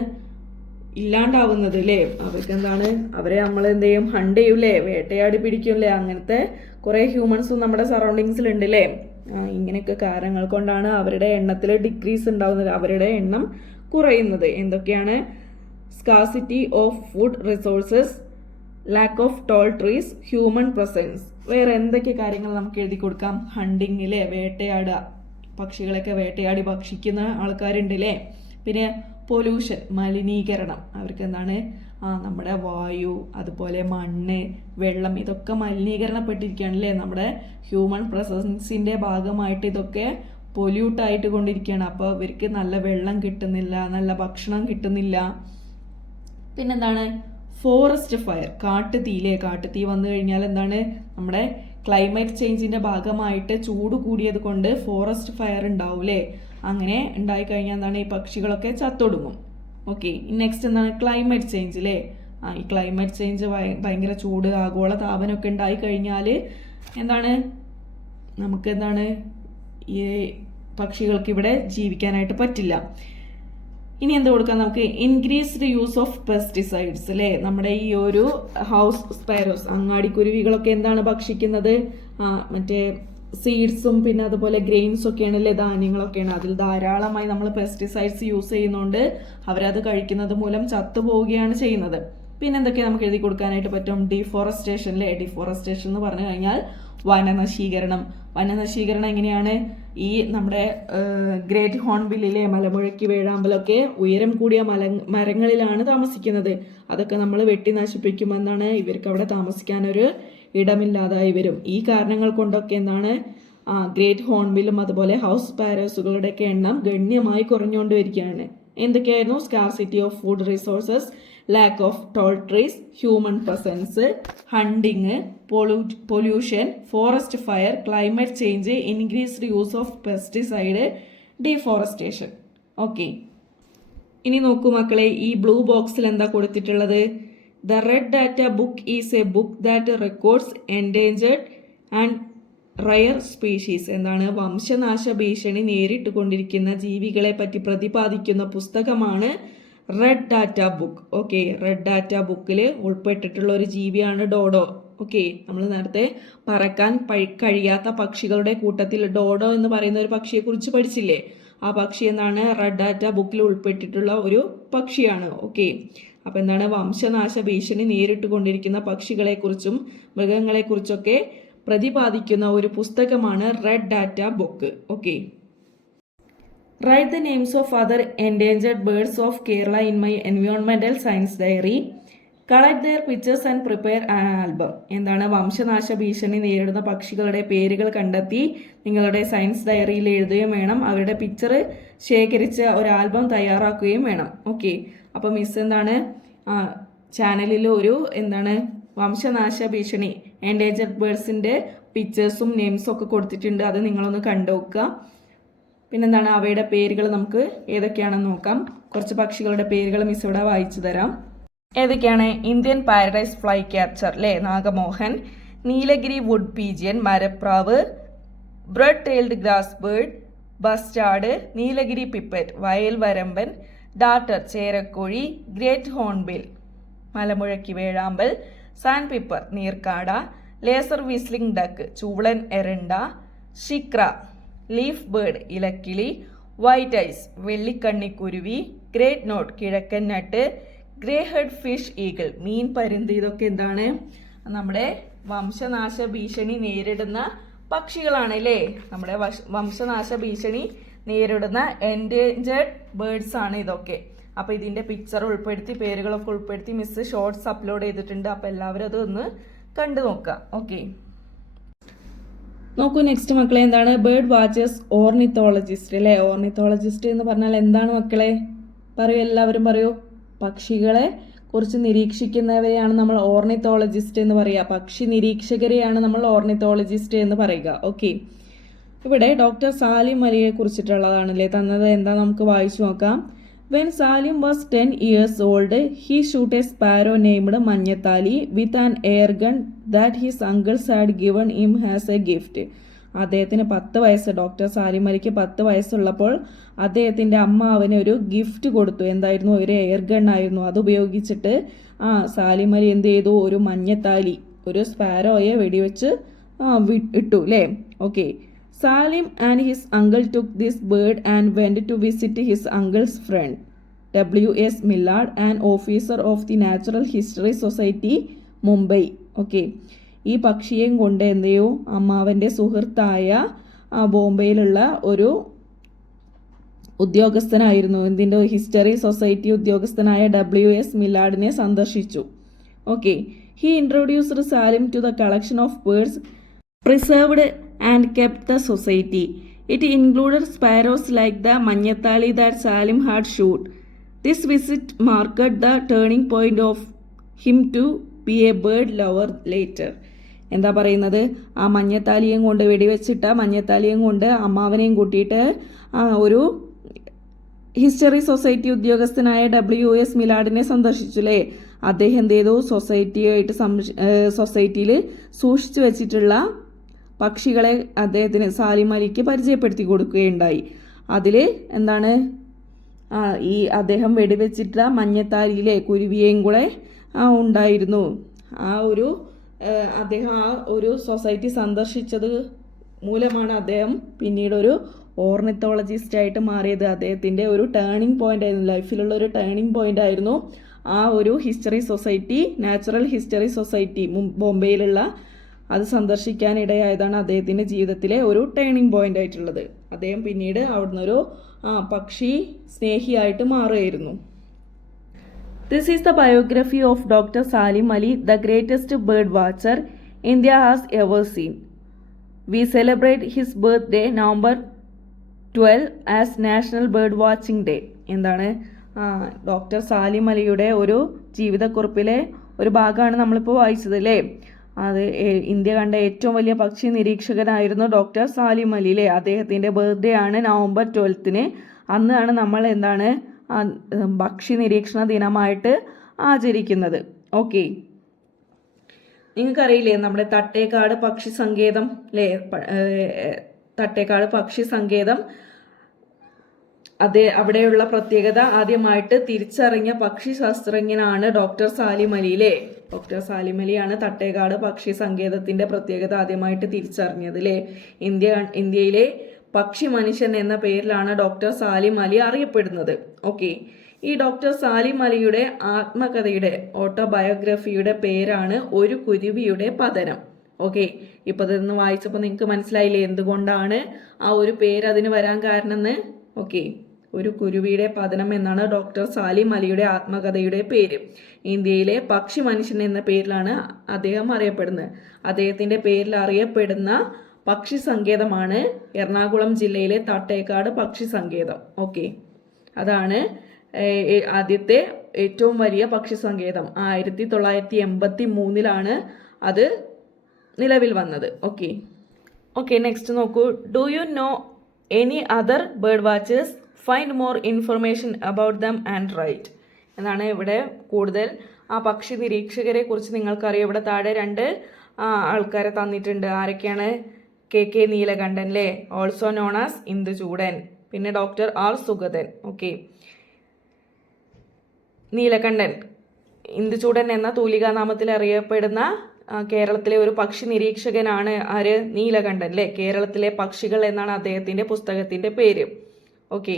ഇല്ലാണ്ടാവുന്നത് അല്ലേ. അവർക്ക് എന്താണ്? അവരെ നമ്മൾ എന്ത് ചെയ്യും? ഹണ്ട് ചെയ്യൂലേ, വേട്ടയാടി പിടിക്കുമല്ലേ. അങ്ങനത്തെ കുറേ ഹ്യൂമൻസും നമ്മുടെ സറൗണ്ടിങ്സിലുണ്ട് അല്ലേ. ഇങ്ങനെയൊക്കെ കാരണങ്ങൾ കൊണ്ടാണ് അവരുടെ എണ്ണത്തിൽ ഡിക്രീസ് ഉണ്ടാവുന്നത്, അവരുടെ എണ്ണം കുറയുന്നത്. എന്തൊക്കെയാണ്? Scarcity of food resources, lack of tall trees, human presence. വേറെ എന്തൊക്കെ കാര്യങ്ങൾ നമുക്ക് എഴുതി കൊടുക്കാം? ഹണ്ടിങ്ങിലെ വേട്ടയാടുക, പക്ഷികളൊക്കെ വേട്ടയാടി ഭക്ഷിക്കുന്ന ആൾക്കാരുണ്ടല്ലേ. പിന്നെ പൊല്യൂഷൻ, മലിനീകരണം. അവർക്ക് എന്താണ്? നമ്മുടെ വായു അതുപോലെ മണ്ണ് വെള്ളം ഇതൊക്കെ മലിനീകരണപ്പെട്ടിരിക്കുകയാണല്ലേ. നമ്മുടെ ഹ്യൂമൻ പ്രസൻസിൻ്റെ ഭാഗമായിട്ട് ഇതൊക്കെ പൊല്യൂട്ടായിട്ട് കൊണ്ടിരിക്കുകയാണ്. അപ്പോൾ അവർക്ക് നല്ല വെള്ളം കിട്ടുന്നില്ല, നല്ല ഭക്ഷണം കിട്ടുന്നില്ല. പിന്നെന്താണ്? ഫോറസ്റ്റ് ഫയർ, കാട്ടുതീയിലെ. കാട്ടുതീ വന്നു കഴിഞ്ഞാൽ എന്താണ്? നമ്മുടെ ക്ലൈമറ്റ് ചേഞ്ചിൻ്റെ ഭാഗമായിട്ട് ചൂട് കൂടിയത് കൊണ്ട് ഫോറസ്റ്റ് ഫയർ ഉണ്ടാവൂലേ. അങ്ങനെ ഉണ്ടായിക്കഴിഞ്ഞാൽ എന്താണ്? ഈ പക്ഷികളൊക്കെ ചത്തൊടുങ്ങും. ഓക്കെ, നെക്സ്റ്റ് എന്താണ്? ക്ലൈമറ്റ് ചേഞ്ച് അല്ലേ. ഈ ക്ലൈമറ്റ് ചേഞ്ച് ഭയങ്കര ചൂട് ആഗോള താപനമൊക്കെ ഉണ്ടായിക്കഴിഞ്ഞാൽ എന്താണ്? നമുക്ക് എന്താണ്? ഈ പക്ഷികൾക്ക് ഇവിടെ ജീവിക്കാനായിട്ട് പറ്റില്ല. ഇനി എന്താ കൊടുക്കാം നമുക്ക്? ഇൻക്രീസ്ഡ് യൂസ് ഓഫ് പെസ്റ്റിസൈഡ്സ് അല്ലേ. നമ്മുടെ ഈ ഒരു ഹൗസ് സ്പാരോസ് അങ്ങാടിക്കുരുവികളൊക്കെ എന്താണ് ഭക്ഷിക്കുന്നത്? മറ്റേ സീഡ്സും പിന്നെ അതുപോലെ ഗ്രെയിൻസ് ഒക്കെയാണല്ലേ, ധാന്യങ്ങളൊക്കെയാണ്. അതിൽ ധാരാളമായി നമ്മൾ പെസ്റ്റിസൈഡ്സ് യൂസ് ചെയ്യുന്നതുകൊണ്ട് അവരത് കഴിക്കുന്നത് മൂലം ചത്തുപോവുകയാണ് ചെയ്യുന്നത്. പിന്നെ എന്തൊക്കെയാണ് നമുക്ക് എഴുതി കൊടുക്കാനായിട്ട് പറ്റും? ഡിഫോറസ്റ്റേഷൻ അല്ലേ. ഡിഫോറസ്റ്റേഷൻ എന്ന് പറഞ്ഞു കഴിഞ്ഞാൽ വനനശീകരണം. വനനശീകരണം എങ്ങനെയാണ്? ഈ നമ്മുടെ ഗ്രേറ്റ് ഹോൺബില്ലിലെ മലമുഴക്കി വേഴാമ്പലൊക്കെ ഉയരം കൂടിയ മരങ്ങളിലാണ് താമസിക്കുന്നത്. അതൊക്കെ നമ്മൾ വെട്ടി നശിപ്പിക്കുമെന്നാണ് ഇവർക്ക് അവിടെ താമസിക്കാനൊരു ഇടമില്ലാതായി വരും. ഈ കാരണങ്ങൾ കൊണ്ടൊക്കെ എന്താണ്? ഗ്രേറ്റ് ഹോൺബില്ലും അതുപോലെ ഹൗസ് സ്പാരോസുകളുടെയൊക്കെ എണ്ണം ഗണ്യമായി കുറഞ്ഞുകൊണ്ടിരിക്കുകയാണ്. എന്തൊക്കെയായിരുന്നു? Scarcity of food resources, lack of tall trees, human presence, hunting, pollution, forest fire, climate change, increased use of pesticide, deforestation. Okay, ഇനി നോക്കൂ മക്കളെ, ഈ ബ്ലൂ ബോക്സിൽ എന്താ കൊടുത്തിട്ടുള്ളത്? The red data book is a book that records endangered and rare species. എന്താണ്? വംശനാശ ഭീഷണി നേരിട്ട് കൊണ്ടിരിക്കുന്ന ജീവികളെ പറ്റി പ്രതിപാദിക്കുന്ന പുസ്തകമാണ് red data book. Okay, red data ബുക്കിൽ ഉൾപ്പെട്ടിട്ടുള്ള ഒരു ജീവിയാണ് ഡോഡോ. ഓക്കെ, നമ്മൾ നേരത്തെ പറക്കാൻ കഴിയാത്ത പക്ഷികളുടെ കൂട്ടത്തിൽ ഡോഡോ എന്ന് പറയുന്ന ഒരു പക്ഷിയെക്കുറിച്ച് പഠിച്ചില്ലേ? ആ പക്ഷി എന്താണ്? റെഡ് ഡാറ്റ ബുക്കിൽ ഉൾപ്പെട്ടിട്ടുള്ള ഒരു പക്ഷിയാണ്. ഓക്കെ, അപ്പം എന്താണ്? വംശനാശ ഭീഷണി നേരിട്ട് കൊണ്ടിരിക്കുന്ന പക്ഷികളെക്കുറിച്ചും മൃഗങ്ങളെക്കുറിച്ചൊക്കെ പ്രതിപാദിക്കുന്ന ഒരു പുസ്തകമാണ് red data book. Okay, write the names of other endangered birds of Kerala in my എൻവയോൺമെന്റൽ science diary. Collect their pictures and prepare an album. എന്താണ്? വംശനാശ ഭീഷണി നേരിടുന്ന പക്ഷികളുടെ പേരുകൾ കണ്ടെത്തി നിങ്ങളുടെ സയൻസ് ഡയറിയിൽ എഴുതുകയും വേണം. അവരുടെ പിക്ചർ ശേഖരിച്ച് ഒരു ആൽബം തയ്യാറാക്കുകയും വേണം. ഓക്കെ, അപ്പോൾ മിസ് എന്താണ് ചാനലിൽ ഒരു എന്താണ് വംശനാശ ഭീഷണി എൻഡേഞ്ചർഡ് ബേർഡ്സിൻ്റെ പിക്ചേഴ്സും നെയിംസും ഒക്കെ കൊടുത്തിട്ടുണ്ട്. അത് നിങ്ങളൊന്ന് കണ്ടുനോക്കുക. പിന്നെന്താണ്? അവയുടെ പേരുകൾ നമുക്ക് ഏതൊക്കെയാണെന്ന് നോക്കാം. കുറച്ച് പക്ഷികളുടെ പേരുകൾ മിസ് ഇവിടെ വായിച്ചു തരാം. ഏതൊക്കെയാണ്? ഇന്ത്യൻ പാരഡൈസ് ഫ്ലൈ ക്യാപ്ചർ അല്ലേ, നാഗമോഹൻ. നീലഗിരി വുഡ് പീജിയൻ, മരപ്രാവ്. Bread tailed grass bird, bustard. Nilgiri pipit, വയൽ വരമ്പൻ. ഡാർട്ടർ, ചേരക്കോഴി. ഗ്രേറ്റ് ഹോൺബിൽ, മലമുഴക്കി വേഴാമ്പൽ. സാൻഡ് പിപ്പർ, നീർക്കാട. ലേസർ വിസ്ലിംഗ് ഡക്ക്, ചൂളൻ എരണ്ട. ഷിക്ര, ലീഫ് ബേർഡ്, ഇലക്കിളി. വൈറ്റ് ഐസ്, വെള്ളിക്കണ്ണിക്കുരുവി. ഗ്രേറ്റ് നോട്ട്, കിഴക്കൻ knot. Grey head fish eagle, മീൻ പരുന്ത്. ഇതൊക്കെ എന്താണ്? നമ്മുടെ വംശനാശ ഭീഷണി നേരിടുന്ന പക്ഷികളാണ് അല്ലേ? നമ്മുടെ വംശനാശ ഭീഷണി നേരിടുന്ന എൻഡേഞ്ചേർഡ് ബേർഡ്സ് ആണ് ഇതൊക്കെ. അപ്പോൾ ഇതിൻ്റെ പിക്ചർ ഉൾപ്പെടുത്തി പേരുകളൊക്കെ ഉൾപ്പെടുത്തി മിസ് ഷോർട്സ് അപ്ലോഡ് ചെയ്തിട്ടുണ്ട്. അപ്പോൾ എല്ലാവരും അത് ഒന്ന് കണ്ടു നോക്കുക. ഓക്കെ, നോക്കൂ നെക്സ്റ്റ് മക്കളെ, എന്താണ്? ബേർഡ് വാച്ചേഴ്സ് ഓർണിത്തോളജിസ്റ്റ് അല്ലേ. ഓർണിത്തോളജിസ്റ്റ് എന്ന് പറഞ്ഞാൽ എന്താണ് മക്കളെ? പറയൂ, എല്ലാവരും പറയൂ. പക്ഷികളെ കുറിച്ച് നിരീക്ഷിക്കുന്നവരെയാണ് നമ്മൾ ഓർണിത്തോളജിസ്റ്റ് എന്ന് പറയുക. പക്ഷി നിരീക്ഷകരെയാണ് നമ്മൾ ഓർണിത്തോളജിസ്റ്റ് എന്ന് പറയുക. ഓക്കെ, ഇവിടെ ഡോക്ടർ സാലിം അലിയെ കുറിച്ചിട്ടുള്ളതാണല്ലേ തന്നത്. എന്താ നമുക്ക് വായിച്ചു നോക്കാം. When Salim was 10 years old, he shot a sparrow named Manyatali with an air gun that his uncles had given him as a gift. അദ്ദേഹത്തിന് 10 വയസ്സ്, ഡോക്ടർ സാലിം അലിക്ക് 10 വയസ്സുള്ളപ്പോൾ അദ്ദേഹത്തിൻ്റെ അമ്മ അവന് ഒരു ഗിഫ്റ്റ് കൊടുത്തു. എന്തായിരുന്നു? ഒരു എയർ ഗൺ ആയിരുന്നു. അത് ഉപയോഗിച്ചിട്ട് സാലിം അലി എന്ത് ചെയ്തു? ഒരു മഞ്ഞത്താലി, ഒരു സ്പാരോയെ വെടിവെച്ച് ഇട്ടു അല്ലേ. Okay, Salim and his uncle took this bird and went to visit his uncle's friend, W.S. Millard, an officer of the Natural History Society, Mumbai. Okay, ഈ പക്ഷിയെയും കൊണ്ട് എന്ത് ചെയ്യും? അമ്മാവൻ്റെ സുഹൃത്തായ ബോംബെയിലുള്ള ഒരു ഉദ്യോഗസ്ഥനായിരുന്നു, ഇതിൻ്റെ ഹിസ്റ്ററി സൊസൈറ്റി ഉദ്യോഗസ്ഥനായ W.S. മില്ലാർഡിനെ സന്ദർശിച്ചു. Okay, he introduced Salim to the collection of birds preserved and kept the society. It included sparrows like the Manyatali that Salim had shot. This visit marked the turning point of him to be a bird lover later. എന്താ പറയുന്നത്? ആ മഞ്ഞത്താലിയും കൊണ്ട് വെടിവെച്ചിട്ട മഞ്ഞത്താലിയും കൊണ്ട് അമ്മാവനെയും കൂട്ടിയിട്ട് ഒരു history society ഉദ്യോഗസ്ഥനായ W.S. മിലാർഡിനെ സന്ദർശിച്ചു അല്ലേ. അദ്ദേഹം എന്ത് ചെയ്തു? സൊസൈറ്റിയിൽ സൂക്ഷിച്ചു വെച്ചിട്ടുള്ള പക്ഷികളെ അദ്ദേഹത്തിന് സാലിം അലിക്ക് പരിചയപ്പെടുത്തി കൊടുക്കുകയുണ്ടായി. അതിൽ എന്താണ്? ഈ അദ്ദേഹം വെടിവെച്ചിട്ട മഞ്ഞത്താലിയിലെ കുരുവിയെയും കൂടെ ഉണ്ടായിരുന്നു. അദ്ദേഹം ആ ഒരു സൊസൈറ്റി സന്ദർശിച്ചത് മൂലമാണ് അദ്ദേഹം പിന്നീട് ഒരു ഓർണിത്തോളജിസ്റ്റ് ആയിട്ട് മാറിയത്. അദ്ദേഹത്തിൻ്റെ ഒരു ടേണിംഗ് പോയിന്റ് ആയിരുന്നു, ലൈഫിലുള്ള ഒരു ടേണിംഗ് പോയിന്റ് ആയിരുന്നു ആ ഒരു history society, natural history society ബോംബെയിലുള്ള. അത് സന്ദർശിക്കാനിടയായതാണ് അദ്ദേഹത്തിൻ്റെ ജീവിതത്തിലെ ഒരു ടേണിംഗ് പോയിന്റ് ആയിട്ടുള്ളത്. അദ്ദേഹം പിന്നീട് അവിടുന്ന് ഒരു പക്ഷി സ്നേഹിയായിട്ട് മാറുകയായിരുന്നു. This is the biography of doctor Salim Ali, the greatest bird watcher India has ever seen. We celebrate his birthday November 12 as national bird watching day. എന്താണ്? ഡോക്ടർ സാലിം അലിയുടെ ഒരു ജീവിതക്കുറിപ്പിലെ ഒരു ഭാഗമാണ് നമ്മളിപ്പോൾ വായിച്ചത് അല്ലേ? അത് ഇന്ത്യ കണ്ട ഏറ്റവും വലിയ പക്ഷി നിരീക്ഷകനായിരുന്നു ഡോക്ടർ സാലിം അലി അല്ലേ? അദ്ദേഹത്തിൻ്റെ ബർത്ത്ഡേ ആണ് നവംബർ 12. അന്നാണ് നമ്മൾ എന്താണ് പക്ഷി നിരീക്ഷണ ദിനമായിട്ട് ആചരിക്കുന്നത്. ഓക്കെ, നിങ്ങൾക്കറിയില്ലേ നമ്മുടെ തട്ടേക്കാട് പക്ഷി സങ്കേതം അല്ലേ? തട്ടേക്കാട് പക്ഷി സങ്കേതം അവിടെയുള്ള പ്രത്യേകത ആദ്യമായിട്ട് തിരിച്ചറിഞ്ഞ പക്ഷി ശാസ്ത്രജ്ഞനാണ് ഡോക്ടർ സാലിം അലി അല്ലേ? ഡോക്ടർ സാലിം അലിയാണ് തട്ടേക്കാട് പക്ഷി സങ്കേതത്തിന്റെ പ്രത്യേകത ആദ്യമായിട്ട് തിരിച്ചറിഞ്ഞത് അല്ലേ? ഇന്ത്യയിലെ പക്ഷി മനുഷ്യൻ എന്ന പേരിലാണ് ഡോക്ടർ സാലിം അലി അറിയപ്പെടുന്നത്. ഓക്കെ, ഈ ഡോക്ടർ സാലിം അലിയുടെ ആത്മകഥയുടെ ഓട്ടോബയോഗ്രഫിയുടെ പേരാണ് ഒരു കുരുവിയുടെ പതനം. ഓക്കെ, ഇപ്പൊ ഇതൊന്ന് വായിച്ചപ്പോൾ നിങ്ങൾക്ക് മനസ്സിലായില്ലേ എന്തുകൊണ്ടാണ് ആ ഒരു പേര് അതിന് വരാൻ കാരണം എന്ന്? ഓക്കെ, ഒരു കുരുവിയുടെ പതനം എന്നാണ് ഡോക്ടർ സാലിം അലിയുടെ ആത്മകഥയുടെ പേര്. ഇന്ത്യയിലെ പക്ഷി മനുഷ്യൻ എന്ന പേരിലാണ് അദ്ദേഹം അറിയപ്പെടുന്നത്. അദ്ദേഹത്തിന്റെ പേരിൽ അറിയപ്പെടുന്ന പക്ഷി സങ്കേതമാണ് എറണാകുളം ജില്ലയിലെ തട്ടേക്കാട് പക്ഷി സങ്കേതം. ഓക്കെ, അതാണ് ആദ്യത്തെ ഏറ്റവും വലിയ പക്ഷി സങ്കേതം. 1983 അത് നിലവിൽ വന്നത്. ഓക്കെ, നെക്സ്റ്റ് നോക്കൂ. Do you know any other bird watchers? Find more information about them and write. എന്നാണ് ഇവിടെ കൂടുതൽ പക്ഷി നിരീക്ഷകരെ കുറിച്ച് നിങ്ങൾക്കറിയാം. ഇവിടെ താഴെ 2 ആൾക്കാരെ തന്നിട്ടുണ്ട്. ആരൊക്കെയാണ്? കെ നീലകണ്ഠൻ അല്ലേ? Also known as Induchoodan. പിന്നെ doctor R Sugathan. Okay, Neelakantan Induchoodan എന്ന തൂലികാനാമത്തിൽ അറിയപ്പെടുന്ന കേരളത്തിലെ ഒരു പക്ഷി നിരീക്ഷകനാണ്. ആര്? നീലകണ്ഠൻ അല്ലേ? കേരളത്തിലെ പക്ഷികൾ എന്നാണ് അദ്ദേഹത്തിന്റെ പുസ്തകത്തിന്റെ പേര്. ഓക്കെ,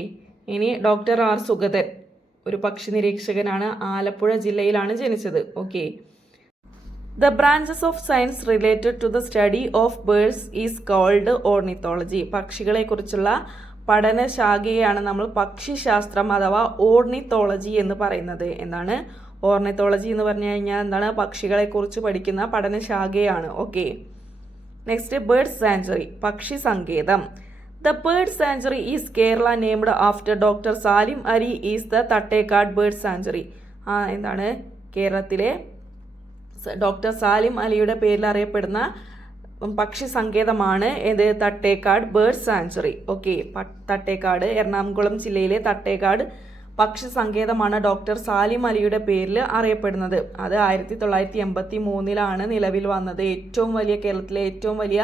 ഇനി ഡോക്ടർ ആർ സുഗതൻ ഒരു പക്ഷി നിരീക്ഷകനാണ്. ആലപ്പുഴ ജില്ലയിലാണ് ജനിച്ചത്. Okay, the branches of science related to the study of birds is called ornithology. പക്ഷികളെ കുറിച്ചുള്ള പഠനശാഖയാണ് നമ്മൾ പക്ഷിശാസ്ത്രം അഥവാ ഓർണിത്തോളജി എന്ന് പറയുന്നത്. എന്താണ് ഓർണിത്തോളജി എന്ന് പറഞ്ഞു കഴിഞ്ഞാൽ? എന്താണ്? പക്ഷികളെ കുറിച്ച് പഠിക്കുന്ന പഠനശാഖയാണ്. ഓക്കെ, നെക്സ്റ്റ് ബേർഡ് സാഞ്ചുറി, പക്ഷി സങ്കേതം. The bird sanctuary is Kerala named after Dr. Salim Ali is the Tattekad bird sanctuary. എന്താണ്? കേരളത്തിലെ ഡോക്ടർ സാലിം അലിയുടെ പേരിൽ അറിയപ്പെടുന്ന പക്ഷി സങ്കേതമാണ് ഏത്? Thattekkad bird sanctuary. Okay, Thattekkad Ernakulam ജില്ലയിലെ തട്ടേക്കാട് പക്ഷി സങ്കേതമാണ് ഡോക്ടർ സാലിം അലിയുടെ പേരിൽ അറിയപ്പെടുന്നത്. അത് 1983 നിലവിൽ വന്നത്. കേരളത്തിലെ ഏറ്റവും വലിയ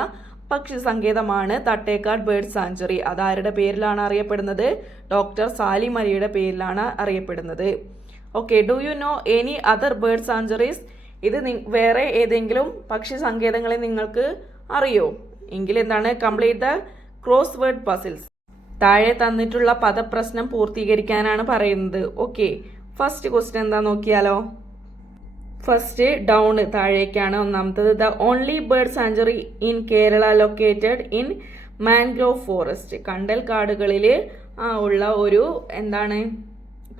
പക്ഷി സങ്കേതമാണ് തട്ടേക്കാട് ബേർഡ് സാഞ്ചുറി. അത് ആരുടെ പേരിലാണ് അറിയപ്പെടുന്നത്? ഡോക്ടർ സാലിം അലിയുടെ പേരിലാണ് അറിയപ്പെടുന്നത്. Okay, do you know any other bird sanctuaries? ഇത് വേറെ ഏതെങ്കിലും പക്ഷി സങ്കേതങ്ങളെ നിങ്ങൾക്ക് അറിയോ? എങ്കിൽ എന്താണ്? Complete the cross word puzzles. താഴെ തന്നിട്ടുള്ള പദപ്രശ്നം പൂർത്തീകരിക്കാനാണ് പറയുന്നത്. ഓക്കെ, ഫസ്റ്റ് ക്വസ്റ്റ്യൻ എന്താ നോക്കിയാലോ? ഫസ്റ്റ് ഡൗൺ താഴേക്കാണ്. ഒന്നാമത്തത് the only bird sanctuary in Kerala located in mangrove forest. കണ്ടൽ കാടുകളിൽ ഉള്ള ഒരു എന്താണ്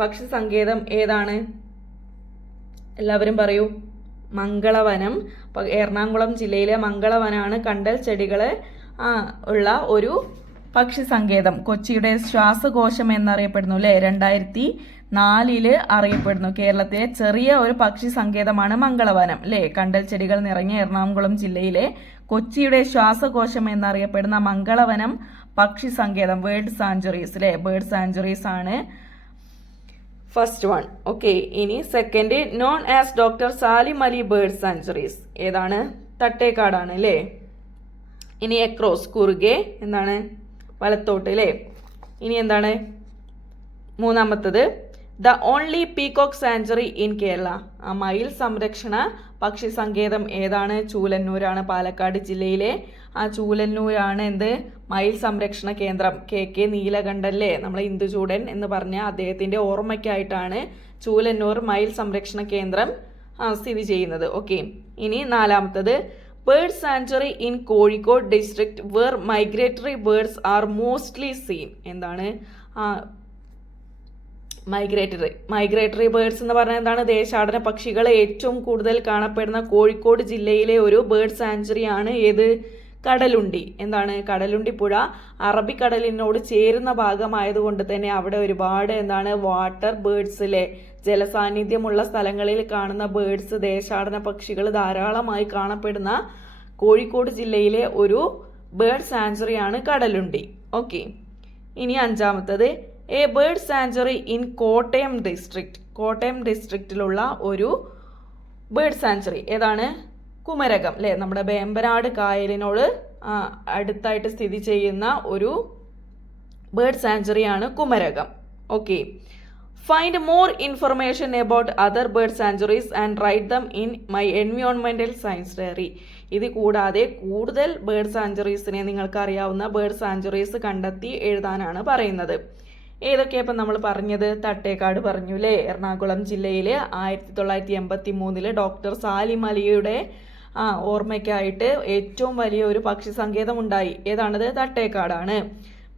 പക്ഷി സങ്കേതം ഏതാണ്? എല്ലാവരും പറയൂ. മംഗളവനം. എറണാകുളം ജില്ലയിലെ മംഗളവനാണ് കണ്ടൽ ചെടികളെ ഉള്ള ഒരു പക്ഷി സങ്കേതം. കൊച്ചിയുടെ ശ്വാസകോശം എന്നറിയപ്പെടുന്നു അല്ലേ? 2004 അറിയപ്പെടുന്നു. കേരളത്തിലെ ചെറിയ ഒരു പക്ഷി സങ്കേതമാണ് മംഗളവനം അല്ലേ? കണ്ടൽ ചെടികൾ നിറഞ്ഞ എറണാകുളം ജില്ലയിലെ കൊച്ചിയുടെ ശ്വാസകോശം എന്നറിയപ്പെടുന്ന മംഗളവനം പക്ഷി സങ്കേതം ബേർഡ് സാഞ്ചുറീസ് അല്ലേ? ബേർഡ് സാഞ്ചുറീസ് ആണ് ഫസ്റ്റ് വൺ. ഓക്കെ, ഇനി second known as doctor Salim Ali bird sanctuaries ഏതാണ്? തട്ടേക്കാടാണ് അല്ലേ? ഇനി എക്രോസ് കുറുകെ എന്താണ്? വലത്തോട്ട് അല്ലേ? ഇനി എന്താണ് മൂന്നാമത്തത്? The only peacock sanctuary in Kerala. മയിൽ സംരക്ഷണ പക്ഷി സങ്കേതം ഏതാണ്? ചൂലന്നൂരാണ്. പാലക്കാട് ജില്ലയിലെ ചൂലന്നൂരാണ് എന്ത് മയിൽ സംരക്ഷണ കേന്ദ്രം. കെ നീലകണ്ഠല്ലേ, നമ്മളെ ഇന്ദുചൂടൻ എന്ന് പറഞ്ഞ അദ്ദേഹത്തിന്റെ ഓർമ്മയ്ക്കായിട്ടാണ് ചൂലന്നൂർ മയിൽ സംരക്ഷണ കേന്ദ്രം സ്ഥിതി ചെയ്യുന്നത്. ഓക്കെ, ഇനി നാലാമത്തത് bird sanctuary in Kozhikode district where migratory birds are mostly seen. എന്താണ് മൈഗ്രേറ്ററി ബേർഡ്സ് എന്ന് പറഞ്ഞാൽ എന്താണ്? ദേശാടന പക്ഷികൾ ഏറ്റവും കൂടുതൽ കാണപ്പെടുന്ന കോഴിക്കോട് ജില്ലയിലെ ഒരു ബേർഡ് സാഞ്ചുറി ആണ് ഏത്? കടലുണ്ടി. എന്താണ് കടലുണ്ടി പുഴ അറബിക്കടലിനോട് ചേരുന്ന ഭാഗമായതുകൊണ്ട് തന്നെ അവിടെ ഒരുപാട് വാട്ടർ ബേർഡ്സിലെ ജലസാന്നിധ്യമുള്ള സ്ഥലങ്ങളിൽ കാണുന്ന ബേർഡ്സ്, ദേശാടന പക്ഷികൾ ധാരാളമായി കാണപ്പെടുന്ന കോഴിക്കോട് ജില്ലയിലെ ഒരു ബേർഡ് സാഞ്ചുറിയാണ് കടലുണ്ടി. ഓക്കെ, ഇനി അഞ്ചാമത്തത് a bird sanctuary in Kottayam district. Kottayam ഡിസ്ട്രിക്റ്റിലുള്ള ഒരു ബേർഡ് സാഞ്ചുറി ഏതാണ്? കുമരകം അല്ലേ, നമ്മുടെ വേമ്പനാട് കായലിനോട് അടുത്തായിട്ട് സ്ഥിതി ചെയ്യുന്ന ഒരു ബേർഡ് സാഞ്ചുറിയാണ് Kumarakom. Okay, find more information about other bird sanctuaries and write them in my എൻവയോൺമെന്റൽ സയൻസ് ഡയറി. ഇത് കൂടാതെ കൂടുതൽ ബേർഡ് സാഞ്ചുറീസിനെ നിങ്ങൾക്ക് അറിയാവുന്ന ബേർഡ് സാഞ്ചുറീസ് കണ്ടെത്തി എഴുതാനാണ് പറയുന്നത്. ഏതൊക്കെയാ ഇപ്പം നമ്മൾ പറഞ്ഞത്? തട്ടേക്കാട് പറഞ്ഞു അല്ലേ, എറണാകുളം ജില്ലയിലെ 1983 ഡോക്ടർ സാലിം അലിയുടെ ഓർമ്മയ്ക്കായിട്ട് ഏറ്റവും വലിയ ഒരു പക്ഷി സങ്കേതം ഉണ്ടായി. ഏതാണത്? തട്ടേക്കാടാണ്.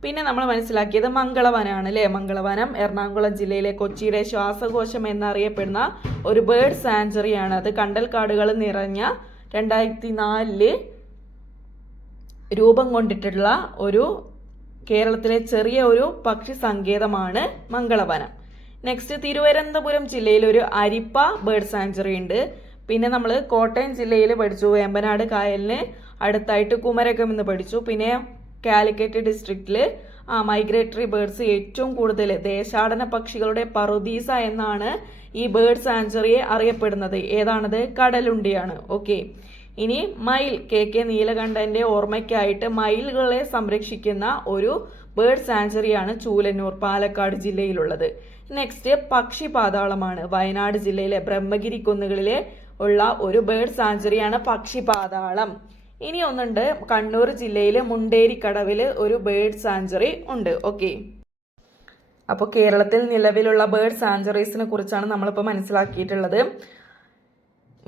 പിന്നെ നമ്മൾ മനസ്സിലാക്കിയത് മംഗളവനാണ് അല്ലേ. മംഗളവനം എറണാകുളം ജില്ലയിലെ കൊച്ചിയുടെ ശ്വാസകോശം എന്നറിയപ്പെടുന്ന ഒരു ബേർഡ് സാഞ്ചുറിയാണ്. അത് കണ്ടൽക്കാടുകൾ നിറഞ്ഞ 2004 രൂപം കൊണ്ടിട്ടുള്ള ഒരു കേരളത്തിലെ ചെറിയ ഒരു പക്ഷി സങ്കേതമാണ് മംഗളവനം. നെക്സ്റ്റ്, തിരുവനന്തപുരം ജില്ലയിൽ ഒരു അരിപ്പ ബേർഡ് സാഞ്ചുറി ഉണ്ട്. പിന്നെ നമ്മൾ കോട്ടയം ജില്ലയിൽ പഠിച്ചു, വേമ്പനാട് കായലിന് അടുത്തായിട്ട് കുമരകം എന്ന് പഠിച്ചു. പിന്നെ കാലിക്കറ്റ് ഡിസ്ട്രിക്റ്റിൽ മൈഗ്രേറ്ററി ബേർഡ്സ് ഏറ്റവും കൂടുതൽ ദേശാടന പക്ഷികളുടെ പറുദീസ എന്നാണ് ഈ ബേർഡ് സാഞ്ചുറിയെ അറിയപ്പെടുന്നത്. ഏതാണത്? കടലുണ്ടിയാണ്. ഓക്കെ, ഇനി മയിൽ, KK നീലകണ്ഠന്റെ ഓർമ്മയ്ക്കായിട്ട് മയിലുകളെ സംരക്ഷിക്കുന്ന ഒരു ബേർഡ് സാഞ്ചുറിയാണ് ചൂലന്നൂർ, പാലക്കാട് ജില്ലയിലുള്ളത്. നെക്സ്റ്റ്, പക്ഷി പാതാളമാണ്. വയനാട് ജില്ലയിലെ ബ്രഹ്മഗിരി കുന്നുകളിലെ ഉള്ള ഒരു ബേർഡ് സാഞ്ചുറിയാണ് പക്ഷി പാതാളം. ഇനി ഒന്നുണ്ട്, കണ്ണൂർ ജില്ലയിലെ മുണ്ടേരിക്കടവിൽ ഒരു ബേർഡ് സാഞ്ചുറി ഉണ്ട്. ഓക്കെ, അപ്പോൾ കേരളത്തിൽ നിലവിലുള്ള ബേർഡ് സാഞ്ചുറീസിനെ കുറിച്ചാണ് നമ്മളിപ്പോൾ മനസ്സിലാക്കിയിട്ടുള്ളത്.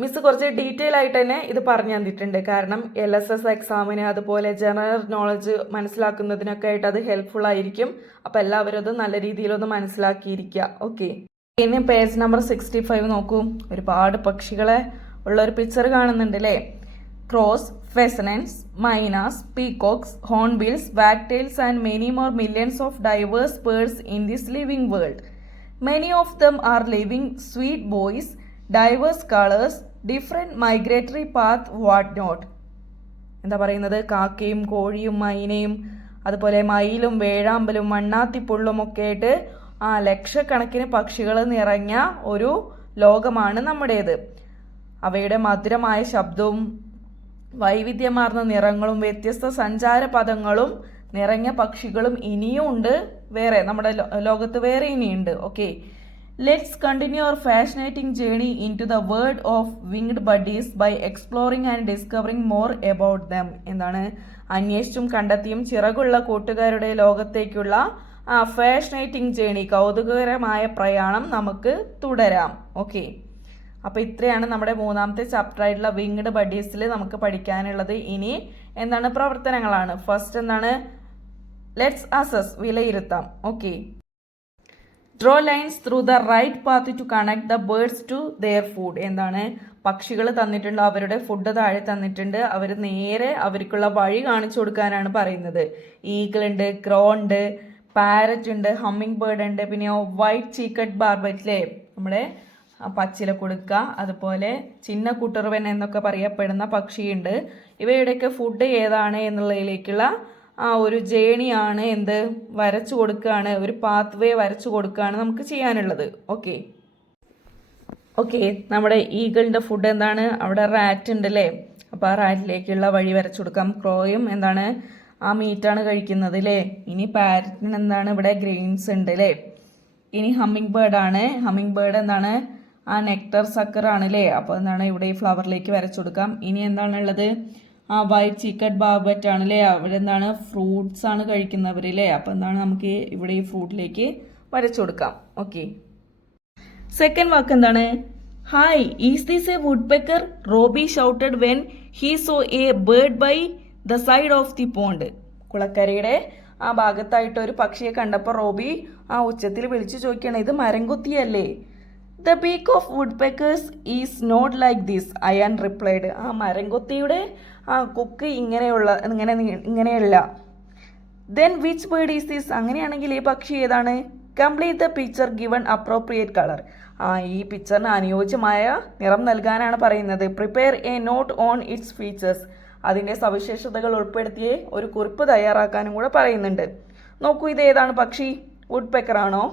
മിസ് കുറച്ച് ഡീറ്റെയിൽ ആയിട്ട് തന്നെ ഇത് പറഞ്ഞു തന്നിട്ടുണ്ട്. കാരണം LSS എക്സാമിന് അതുപോലെ ജനറൽ നോളജ് മനസ്സിലാക്കുന്നതിനൊക്കെ ആയിട്ട് അത് ഹെൽപ്ഫുൾ ആയിരിക്കും. അപ്പോൾ എല്ലാവരും അത് നല്ല രീതിയിലൊന്ന് മനസ്സിലാക്കിയിരിക്കുക. ഓക്കെ, ഇനി പേജ് നമ്പർ 65 നോക്കൂ. ഒരുപാട് പക്ഷികളെ ഉള്ള ഒരു പിക്ചർ കാണുന്നുണ്ട് അല്ലേ. Crows, pheasants, mynas, peacocks, hornbills, wagtails and many more millions of diverse birds in this living world. Many of them are living sweet boys, diverse colors, different migratory path, what not. എന്താ പറയുന്നത്? കാക്കയും കോഴിയും മൈനയും അതുപോലെ മയിലും വേഴാമ്പലും മണ്ണാത്തിപ്പുള്ളും ഒക്കെ ആയിട്ട് ലക്ഷക്കണക്കിന് പക്ഷികൾ നിറഞ്ഞ ഒരു ലോകമാണ് നമ്മുടേത്. അവയുടെ മധുരമായ ശബ്ദവും വൈവിധ്യമാർന്ന നിറങ്ങളും വ്യത്യസ്ത സഞ്ചാര പദങ്ങളും നിറഞ്ഞ പക്ഷികളും ഇനിയും ഉണ്ട്. വേറെ നമ്മുടെ ലോകത്ത് വേറെ ഇനിയുണ്ട്. Okay, let's continue our fascinating journey into the world of winged buddies by exploring and discovering more about them. എന്താണ്? അന്വേഷിച്ചും കണ്ടെത്തിയും ചിറകുള്ള കൂട്ടുകാരുടെ ലോകത്തേക്കുള്ള ഫാഷനേറ്റിംഗ് ജേണി, കൗതുകകരമായ പ്രയാണം നമുക്ക് തുടരാം. ഓക്കെ, അപ്പോൾ ഇത്രയാണ് നമ്മുടെ മൂന്നാമത്തെ ചാപ്റ്റർ ആയിട്ടുള്ള വിങ്ഡ് ബഡീസിൽ നമുക്ക് പഠിക്കാനുള്ളത്. ഇനി എന്താണ്? പ്രവർത്തനങ്ങളാണ്. ഫസ്റ്റ് എന്താണ്? ലെറ്റ്സ് അസസ്, വിലയിരുത്താം. Okay, draw lines through the right path to connect the birds to their food. എന്താണ്? പക്ഷികൾ തന്നിട്ടുണ്ട്, അവരുടെ ഫുഡ് താഴെ തന്നിട്ടുണ്ട്, അവർ നേരെ അവർക്കുള്ള വഴി കാണിച്ചു കൊടുക്കാനാണ് പറയുന്നത്. ഈഗിൾ ഉണ്ട്, ക്രോ ഉണ്ട്, പാരറ്റ് ഉണ്ട്, ഹമ്മിങ് ബേർഡ് ഉണ്ട്, പിന്നെ വൈറ്റ് ചീക്കഡ് ബാർബറ്റിലെ നമ്മുടെ പച്ചില കൊടുക്ക, അതുപോലെ ചിന്ന കുട്ടറുവൻ എന്നൊക്കെ പറയപ്പെടുന്ന പക്ഷിയുണ്ട്. ഇവയുടെയൊക്കെ ഫുഡ് ഏതാണ് എന്നുള്ളതിലേക്കുള്ള ഒരു ജേണിയാണ് എന്ത് വരച്ചു കൊടുക്കുകയാണ്, ഒരു പാത്ത് വേ വരച്ചു കൊടുക്കുകയാണ് നമുക്ക് ചെയ്യാനുള്ളത്. ഓക്കെ ഓക്കെ നമ്മുടെ ഈഗിളിൻ്റെ ഫുഡ് എന്താണ്? അവിടെ റാറ്റ് ഉണ്ട് അല്ലേ, അപ്പോൾ ആ റാറ്റിലേക്കുള്ള വഴി വരച്ചു കൊടുക്കാം. ക്രോയും എന്താണ്? ആ മീറ്റാണ് കഴിക്കുന്നത് അല്ലേ. ഇനി പാരറ്റിന് എന്താണ്? ഇവിടെ ഗ്രെയിൻസ് ഉണ്ട് അല്ലേ. ഇനി ഹമ്മിങ് ബേർഡാണ്. ഹമ്മിങ് ബേർഡ് എന്താണ്? ആ നെക്ടർ സക്കർ ആണ് അല്ലേ. അപ്പോൾ എന്താണ്? ഇവിടെ ഈ ഫ്ലവറിലേക്ക് വരച്ചു കൊടുക്കാം. ഇനി എന്താണുള്ളത്? ആ വൈറ്റ് ചീക്കഡ് ബാർബറ്റ് ആണ് അല്ലേ. അവിടെ എന്താണ്? ഫ്രൂട്ട്സ് ആണ് കഴിക്കുന്നവർ അല്ലേ. അപ്പോൾ എന്താണ്? നമുക്ക് ഇവിടെ ഈ ഫ്രൂട്ടിലേക്ക് വരച്ചു കൊടുക്കാം. ഓക്കെ, സെക്കൻഡ് വാക്ക് എന്താണ്? Hi, is this a woodpecker? Robbie shouted when he saw a bird by the side of the pond. കുളക്കരയുടെ ആ ഭാഗത്തായിട്ട് ഒരു പക്ഷിയെ കണ്ടപ്പോൾ റോബി ആ ഉച്ചത്തിൽ വിളിച്ചു ചോദിക്കുകയാണ്, ഇത് മരം കൊത്തിയല്ലേ? The beak of woodpeckers is not like this, Ayan replied. ആ മരംകൊത്തിയുടെ ആ കൊക്ക് ഇങ്ങനെയല്ല. Then which bird is this, അങ്ങനെയാണെങ്കിൽ ഈ പക്ഷി ഏതാണ്? Complete the picture given appropriate colour. ഈ പിക്ചറിന് അനുയോജ്യമായ നിറം നൽകാനാണ് പറയുന്നത്. Prepare a note on its features, അതിൻ്റെ സവിശേഷതകൾ ഉൾപ്പെടുത്തിയ ഒരു കുറിപ്പ് തയ്യാറാക്കാനും കൂടെ പറയുന്നുണ്ട്. നോക്കൂ, ഇത് ഏതാണ് പക്ഷി? വുഡ് പെക്കർ ആണോ?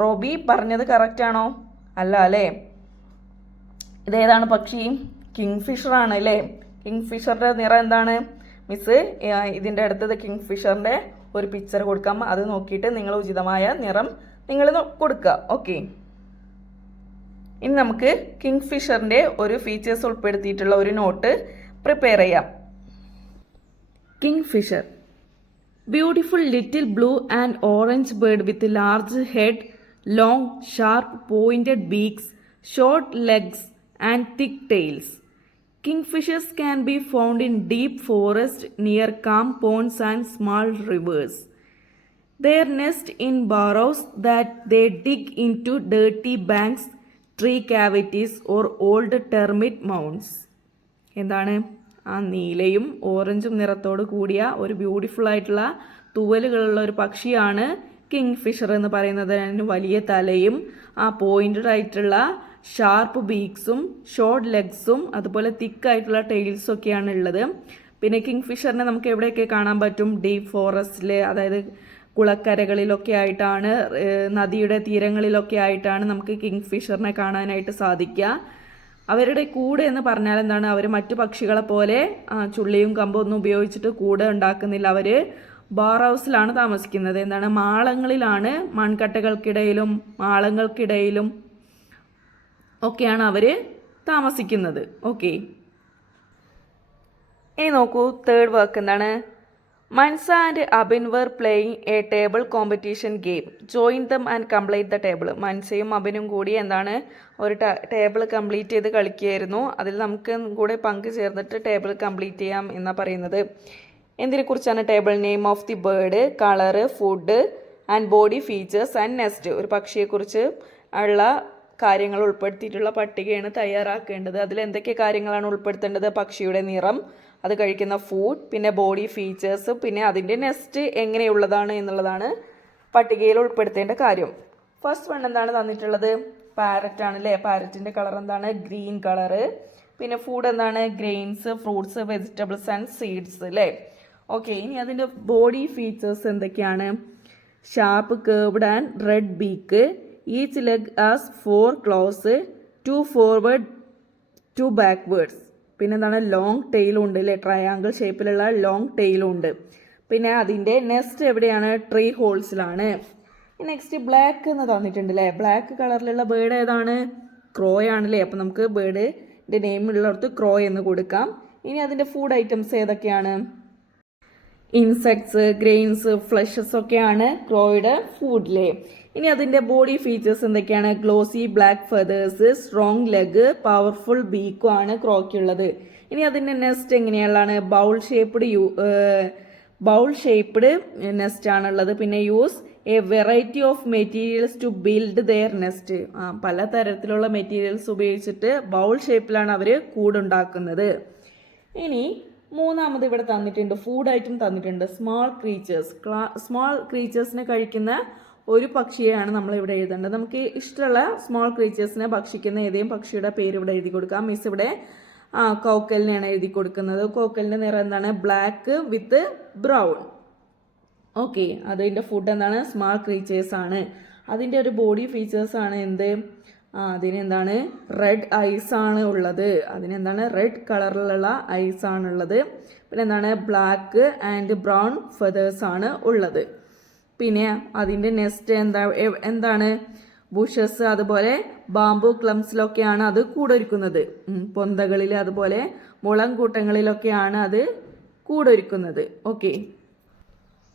റോബി പറഞ്ഞത് കറക്റ്റ് ആണോ? അല്ല അല്ലേ. ഇതേതാണ് പക്ഷി? കിങ് ഫിഷർ ആണ് അല്ലേ. കിങ് ഫിഷറിൻ്റെ നിറം എന്താണ്? മിസ് ഇതിൻ്റെ അടുത്തത് കിങ് ഫിഷറിൻ്റെ ഒരു പിക്ചർ കൊടുക്കാം, അത് നോക്കിയിട്ട് നിങ്ങൾ ഉചിതമായ നിറം നിങ്ങൾ കൊടുക്കുക. ഓക്കെ, ഇനി നമുക്ക് കിങ് ഫിഷറിൻ്റെ ഒരു ഫീച്ചേഴ്സ് ഉൾപ്പെടുത്തിയിട്ടുള്ള ഒരു നോട്ട് പ്രിപ്പയർ ചെയ്യാം. Kingfisher, beautiful little blue and orange bird with large head, long sharp pointed beaks, short legs and thick tails. Kingfishers can be found in deep forest near calm ponds and small rivers. They nest in burrows that they dig into dirty banks, tree cavities or old termite mounds. എന്താണ്? ആ നീലയും ഓറഞ്ചും നിറത്തോട് കൂടിയ ഒരു beautiful ആയിട്ടുള്ള തൂവലുകളുള്ള ഒരു പക്ഷിയാണ് king Fisher എന്ന് പറയുന്നത്. അതിന് വലിയ തലയും ആ പോയിന്റഡ് ആയിട്ടുള്ള ഷാർപ്പ് ബീക്സും ഷോർട്ട് ലെഗ്സും അതുപോലെ തിക്കായിട്ടുള്ള ടെയിൽസും ഒക്കെയാണ് ഉള്ളത്. പിന്നെ കിങ് ഫിഷറിനെ നമുക്ക് എവിടെയൊക്കെ കാണാൻ പറ്റും? ഡീപ്പ് ഫോറസ്റ്റിൽ, അതായത് കുളക്കരകളിലൊക്കെ ആയിട്ടാണ്, നദിയുടെ തീരങ്ങളിലൊക്കെ ആയിട്ടാണ് നമുക്ക് കിങ് ഫിഷറിനെ കാണാനായിട്ട് സാധിക്കുക. അവരുടെ കൂട് എന്ന് പറഞ്ഞാൽ എന്താണ്? അവർ മറ്റു പക്ഷികളെ പോലെ ചുള്ളിയും കമ്പും ഒന്നും ഉപയോഗിച്ചിട്ട് കൂട് ഉണ്ടാക്കുന്നില്ല. അവർ ബാർ ഹൗസിലാണ് താമസിക്കുന്നത്. എന്താണ്? മാളങ്ങളിലാണ്, മൺകട്ടകൾക്കിടയിലും മാളങ്ങൾക്കിടയിലും ഒക്കെയാണ് അവർ താമസിക്കുന്നത്. ഓക്കെ, ഇനി നോക്കൂ, തേർഡ് വർക്ക് എന്താണ്? Mansa and Abin were playing a table competition game. Join them and complete the table. മൻസയും അബിനും കൂടി എന്താണ്? ഒരു ടേബിൾ കംപ്ലീറ്റ് ചെയ്ത് കളിക്കുകയായിരുന്നു. അതിൽ നമുക്ക് കൂടെ പങ്ക് ചേർന്നിട്ട് ടേബിൾ കംപ്ലീറ്റ് ചെയ്യാം എന്നാണ് പറയുന്നത്. എന്തിനെക്കുറിച്ചാണ് table? Name of the bird, colour, food and body features and nest. ഒരു പക്ഷിയെക്കുറിച്ച് ഉള്ള കാര്യങ്ങൾ ഉൾപ്പെടുത്തിയിട്ടുള്ള പട്ടികയാണ് തയ്യാറാക്കേണ്ടത്. അതിൽ എന്തൊക്കെ കാര്യങ്ങളാണ് ഉൾപ്പെടുത്തേണ്ടത്? പക്ഷിയുടെ നിറം, അത് കഴിക്കുന്ന ഫുഡ്, പിന്നെ ബോഡി ഫീച്ചേഴ്സ്, പിന്നെ അതിൻ്റെ നെസ്റ്റ് എങ്ങനെയുള്ളതാണ് എന്നുള്ളതാണ് പട്ടികയിൽ ഉൾപ്പെടുത്തേണ്ട കാര്യം. ഫസ്റ്റ് വൺ എന്താണ് തന്നിട്ടുള്ളത്? പാരറ്റ് ആണ് അല്ലേ. പാരറ്റിൻ്റെ കളർ എന്താണ്? Green colour. പിന്നെ ഫുഡ് എന്താണ്? Grains, fruits, vegetables and seeds അല്ലേ. ഓക്കെ, ഇനി അതിൻ്റെ ബോഡി ഫീച്ചേഴ്സ് എന്തൊക്കെയാണ്? Sharp curved and red beak, each leg as 4 claws, 2 forward 2 backwards. പിന്നെ എന്താണ്? ലോങ് ടെയിലും ഉണ്ട് അല്ലേ. ട്രയാങ്കിൾ ഷേപ്പിലുള്ള ലോങ് ടെയിലും ഉണ്ട്. പിന്നെ അതിൻ്റെ നെസ്റ്റ് എവിടെയാണ്? ട്രീ ഹോൾസിലാണ്. നെക്സ്റ്റ് ബ്ലാക്ക് എന്ന് തന്നിട്ടുണ്ട് അല്ലേ. ബ്ലാക്ക് കളറിലുള്ള ബേർഡ് ഏതാണ്? ക്രോ ആണല്ലേ. അപ്പം നമുക്ക് ബേർഡിൻ്റെ നെയിം ഉള്ളിടത്ത് ക്രോ എന്ന് കൊടുക്കാം. ഇനി അതിൻ്റെ ഫുഡ് ഐറ്റംസ് ഏതൊക്കെയാണ്? ഇൻസെക്ട്സ്, ഗ്രെയിൻസ്, ഫ്ലഷസ് ഒക്കെയാണ് ക്രോയുടെ ഫുഡിലെ. ഇനി അതിൻ്റെ ബോഡി ഫീച്ചേഴ്സ് എന്തൊക്കെയാണ്? Glossy black feathers, strong leg, powerful ബീക്കും ആണ് ക്രോയ്ക്കുള്ളത്. ഇനി അതിൻ്റെ നെസ്റ്റ് എങ്ങനെയുള്ളതാണ്? ബൗൾ ഷേപ്ഡ് നെസ്റ്റ് ആണുള്ളത്. പിന്നെ use a variety of materials to build their nest. പല തരത്തിലുള്ള മെറ്റീരിയൽസ് ഉപയോഗിച്ചിട്ട് ബൗൾ ഷേപ്പിലാണ് അവർ കൂടുണ്ടാക്കുന്നത്. ഇനി മൂന്നാമത് ഇവിടെ തന്നിട്ടുണ്ട്, ഫുഡ് ഐറ്റം തന്നിട്ടുണ്ട്. സ്മാൾ ക്രീച്ചേഴ്സിനെ കഴിക്കുന്ന ഒരു പക്ഷിയെയാണ് നമ്മൾ ഇവിടെ എഴുതേണ്ടത്. നമുക്ക് ഇഷ്ടമുള്ള സ്മാൾ ക്രീച്ചേഴ്സിനെ ഭക്ഷിക്കുന്ന ഏതെങ്കിലും പക്ഷിയുടെ പേര് ഇവിടെ എഴുതി കൊടുക്കാം. മിസ് ഇവിടെ കോക്കലിനെയാണ് എഴുതി കൊടുക്കുന്നത്. കോക്കലിൻ്റെ നിറം എന്താണ്? Black with brown. ഓക്കെ, അതിൻ്റെ ഫുഡ് എന്താണ്? സ്മാൾ ക്രീച്ചേഴ്സ് ആണ്. അതിൻ്റെ ഒരു ബോഡി ഫീച്ചേഴ്സ് ആണ് എന്ത്? അതിനെന്താണ്? റെഡ് ഐസ് ആണ് ഉള്ളത്. അതിനെന്താണ്? റെഡ് കളറിലുള്ള ഐസ് ആണുള്ളത്. പിന്നെ എന്താണ്? ബ്ലാക്ക് ആൻഡ് ബ്രൗൺ ഫെതേഴ്സ് ആണ് ഉള്ളത്. പിന്നെ അതിൻ്റെ നെസ്റ്റ് എന്താണ്? ബുഷസ്, അതുപോലെ ബാംബു ക്ലംസിലൊക്കെയാണ് അത് കൂടൊരുക്കുന്നത്. പൊന്തകളിൽ അതുപോലെ മുളം കൂട്ടങ്ങളിലൊക്കെയാണ് അത് കൂടൊരുക്കുന്നത്.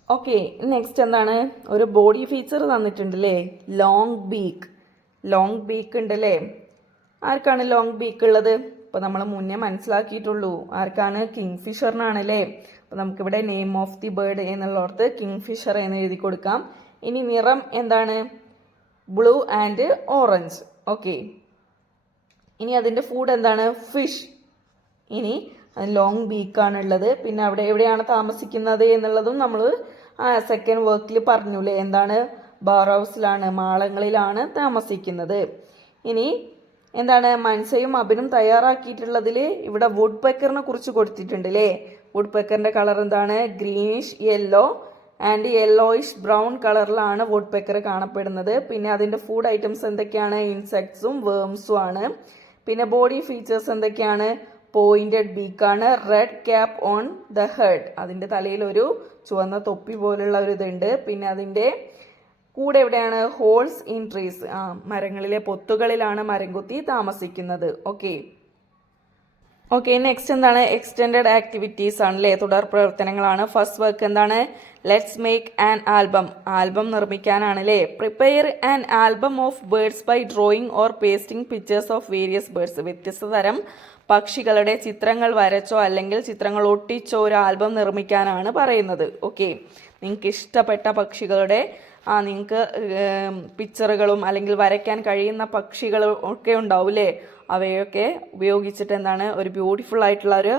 ഓക്കെ, നെക്സ്റ്റ് എന്താണ്? ഒരു ബോഡി ഫീച്ചർ തന്നിട്ടുണ്ടല്ലേ. ലോങ് ബീക്ക് ഉണ്ടല്ലേ. ആർക്കാണ് ലോങ് ബീക്ക് ഉള്ളത്? ഇപ്പോൾ നമ്മൾ മുന്നേ മനസ്സിലാക്കിയിട്ടുള്ളൂ. ആർക്കാണ്? കിങ് ഫിഷറിനാണല്ലേ. അപ്പോൾ നമുക്കിവിടെ നെയിം ഓഫ് ദി ബേർഡ് എന്നുള്ളടത്ത് കിങ് ഫിഷർ എന്ന് എഴുതി കൊടുക്കാം. ഇനി നിറം എന്താണ്? Blue and orange. ഓക്കെ, ഇനി അതിൻ്റെ ഫുഡ് എന്താണ്? ഫിഷ്. ഇനി ലോങ് ബീക്കാണുള്ളത്. പിന്നെ അവിടെ എവിടെയാണ് താമസിക്കുന്നത് എന്നുള്ളതും നമ്മൾ സെക്കൻഡ് വർക്കിൽ പറഞ്ഞുല്ലേ. എന്താണ്? ബാറോസിലാണ്, മാളങ്ങളിലാണ് താമസിക്കുന്നത്. ഇനി എന്താണ്? മൻസയും അബിനും തയ്യാറാക്കിയിട്ടുള്ളതിൽ ഇവിടെ വുഡ് പെക്കറിനെ കുറിച്ച് കൊടുത്തിട്ടുണ്ട് അല്ലേ. വുഡ് പെക്കറിന്റെ കളർ എന്താണ്? Greenish yellow and yellowish brown കളറിലാണ് വുഡ് പെക്കർ കാണപ്പെടുന്നത്. പിന്നെ അതിൻ്റെ ഫുഡ് ഐറ്റംസ് എന്തൊക്കെയാണ്? ഇൻസെക്ട്സും വേംസും ആണ്. പിന്നെ ബോഡി ഫീച്ചേഴ്സ് എന്തൊക്കെയാണ്? പോയിന്റഡ് ബീക്കാണ്, red cap on the head, അതിൻ്റെ തലയിൽ ഒരു ചുവന്ന തൊപ്പി പോലുള്ള ഒരു ഇതുണ്ട്. പിന്നെ അതിൻ്റെ കൂടെ എവിടെയാണ്? ഹോൾസ് ഇൻ ട്രീസ്, മരങ്ങളിലെ പൊത്തുകളിലാണ് മരംകൊത്തി താമസിക്കുന്നത്. ഓക്കെ, നെക്സ്റ്റ് എന്താണ്? എക്സ്റ്റെൻഡഡ് ആക്ടിവിറ്റീസ് ആണ് അല്ലേ, തുടർ പ്രവർത്തനങ്ങളാണ്. ഫസ്റ്റ് വർക്ക് എന്താണ്? Let's make an album, album നിർമ്മിക്കാനാണ് അല്ലേ. Prepare an album of birds by drawing or pasting pictures of various birds, വ്യത്യസ്ത തരം പക്ഷികളുടെ ചിത്രങ്ങൾ വരച്ചോ അല്ലെങ്കിൽ ചിത്രങ്ങൾ ഒട്ടിച്ചോ ഒരു ആൽബം നിർമ്മിക്കാനാണ് പറയുന്നത്. ഓക്കെ, നിങ്ങൾക്ക് ഇഷ്ടപ്പെട്ട പക്ഷികളുടെ നിങ്ങൾക്ക് പിക്ചറുകളും അല്ലെങ്കിൽ വരയ്ക്കാൻ കഴിയുന്ന പക്ഷികളും ഒക്കെ ഉണ്ടാവില്ലേ, അവയൊക്കെ ഉപയോഗിച്ചിട്ട് എന്താണ്? ഒരു ബ്യൂട്ടിഫുൾ ആയിട്ടുള്ള ഒരു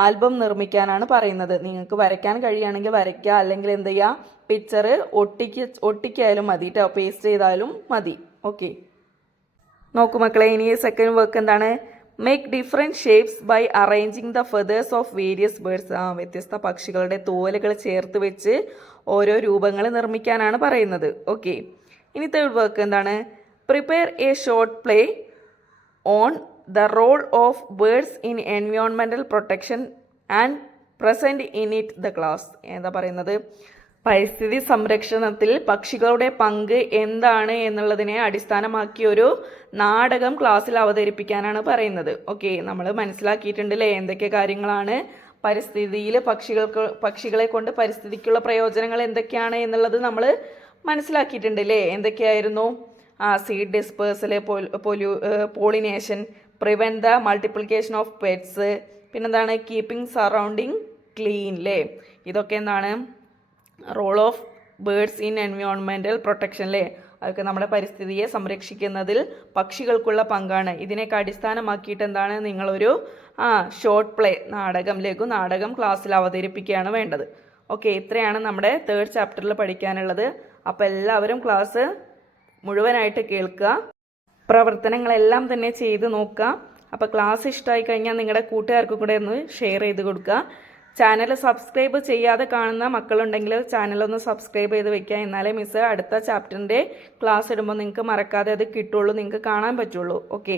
ആൽബം നിർമ്മിക്കാനാണ് പറയുന്നത്. നിങ്ങൾക്ക് വരയ്ക്കാൻ കഴിയുകയാണെങ്കിൽ വരയ്ക്കുക, അല്ലെങ്കിൽ എന്ത് ചെയ്യുക? പിക്ചർ ഒട്ടിക്കായാലും മതി കേട്ടോ, പേസ്റ്റ് ചെയ്താലും മതി. ഓക്കെ, നോക്കൂ മക്കളെ, ഇനി സെക്കൻഡ് വർക്ക് എന്താണ്? Make different shapes by arranging the feathers of various birds, വ്യത്യസ്ത പക്ഷികളുടെ തോലുകൾ ചേർത്ത് വെച്ച് ഓരോ രൂപങ്ങൾ നിർമ്മിക്കാനാണ് പറയുന്നത്. ഓക്കെ, ഇനി തേർഡ് വർക്ക് എന്താണ്? Prepare a short play on the role of birds in environmental protection and present in it the class. എന്താ പറയുന്നത്? പരിസ്ഥിതി സംരക്ഷണത്തിൽ പക്ഷികളുടെ പങ്ക് എന്താണ് എന്നുള്ളതിനെ അടിസ്ഥാനമാക്കി ഒരു നാടകം ക്ലാസ്സിൽ അവതരിപ്പിക്കാനാണ് പറയുന്നത്. ഓക്കെ, നമ്മൾ മനസ്സിലാക്കിയിട്ടുണ്ടല്ലേ എന്തൊക്കെ കാര്യങ്ങളാണ് പരിസ്ഥിതിയിൽ പക്ഷികളെ കൊണ്ട് പരിസ്ഥിതിക്കുള്ള പ്രയോജനങ്ങൾ എന്തൊക്കെയാണ് എന്നുള്ളത് നമ്മൾ മനസ്സിലാക്കിയിട്ടുണ്ടല്ലേ. എന്തൊക്കെയായിരുന്നു? Seed dispersal, pollination, prevent the multiplication of pests, പിന്നെന്താണ്? കീപ്പിംഗ് സറൗണ്ടിങ് ക്ലീൻ അല്ലേ. ഇതൊക്കെ എന്താണ്? Role of birds in environmental protection അല്ലേ. അതൊക്കെ നമ്മുടെ പരിസ്ഥിതിയെ സംരക്ഷിക്കുന്നതിൽ പക്ഷികൾക്കുള്ള പങ്കാണ്. ഇതിനൊക്കെ അടിസ്ഥാനമാക്കിയിട്ട് എന്താണ്? നിങ്ങളൊരു ഷോർട്ട് പ്ലേ, ലഘു നാടകം ക്ലാസ്സിൽ അവതരിപ്പിക്കുകയാണ് വേണ്ടത്. ഓക്കെ, ഇത്രയാണ് നമ്മുടെ തേർഡ് ചാപ്റ്ററിൽ പഠിക്കാനുള്ളത്. അപ്പോൾ എല്ലാവരും ക്ലാസ് മുഴുവനായിട്ട് കേൾക്കുക, പ്രവർത്തനങ്ങളെല്ലാം തന്നെ ചെയ്ത് നോക്കുക. അപ്പോൾ ക്ലാസ് ഇഷ്ടമായി കഴിഞ്ഞാൽ നിങ്ങളുടെ കൂട്ടുകാർക്കും കൂടെ ഒന്ന് ഷെയർ ചെയ്ത് കൊടുക്കുക. ചാനൽ സബ്സ്ക്രൈബ് ചെയ്യാതെ കാണുന്ന മക്കളുണ്ടെങ്കിൽ ചാനലൊന്ന് സബ്സ്ക്രൈബ് ചെയ്ത് വെക്കുക. എന്നാലേ മിസ് അടുത്ത ചാപ്റ്ററിൻ്റെ ക്ലാസ് ഇടുമ്പോൾ നിങ്ങൾക്ക് മറക്കാതെ അത് കിട്ടുള്ളൂ, നിങ്ങൾക്ക് കാണാൻ പറ്റുള്ളൂ. ഓക്കെ.